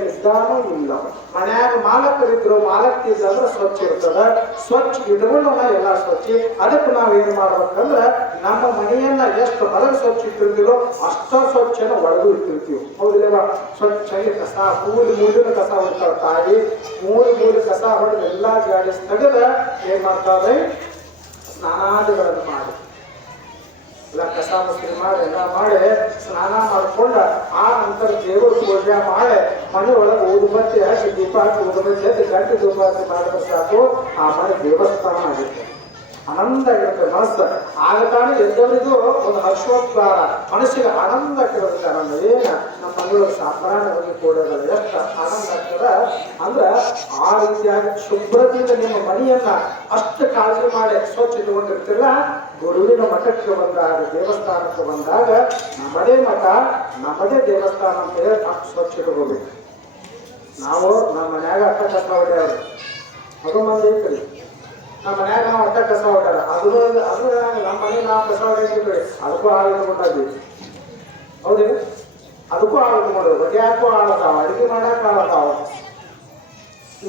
ನಿದ್ದಾನೋ ಇಲ್ಲ. ಮನ್ಯಾಗ ಮಾಲಕರಿದ್ರು ಮಾಲಕ್ಕಿದ್ರೆ ಸ್ವಚ್ಛ ಇರ್ತದ, ಸ್ವಚ್ಛ ಇಟ್ಕೊಂಡು ಎಲ್ಲ ಸ್ವಚ್ಛ. ಅದಕ್ಕೆ ನಾವೇನ್ ಮಾಡ್ಬೇಕಂದ್ರ ನಮ್ಮ ಮನೆಯನ್ನ ಎಷ್ಟು ಹೊರಗೆ ಸ್ವಚ್ಛ ಇಟ್ಟಿರ್ತೀವೋ ಅಷ್ಟ ಸ್ವಚ್ಛನ ಒಳಗೂ ಇಟ್ಟಿರ್ತೀವಿ. ಹೌದಿಲ್ಲ? ಸ್ವಚ್ಛಗೆ ಕಸ ಮೂಲಿನ ಕಸ ಹೊಡ್ತಾರ ತಾಯಿ, ಮೂಲಿ ಕಸ ಹೊಡೆದು ಎಲ್ಲಾ ಜಾಡಿಸಿ ತೆಗೆದ ಏನ್ ಮಾಡ್ತಾರೆ, ಸ್ನಾನಾದಿಗಳನ್ನು ಮಾಡಿ ಎಲ್ಲ ಕಸ ಮುಸ್ಲಿ ಮಾಡಿ ಎಲ್ಲ ಮಾಡಿ ಸ್ನಾನ ಮಾಡ್ಕೊಂಡ ಆ ನಂತರ ದೇವರ ಪೂಜೆ ಮಾಡಿ ಮನೆ ಒಳಗೆ ಊದುಬತ್ತಿ ಹಾಕಿ ದೀಪ ಹಾಕಿ ಊದುಬತ್ತಿ ಹಾಕಿ ಗಂಟೆ ದೀಪ ಹಾಕಿ ಮಾಡಿದ್ರೆ ಸಾಕು, ಆ ಮನೆ ದೇವಸ್ಥಾನ ಆಗುತ್ತೆ. ಆನಂದ ಆಗಿರುತ್ತೆ ಮನಸ್ಸು. ಆಗ ತಾನೇ ಎದ್ದವರಿಗೂ ಒಂದು ಹರ್ಷೋದ್ಗಾರ, ಮನಸ್ಸಿಗೆ ಆನಂದ ಆಗಿರುತ್ತೆ. ಆನಂದ ಏನ ನಮ್ಮ ಮನೆಯೊಳಗೆ ಸಾಂಬ್ರಾಣಿ ಹೋಗಿ ಕೂಡೋದಲ್ಲ, ಎಷ್ಟು ಆನಂದ ಆಗ್ತದ ಅಂದ್ರೆ ಆ ರೀತಿಯಾಗಿ ಶುಭ್ರತೆಯಿಂದ ನಿಮ್ಮ ಮನೆಯನ್ನ ಅಷ್ಟು ಕಾಳಜಿ ಮಾಡಿ ಸ್ವಚ್ಛ ಇಟ್ಕೊಂಡಿರ್ತಿಲ್ಲ. ಗುರುವಿನ ಮಠಕ್ಕೆ ಬಂದಾಗ, ದೇವಸ್ಥಾನಕ್ಕೆ ಬಂದಾಗ ನಮ್ಮದೇ ಮಠ ನಮ್ಮದೇ ದೇವಸ್ಥಾನ ಅಂತ ಹೇಳಿ ಅಷ್ಟು ಸ್ವಚ್ಛ ಇಟ್ಕೋಬೇಕು. ನಾವು ನಮ್ಮ ಮನ್ಯಾಗ ಅಟ್ಟ ಕಸ ಹೊಡ್ಯಾವ್ರಿ, ಅದು ಮಂದಿ ಐತ್ರಿ. ನಮ್ಮ ಮನ್ಯಾಗ ನಾವು ಅಟ್ಟ ಕಸ ಹೊಡ್ಯಾರ, ಅದು ನಮ್ಮ ಮನೆ ನಾವು ಕಸ ಹೊಡ್ಯಾಕಿದ್ರಿ, ಅದಕ್ಕೂ ಹಾಳು ಇಟ್ಕೊಂಡಾದ್ವಿ. ಹೌದೇ? ಅದಕ್ಕೂ ಹಾಳು ಇಟ್ಕೊಂಡ್ರಿ, ಬಗೆಯಾಕೂ ಹಾಳದಾವ, ಅಡಿಗೆ ಮಾಡಾಕ ಹಾಳದಾವ,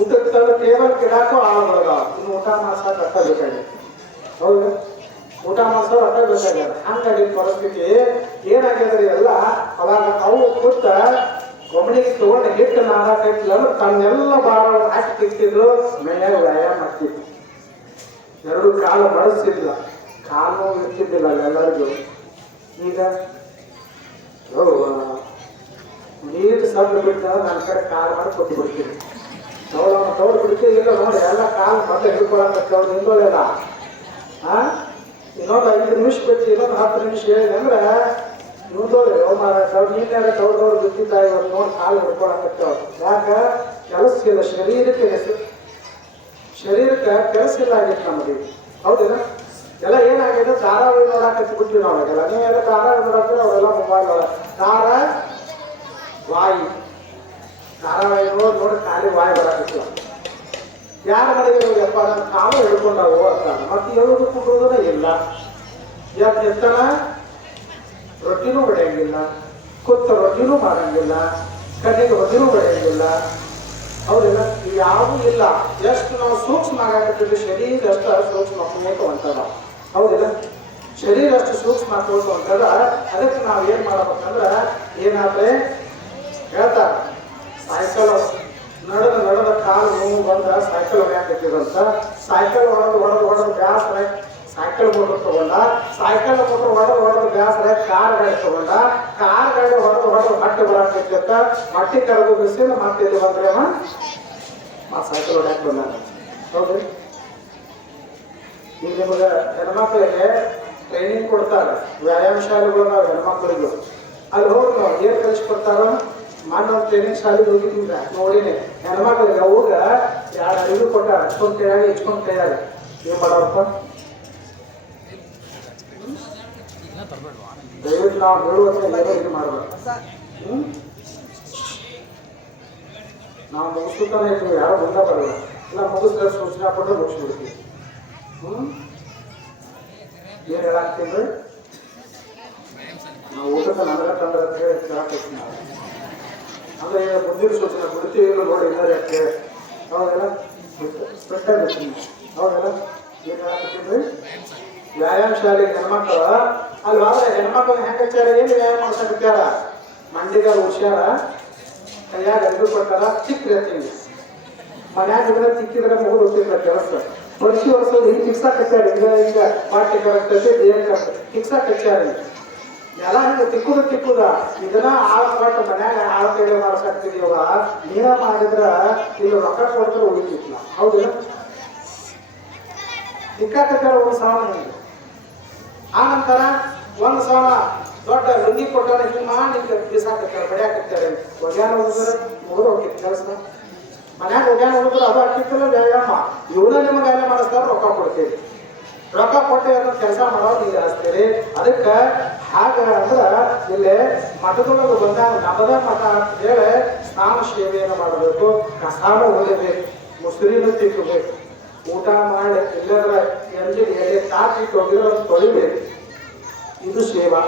ಊಟಕ್ಕೆ ತಂದು ಟೇಬಲ್ ಗಿಡಕ್ಕೂ ಹಾಳುಗಳದಾವ. ಇನ್ನು ಊಟ ಮಾಡ್ಸಕ್ಕೆ ಅಟ್ಟ ಬೇಕಾಗಿ. ಹೌದು? ಊಟ ಮಾಡ್ಸೋರು ಅಟ್ಟ ಬೇಕಾಗ್ಯಾರ. ಹಂಗಾಗಿ ಪರಿಸ್ಥಿತಿ ಏನಾಗ್ಯದ್ರಿ ಎಲ್ಲ. ಅವಾಗ ಅವು ಕೂತ ಒಮ್ಮನಿಗೆ ತಗೊಂಡು ಹಿಟ್ಟು ನಾಡಾಕೈತಿಲ್ಲ ಅಂದ್ರೆ ತನ್ನೆಲ್ಲ ಭಾರ ಹಾಕಿ ತಿಕ್ತಿದ್ರು, ಮೇಲೆ ವ್ಯಾಯಾಮ ಆಗ್ತಿತ್ತು. 2 ಕಾಲು ಬಳಸಿಲ್ಲ, ಕಾಲು ಇರ್ತಿದ್ದಿಲ್ಲ ಎಲ್ಲರಿಗೂ. ಈಗ ನೀರು ಸದ್ದು ಬಿಟ್ಟ ನನ್ನ ಕಡೆ ಕಾಲು ಮಾಡಿ ಕೊಟ್ಟು ಬಿಡ್ತೀನಿ, ತೌಡು ಬಿಡ್ತೀವಿ. ಇಲ್ಲ ನೋಡಿ ಎಲ್ಲ ಕಾಲು ಮತ್ತೆ ಹಿಡ್ಕೊಳಕ್ಕೆ ನಿಂದೋಳೆಲ್ಲ. ಇನ್ನೊಂದು 5 ನಿಮಿಷ ಬಿಟ್ಟು ಇನ್ನೊಂದು 10 ನಿಮಿಷ ಹೇಳಿದೆ ಅಂದ್ರೆ ನಿಂದೋಳೆ ನೀನ್ಯಾರ ತೌಡು ಬಿದ್ದಿದ್ದ ಇವತ್ತು ನೋಡಿ ಕಾಲು ಹಿಡ್ಕೊಳಕತ್ತೇವ. ಯಾಕೆ? ಕೆಲಸ ಇಲ್ಲ, ಶರೀರಕ್ಕೆ ಕೆಲಸ ಇಲ್ಲ ಆಗಿತ್ತು ನಮಗೆ. ಹೌದಿಲ್ಲ? ಎಲ್ಲ ಏನಾಗಿದೆ, ಧಾರಾವಾಹಿ ನೋಡಾಕತ್ತಿ ಬಿಟ್ಟಿವಿ ನಾವಾಗೆಲ್ಲ. ನೀವೆಲ್ಲ ಧಾರಾವಾಹಿ ನೋಡಾಕ್ತೀವಿ, ಅವೆಲ್ಲ ಮೊಬೈಲ್ ಧಾರಾವಾಹಿ ನೋಡಿ ಖಾಲಿ ವಾಯಿ ಬರಾಕತ್ತೀವ. ಯಾರ ಮನೆಗೆ ಯಪ್ಪ ನನ್ನ ಕಾಲು ಹಿಡ್ಕೊಂಡಾವು ಅಂತಾನೆ. ಮತ್ತೆ ಹೇಳೋದು ಕುಂಡ್ರೋದನ್ನ ಇಲ್ಲ. ಎತ್ತನ ರೊಟ್ಟಿನೂ ಹೊಡೆಯಂಗಿಲ್ಲ, ಕೊತ್ತ ರೊಟ್ಟಿನೂ ಮಾಡಂಗಿಲ್ಲ, ಕಣ್ಣಿಗೆ ರೊಟ್ಟಿನೂ ಹೊಡೆಯಂಗಿಲ್ಲ. ಹೌದಿಲ್ಲ? ಯಾವೂ ಇಲ್ಲ. ಎಷ್ಟು ನಾವು ಸೂಕ್ಷ್ಮ ಆಗಾಕತ್ತೀವಿ, ಶರೀರ ಅಷ್ಟು ಸೂಕ್ಷ್ಮ ಹಾಕೋತ ಹೊಂಟದ. ಹೌದಿಲ್ಲ? ಶರೀರ ಅಷ್ಟು ಸೂಕ್ಷ್ಮ ಹಾಕೋತ ಹೊಂಟದ. ಅದಕ್ಕೆ ನಾವು ಏನ್ ಮಾಡ್ಬೇಕಂದ್ರೆ ಏನಾದ್ರೆ ಹೇಳ್ತಾರ, ಸೈಕಲ್ ನಡೆದ ಕಾಲು ನೋವು ಬಂದ ಸೈಕಲ್ ಹೊಡ್ಯಾಕತ್ತಿದಂತ. ಸೈಕಲ್ ಹೊಡೆದು ಬ್ಯಾಸ್ರ ಸೈಕಲ್ ಮೋಟರ್ ತಗೊಂಡ, ಸೈಕಲ್ ಮೋಟರ್ ಹೊಡೆದು ಬ್ಯಾಸ್ರ ಕಾರ್ ಗಾಡಿ ತಗೊಂಡ, ಕಾರ್ ಗಾಡಿ ಹೊಡೆದು ಹಟ್ಟಿ ಬರಾಕತ್ತ. ಮಟ್ಟಿ ಕರಗು ಬಿಸಿ ಮತ್ತೆ ಇಲ್ಲಿ ಬಂದ್ರೆ ಸೈಕಲ್ ಹೊಡ್ಯಾಕ ಬಂದ. ಹೌದು? ಈಗ ನಿಮಗೆ ಹೆಣ್ಮಕ್ಳಿಗೆ ಟ್ರೈನಿಂಗ್ ಕೊಡ್ತಾರೆ, ವ್ಯಾಯಾಮ ಶಾಲೆಗಳು ನಾವು ಹೆಣ್ಮಕ್ಳಿಗೂ. ಅಲ್ಲಿ ಹೋಗಿ ನಾವು ಏನ್ ಕಲಿಸ್ಕೊಡ್ತಾರ, ಮೊನ್ನೆ ಒಂದು ಟ್ರೈನಿಂಗ್ ಶಾಲೆಗೆ ಹೋಗಿದ್ದಿಲ್ಲ ನೋಡಿನಿ. ಹೆಣ್ಮಕ್ಳಿಗೆ ಅವಾಗ 2 ಅರಿವು ಕೊಟ್ಟಾರ, ಇಚ್ಕೊಂಡು ಕೈಯಾಗ ಏನ್ ಮಾಡಾರಪ್ಪ, ದಯವಿಟ್ಟು ನಾವು ಹೇಳುವಂತ ಏನೋ ಇದು ಮಾಡಬೇಕು. ನಾವು ಮುಗಿಸ್ತಾನೆ ಇದ್ದೀವಿ, ಯಾರು ಮುಂದೆ ಬರಲ್ಲ. ಇಲ್ಲ ಮುಗಿಸ್ತಾರೆ ಸೂಚನೆ ಕೊಟ್ಟರೆ ಮುಗಿಸ್ಬಿಡ್ತೀವಿ. ಏನು ಹೇಳಾಕ್ತೀವಿ ನಾವು ಊಟಕ್ಕೆ ನನಗ ತಂದ್ರೆ ಅಂತ ಹೇಳಿ ಕೇಳಾಕ್ತೀವಿ ನಾವು. ಅಂದ್ರೆ ಈಗ ಮುಂದಿನ ಸೂಚನೆ ಬಿಡ್ತೀವಿ ಇಲ್ಲ ನೋಡಿ ಇಲ್ಲ ಯಾಕೆ ಹೌದೆಲ್ಲ ಬಿಡ್ತೀನಿ ಹೌದೆಲ್ಲ ಏನು ಹೇಳಾಕ್ತೀವಿ. ವ್ಯಾಯಾಮ ಶಾಲೆಗೆ ಹೆಣ್ಮಕ್ಳು ಅಲ್ಲಿ ಹೋದ್ರೆ ಹೆಣ್ಮಕ್ಳು ಹೆಂಗೆ ಹಚ್ಚಾರ ಏನು ವ್ಯಾಯಾಮ ಮಾಡ್ಸಕ್ಕಾರ ಮಂಡಿಗ ಹುಷಾರ ಕೈಯಾಗ ಅರಿವು ಕೊಟ್ಟಾರ ಚಿಕ್ಕ ರೀತಿ ಮನ್ಯಾಗ ಇದ್ರೆ ಚಿಕ್ಕಿದ್ರೆ ಮಗು ಗೊತ್ತಿಲ್ಲ ಕೆಲಸ ವರ್ಷಿ ವರ್ಷದ ಹಿಂಗೆ ತಿಕ್ಸಾಕ್ ಹಚ್ಚಾರ ಈಗ ಪಾಠ್ಯ ಕರೆಕ್ಟೈತಿ ದೇಹ ತಿಕ್ಸಾಕ್ ಹಚ್ಚಾರ ಎಲ್ಲ ಹಿಂಗೆ ತಿಕ್ಕುದ ಇದನ್ನ ಆಳ ಕೊಟ್ಟು ಮನ್ಯಾಗ ಆಳ ಕೈಗೆ ಮಾಡ್ಸಾಕ್ತಿದೀವ ನೀರ ಮಾಡಿದ್ರ ಇಲ್ಲಿ ರೊಕ್ಕ ಕೊಡ್ತಾರೆ ಉಳಿತಿಲ್ಲ ಹೌದಿಲ್ಲ. ತಿಕ್ಕಾಕತ್ತಾರ ಒಂದು ಸಾವನ ಹಿಂಗೆ ಆ ನಂತರ ಒಂದು ಸಾವನ ದೊಡ್ಡ ಲುಂಗಿ ಕೊಟ್ಟಾರ ಹಿಂಗೆ ಮಾಡಿ ಬಿಸಾಕತ್ತಾರ ಬಡಿಯಾಕತ್ತಾರೆ. ಒಗ್ಯಾನ ಹೋಗಿದ್ರೆ ಮುಗಿದು ಹೋಗ್ತಿತ್ತು ಕೆಲಸ. ಮನ್ಯಾಗ ಒಗ್ಯಾನ ಹೋಗಿದ್ರೆ ಅದು ಹಾಕಿತ್ತಲ್ಲ ವ್ಯಾಯಾಮ. ಇವನ್ನ ನಿಮಗೆ ಎಲ್ಲ ಮಾಡಿಸ್ತಾರ ರೊಕ್ಕ ಕೊಡ್ತೀವಿ. ರೊಕ್ಕ ಕೊಟ್ಟು ಅದನ್ನ ಕೆಲಸ ಮಾಡೋದು ನೀವು ಹಚ್ತೀರಿ. ಅದಕ್ಕೆ ಹಾಗ ಅಂದ್ರೆ ಇಲ್ಲಿ ಮಠದೊಳಗೆ ಬಂದಾಗ ನಮ್ಮದೇ ಮಠ ಅಂತ ಹೇಳಿ ಸ್ನಾನ ಸೇವೆಯನ್ನು ಮಾಡಬೇಕು, ಕಸಾನ ಹೊಲಿಬೇಕು, ಮುಸುರಿನ ತಿಕ್ಕಬೇಕು, ಊಟ ಮಾಡಿ ಇಲ್ಲದ್ರೆ ಎಲ್ಲಿ ತಾಕಿಟ್ಟು ಹೋಗಿರೋ ತೊಳಿಬೇಕು. ಇದು ಸೇವಾ.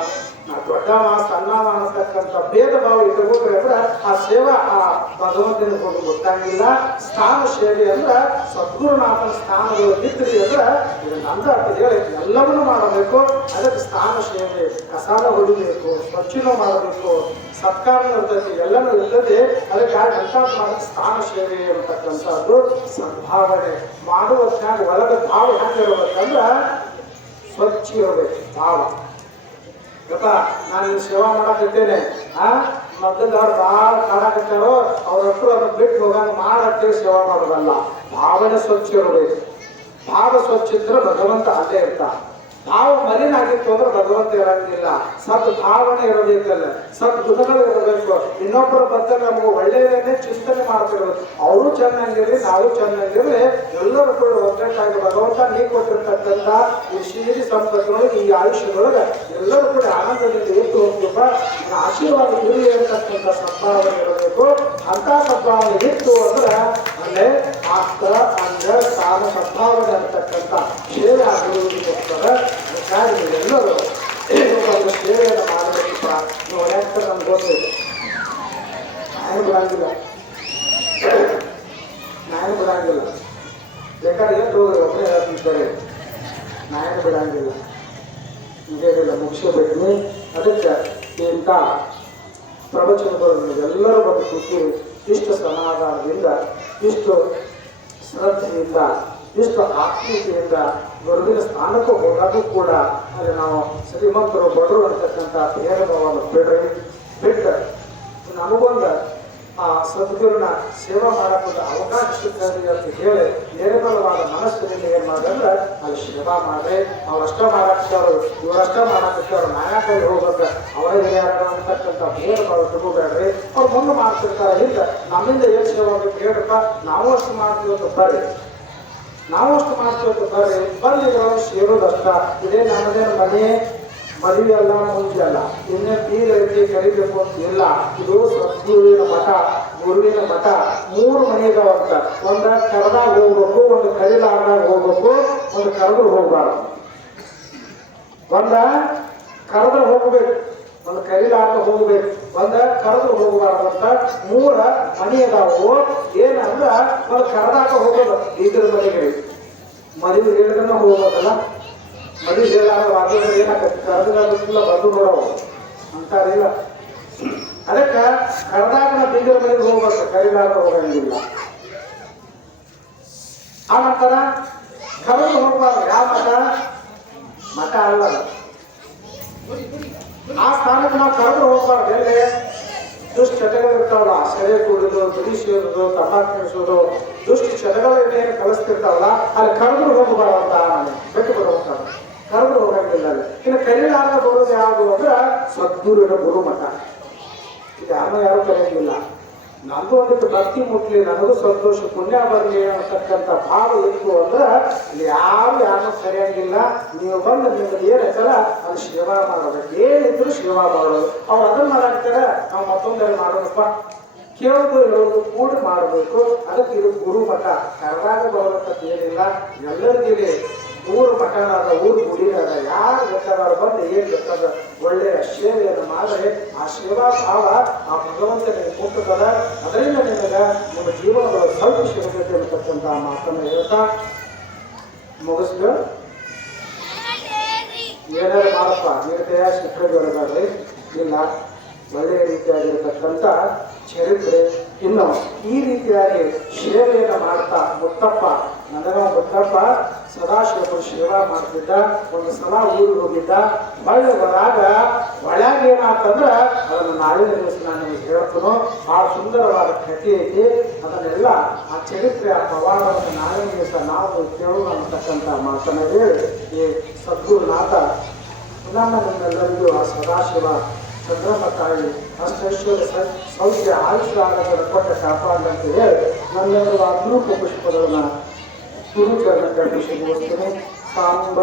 ನಾ ದೊಡ್ಡವ ಸಣ್ಣವ ಅನ್ನತಕ್ಕಂಥ ಭೇದ ಭಾವ ಇಟ್ಕೊಂಡ್ರೆ ಅಂದ್ರೆ ಆ ಸೇವಾ ಆ ಭಗವಂತನ ಹೋಗಿ ಗೊತ್ತಾಗಿಲ್ಲ. ಸ್ಥಾನ ಸೇವೆ ಅಂದ್ರೆ ಸದ್ಗುರುನಾಥನ ಸ್ಥಾನಗಳು ನಿಂತ್ರಿ ಅಂದ್ರೆ ಇದು ನಂದ ಅಂತ ಹೇಳಿ ಎಲ್ಲವನ್ನೂ ಮಾಡಬೇಕು. ಅದಕ್ಕೆ ಸ್ಥಾನ ಸೇವೆ, ಕಸಾಲ ಹೊಡಿಬೇಕು, ಸ್ವಚ್ಛನೂ ಮಾಡಬೇಕು, ಸತ್ಕಾರ ಇರ್ತೈತಿ, ಎಲ್ಲನೂ ಇರ್ತದೆ. ಅದಕ್ಕೆ ಅಂತ ಮಾಡಿ ಸ್ಥಾನ ಸೇವೆ ಅಂತಕ್ಕಂಥದ್ದು ಸದ್ಭಾವನೆ ಮಾಡುವಂತಾಗ ಒಳಗೆ ಭಾವ ಹೆಂಗಿರ್ಬೇಕಂದ್ರೆ ಸ್ವಚ್ಛ ಇರಬೇಕು ಭಾವ. ಗಪ್ಪ ನಾನು ಇಲ್ಲಿ ಸೇವಾ ಮಾಡಾಕತ್ತೇನೆ ಮೊದಲು ಅವ್ರು ಭಾಳ ಕಾಡಾಕತ್ತಾರೋ ಅವ್ರ ಹತ್ರ ಅದನ್ನ ಬಿಟ್ಟು ಹೋಗಂಗೆ ಮಾಡತ್ತೇಳಿ ಸೇವಾ ಮಾಡೋದಲ್ಲ. ಭಾವನೆ ಸ್ವಚ್ಛ ಇರಬೇಕು. ಭಾವ ಸ್ವಚ್ಛ ಇದ್ರೆ ಭಗವಂತ ಅಲ್ಲೇ ಇರ್ತಾನ. ಭಾವ ಮಲಿನ ಆಗಿತ್ತು ಅಂದ್ರೆ ಭಗವಂತ ಇರಂಗಿಲ್ಲ. ಸತ್ ಭಾವನೆ ಇರಬೇಕಲ್ಲ, ಸತ್ ಗುಣಗಳು ಇರಬೇಕು. ಇನ್ನೊಬ್ಬರ ಬಗ್ಗೆ ನಮಗೆ ಒಳ್ಳೆಯದನ್ನೇ ಚಿಂತನೆ ಮಾಡ್ತಿರ್ಬೇಕು. ಅವರು ಚೆನ್ನಾಗಿರ್ಲಿ, ನಾವು ಚೆನ್ನಾಗಿರ್ಲಿ, ಎಲ್ಲರೂ ಕೂಡ ಒಗ್ಗಟ್ಟಾಗಿ ಭಗವಂತ ನೀ ಕೊಟ್ಟಿರ್ತಕ್ಕಂಥ ಈ ಶ್ರೀ ಸಂಪತ್ತಿನೊಳಗೆ ಈ ಆಯುಷ್ಯದೊಳಗೆ ಎಲ್ಲರೂ ಕೂಡ ಆನಂದದಿಂದ ಇಟ್ಟು ಹೋಗ್ತೀವ. ಆಶೀರ್ವಾದ ಇರಲಿ ಅಂತಕ್ಕಂಥ ಸದ್ಭಾವನೆ ಇರಬೇಕು. ಅಂತ ಸದ್ಭಾವನೆ ಇತ್ತು ಅಂದ್ರೆ ಅಲ್ಲೇ ಆಸ್ತ ಅಂಗ ಸ್ಥಾನ ಸದ್ಭಾವನೆ ಅಂತಕ್ಕಂಥ ಸೇವೆ ಆಗಿರುವುದಕ್ಕೋಸ್ಕರ ಎಲ್ಲರೂ ಒಂದು ಸೇವೆಯನ್ನು ಮಾಡಬೇಕಪ್ಪ. ನೀವು ಯಾಕೆ ನಮ್ಗೆ ಗೊತ್ತಿಲ್ಲ, ನಾನು ಬಿಡಂಗಿಲ್ಲ, ನಾನು ಬಿಡಂಗಿಲ್ಲ. ಬೇಕಾದ್ರೆ ಎಷ್ಟು ಹೋಗಿ ಒಬ್ಬರೇ ಹೇಳ್ತಿದ್ದಾರೆ, ನಾನು ಬಿಡಂಗಿಲ್ಲ. ಈಗೇನಿಲ್ಲ ಮುಗಿಸೋಬೇಕು. ಅದಕ್ಕೆ ಇಂಥ ಪ್ರವಚನಗಳು ಎಲ್ಲರೂ ಬಂದು ಕೂತು ಇಷ್ಟು ಸಮಾಧಾನದಿಂದ, ಇಷ್ಟು ಶ್ರದ್ಧೆಯಿಂದ, ಇಷ್ಟು ಆತ್ಮೀಯತೆಯಿಂದ ಗುರುವಿನ ಸ್ಥಾನಕ್ಕೂ ಹೋಗೋದು ಕೂಡ ಅಲ್ಲಿ ನಾವು ಶ್ರೀಮಂತರು ಬಡರು ಅಂತಕ್ಕಂಥ ಭೇದ ಭಾವವನ್ನು ಬಿಟ್ಟು ನಮಗೊಂದು ಆ ಸದ್ಗುರುನ ಸೇವಾ ಮಾಡೋಕ್ಕೊಂದು ಅವಕಾಶ ಸಿಗ್ತದೆ ಅಂತ ಹೇಳಿ ನಿರ್ಮಲವಾದ ಮನಸ್ಸಿನಿಂದ ಏನು ಮಾಡಿದ್ರೆ ಅಲ್ಲಿ ಸೇವಾ ಮಾಡಿ. ಅವ್ರು ಅಷ್ಟ ಮಾಡಾಕ್ತವ್ರು, ಇವರಷ್ಟ ಮಾಡಾಕ್ತವ್ರು, ನಾಯಕಲ್ಲಿ ಹೋಗ್ಬೇಕು, ಅವರೇ ಯಾರು ಅಂತಕ್ಕಂಥ ಭೇದ ಭಾವ ತಗೋಬೇಡ್ರಿ. ಅವ್ರು ಮುಂದೆ ಮಾಡ್ತಿರ್ತಾರೆ. ಇಲ್ಲ ನಮ್ಮಿಂದ ಏನು ಸೇವಾ ಬೇಕು ಹೇಳ್ರಪ್ಪ, ನಾವು ಅಷ್ಟು ಮಾಡ್ತೀವಿ ಅಂತ ಬರ್ರಿ, ನಾವು ಅಷ್ಟು ಮಾಡ್ತೀವಿ ಬರ್ರಿ, ಬಂದು ಸೇರೋದಷ್ಟ. ಇದೇ ನಮ್ಮದೇನು ಮನೆ ಮದುವೆ ಅಲ್ಲ, ಮುಂಚೆ ಅಲ್ಲ, ಇನ್ನೇ ತೀರ ರೀತಿ ಕರಿಬೇಕು ಅಂತ ಇಲ್ಲ. ಇದು ಸದ್ಗುರುವಿನ ಮಠ, ಗುರುವಿನ ಮಠ. 3 ಮನೆ ಇದಾವಂತ. ಒಂದು ಕರೆದಾಗ ಹೋಗ್ಬೇಕು, ಒಂದು ಕರಿಲಾರ್ದಾಗ ಹೋಗ್ಬೇಕು, ಒಂದು ಕರೆದ್ರು ಹೋಗ್ಬಾರ್ದು. ಒಂದ ಕರೆದ್ರೆ ಹೋಗ್ಬೇಕು, ಒಂದು ಕರಿಲಾರ್ದ ಹೋಗ್ಬೇಕು, ಒಂದ ಕರೆದ್ರು ಹೋಗ್ಬಾರ್ದು ಅಂತ 3 ಮನೆ ಇದಾವು. ಏನಂದ್ರ ಒಂದು ಕರೆದಾಗ ಹೋಗೋದು ಇದ್ರ ಮನೆಗೆ, ಮದುವೆ ಹೇಳಿದ್ರೆ ಹೋಗ್ಬೇಕಲ್ಲ. ಮದುವೆ ಹೇಳಾರ ವಾದ್ಯಗಳು ಏನಾಗತ್ತೆ, ಕರೆದಿಲ್ಲ ಬಂದು ನೋಡವು ಅಂತಾರಿಲ್ಲ. ಅದಕ್ಕೆ ಕರೆದಾಗ ಬೀಗರ ಮನೆಗೆ ಹೋಗ್ಬೇಕು, ಕರಿಲಾರ ಹೋಗಂಗಿಲ್ಲ. ಆ ನಂತರ ಕರೆದು ಹೋಗ್ಬಾರ್ದು. ಯಾವ ಮಠ? ಮಠ ಅಲ್ಲ, ಆ ಸ್ಥಾನಕ್ಕೆ ನಾವು ಕರೆದು ಹೋಗ್ಬಾರ್ದು. ಎಲ್ಲಿ ದುಷ್ಟ ಚಟಗಳು ಇರ್ತಾವಲ್ಲ, ಸೆರೆ ಕೂಡುದು, ಗುಡಿ ಸೇರುದು, ತಂಬಾಕು ತಿನ್ನಿಸೋದು, ದುಷ್ಟ ಚಟಗಳು ಏನೇನು ಕಲಿಸ್ತಿರ್ತಾವಲ್ಲ, ಅಲ್ಲಿ ಕರೆದು ಹೋಗಬಾರ್ದು ಅಂತ ನಾನು ಬಿಟ್ಟು ಬರೋದು. ಕರೆದು ಹೋಗಂಗಿಲ್ಲ ಅಲ್ಲಿ. ಇನ್ನು ಕರಿಲಾರ್ದ ಬರೋದು ಯಾವುದು ಅಂದ್ರೆ ಸದ್ಗುರುವಿನ ಗುರುಮಠ. ಇದು ಯಾರು ಕರೆಯಂಗಿಲ್ಲ. ನಂದು ಒಂದಿಟ್ಟು ಭಕ್ತಿ ಮುಟ್ಲಿ, ನನಗೂ ಸಂತೋಷ ಪುಣ್ಯ ಬರಲಿ ಅಂತಕ್ಕಂಥ ಭಾವ ಇತ್ತು ಅಂದ್ರೆ ಇಲ್ಲಿ ಯಾರು ಸರಿಯಾಗಿಲ್ಲ. ನೀವು ಬಂದು ನಿಮ್ಗೆ ಏನು ಐತಲ್ಲ ಅದು ಸೇವಾ ಮಾಡೋಬೇಕು, ಏನಿದ್ರು ಸೇವಾ ಮಾಡೋದು. ಅವ್ರು ಅದನ್ನ ಮಾಡಾಕ್ತಾರೆ, ನಾವು ಮತ್ತೊಂದೆಲ್ಲ ಮಾಡೋದಪ್ಪ, ಕೇಳೋದು ಹೇಳೋದು ಕೂಡ ಮಾಡಬೇಕು. ಅದಕ್ಕೆ ಇದು ಗುರು ಮಠ ಕರೆದಾಗ ಬರಬೇಕಂತ ಏನಿಲ್ಲ. ಎಲ್ಲರಿಗೂ ಊರು ಮಠನಾದ ಊರು ಗುಡಿನಾದ ಯಾರು ಬೇಕಾದವ್ರು ಬಂದು ಏನು ಬೇಕಾದ ಒಳ್ಳೆಯ ಸೇವೆಯನ್ನು ಮಾಡಿದ್ರೆ ಆ ಸೇವಾ ಭಾವ ಆ ಭಗವಂತ ನಿಮಗೆ ಕೊಟ್ಟದ. ಅದರಿಂದ ನಿಮಗೆ ನಿಮ್ಮ ಜೀವನದಲ್ಲಿ ಸ್ವಲ್ಪ ಸಿಗಬೇಕು ಅಂತಕ್ಕಂಥ ಮಾತನ್ನು ಹೇಳ್ತಾ ಮುಗಿಸ್ದು. ಏನಾದ್ರು ಮಾಡಪ್ಪ, ನೀವು ಕೈಯ ಶಿಕ್ಷಕರಾಗ್ರಿ ಇಲ್ಲ, ಒಳ್ಳೆಯ ರೀತಿಯಾಗಿರ್ತಕ್ಕಂಥ ಚರಿತ್ರೆ. ಇನ್ನು ಈ ರೀತಿಯಾಗಿ ಸೇವೆಯನ್ನು ಮಾಡ್ತಾ ಮುತ್ತಪ್ಪ, ಮುತ್ತಪ್ಪ ಸದಾಶಿವಪುರ ಸೇವಾ ಮಾಡ್ತಿದ್ದ. ಒಂದು ಸಲ ಊರಿಗೆ ಹೋಗಿದ್ದ, ಹೊಳ್ಳಿ ಬರಾಗ ಒಳಗೆ ಏನಾತಂದ್ರೆ ಅದನ್ನು ನಾಳಿನ ದಿವಸ ನಾನು ನಿಮಗೆ ಹೇಳ್ತೀನಿ. ಭಾಳ ಸುಂದರವಾದ ಕಥೆ ಐತಿ. ಅದನ್ನೆಲ್ಲ ಆ ಚರಿತ್ರೆ ಆ ಪವಾಡವನ್ನು ನಾಳಿನ ದಿವಸ ನಾವು ಕೇಳೋಣ ಅಂತಕ್ಕಂಥ ಮಾತನ್ನು ಹೇಳಿ ಈ ಸದ್ಗುರುನಾಥ ನಿಮ್ಮೆಲ್ಲರಿಗೂ ಆ ಸದಾಶಿವ ಚಂದ್ರಮ್ಮ ತಾಯಿ ಅಷ್ಟೈಶ್ವರ್ಯ ಸೌಖ್ಯ ಆಯುಷ್ಯ ಕೊಟ್ಟ ಕಾಪಾಡಂತ ಹೇಳಿ ನನ್ನೆಲ್ಲರೂ ಅಪರೂಪ ಪುಷ್ಪಗಳನ್ನ ಗುರುಚರಣಕ್ಕೆ ಮುಗಿಸ್ತೀನಿ. ಸಾಂಬ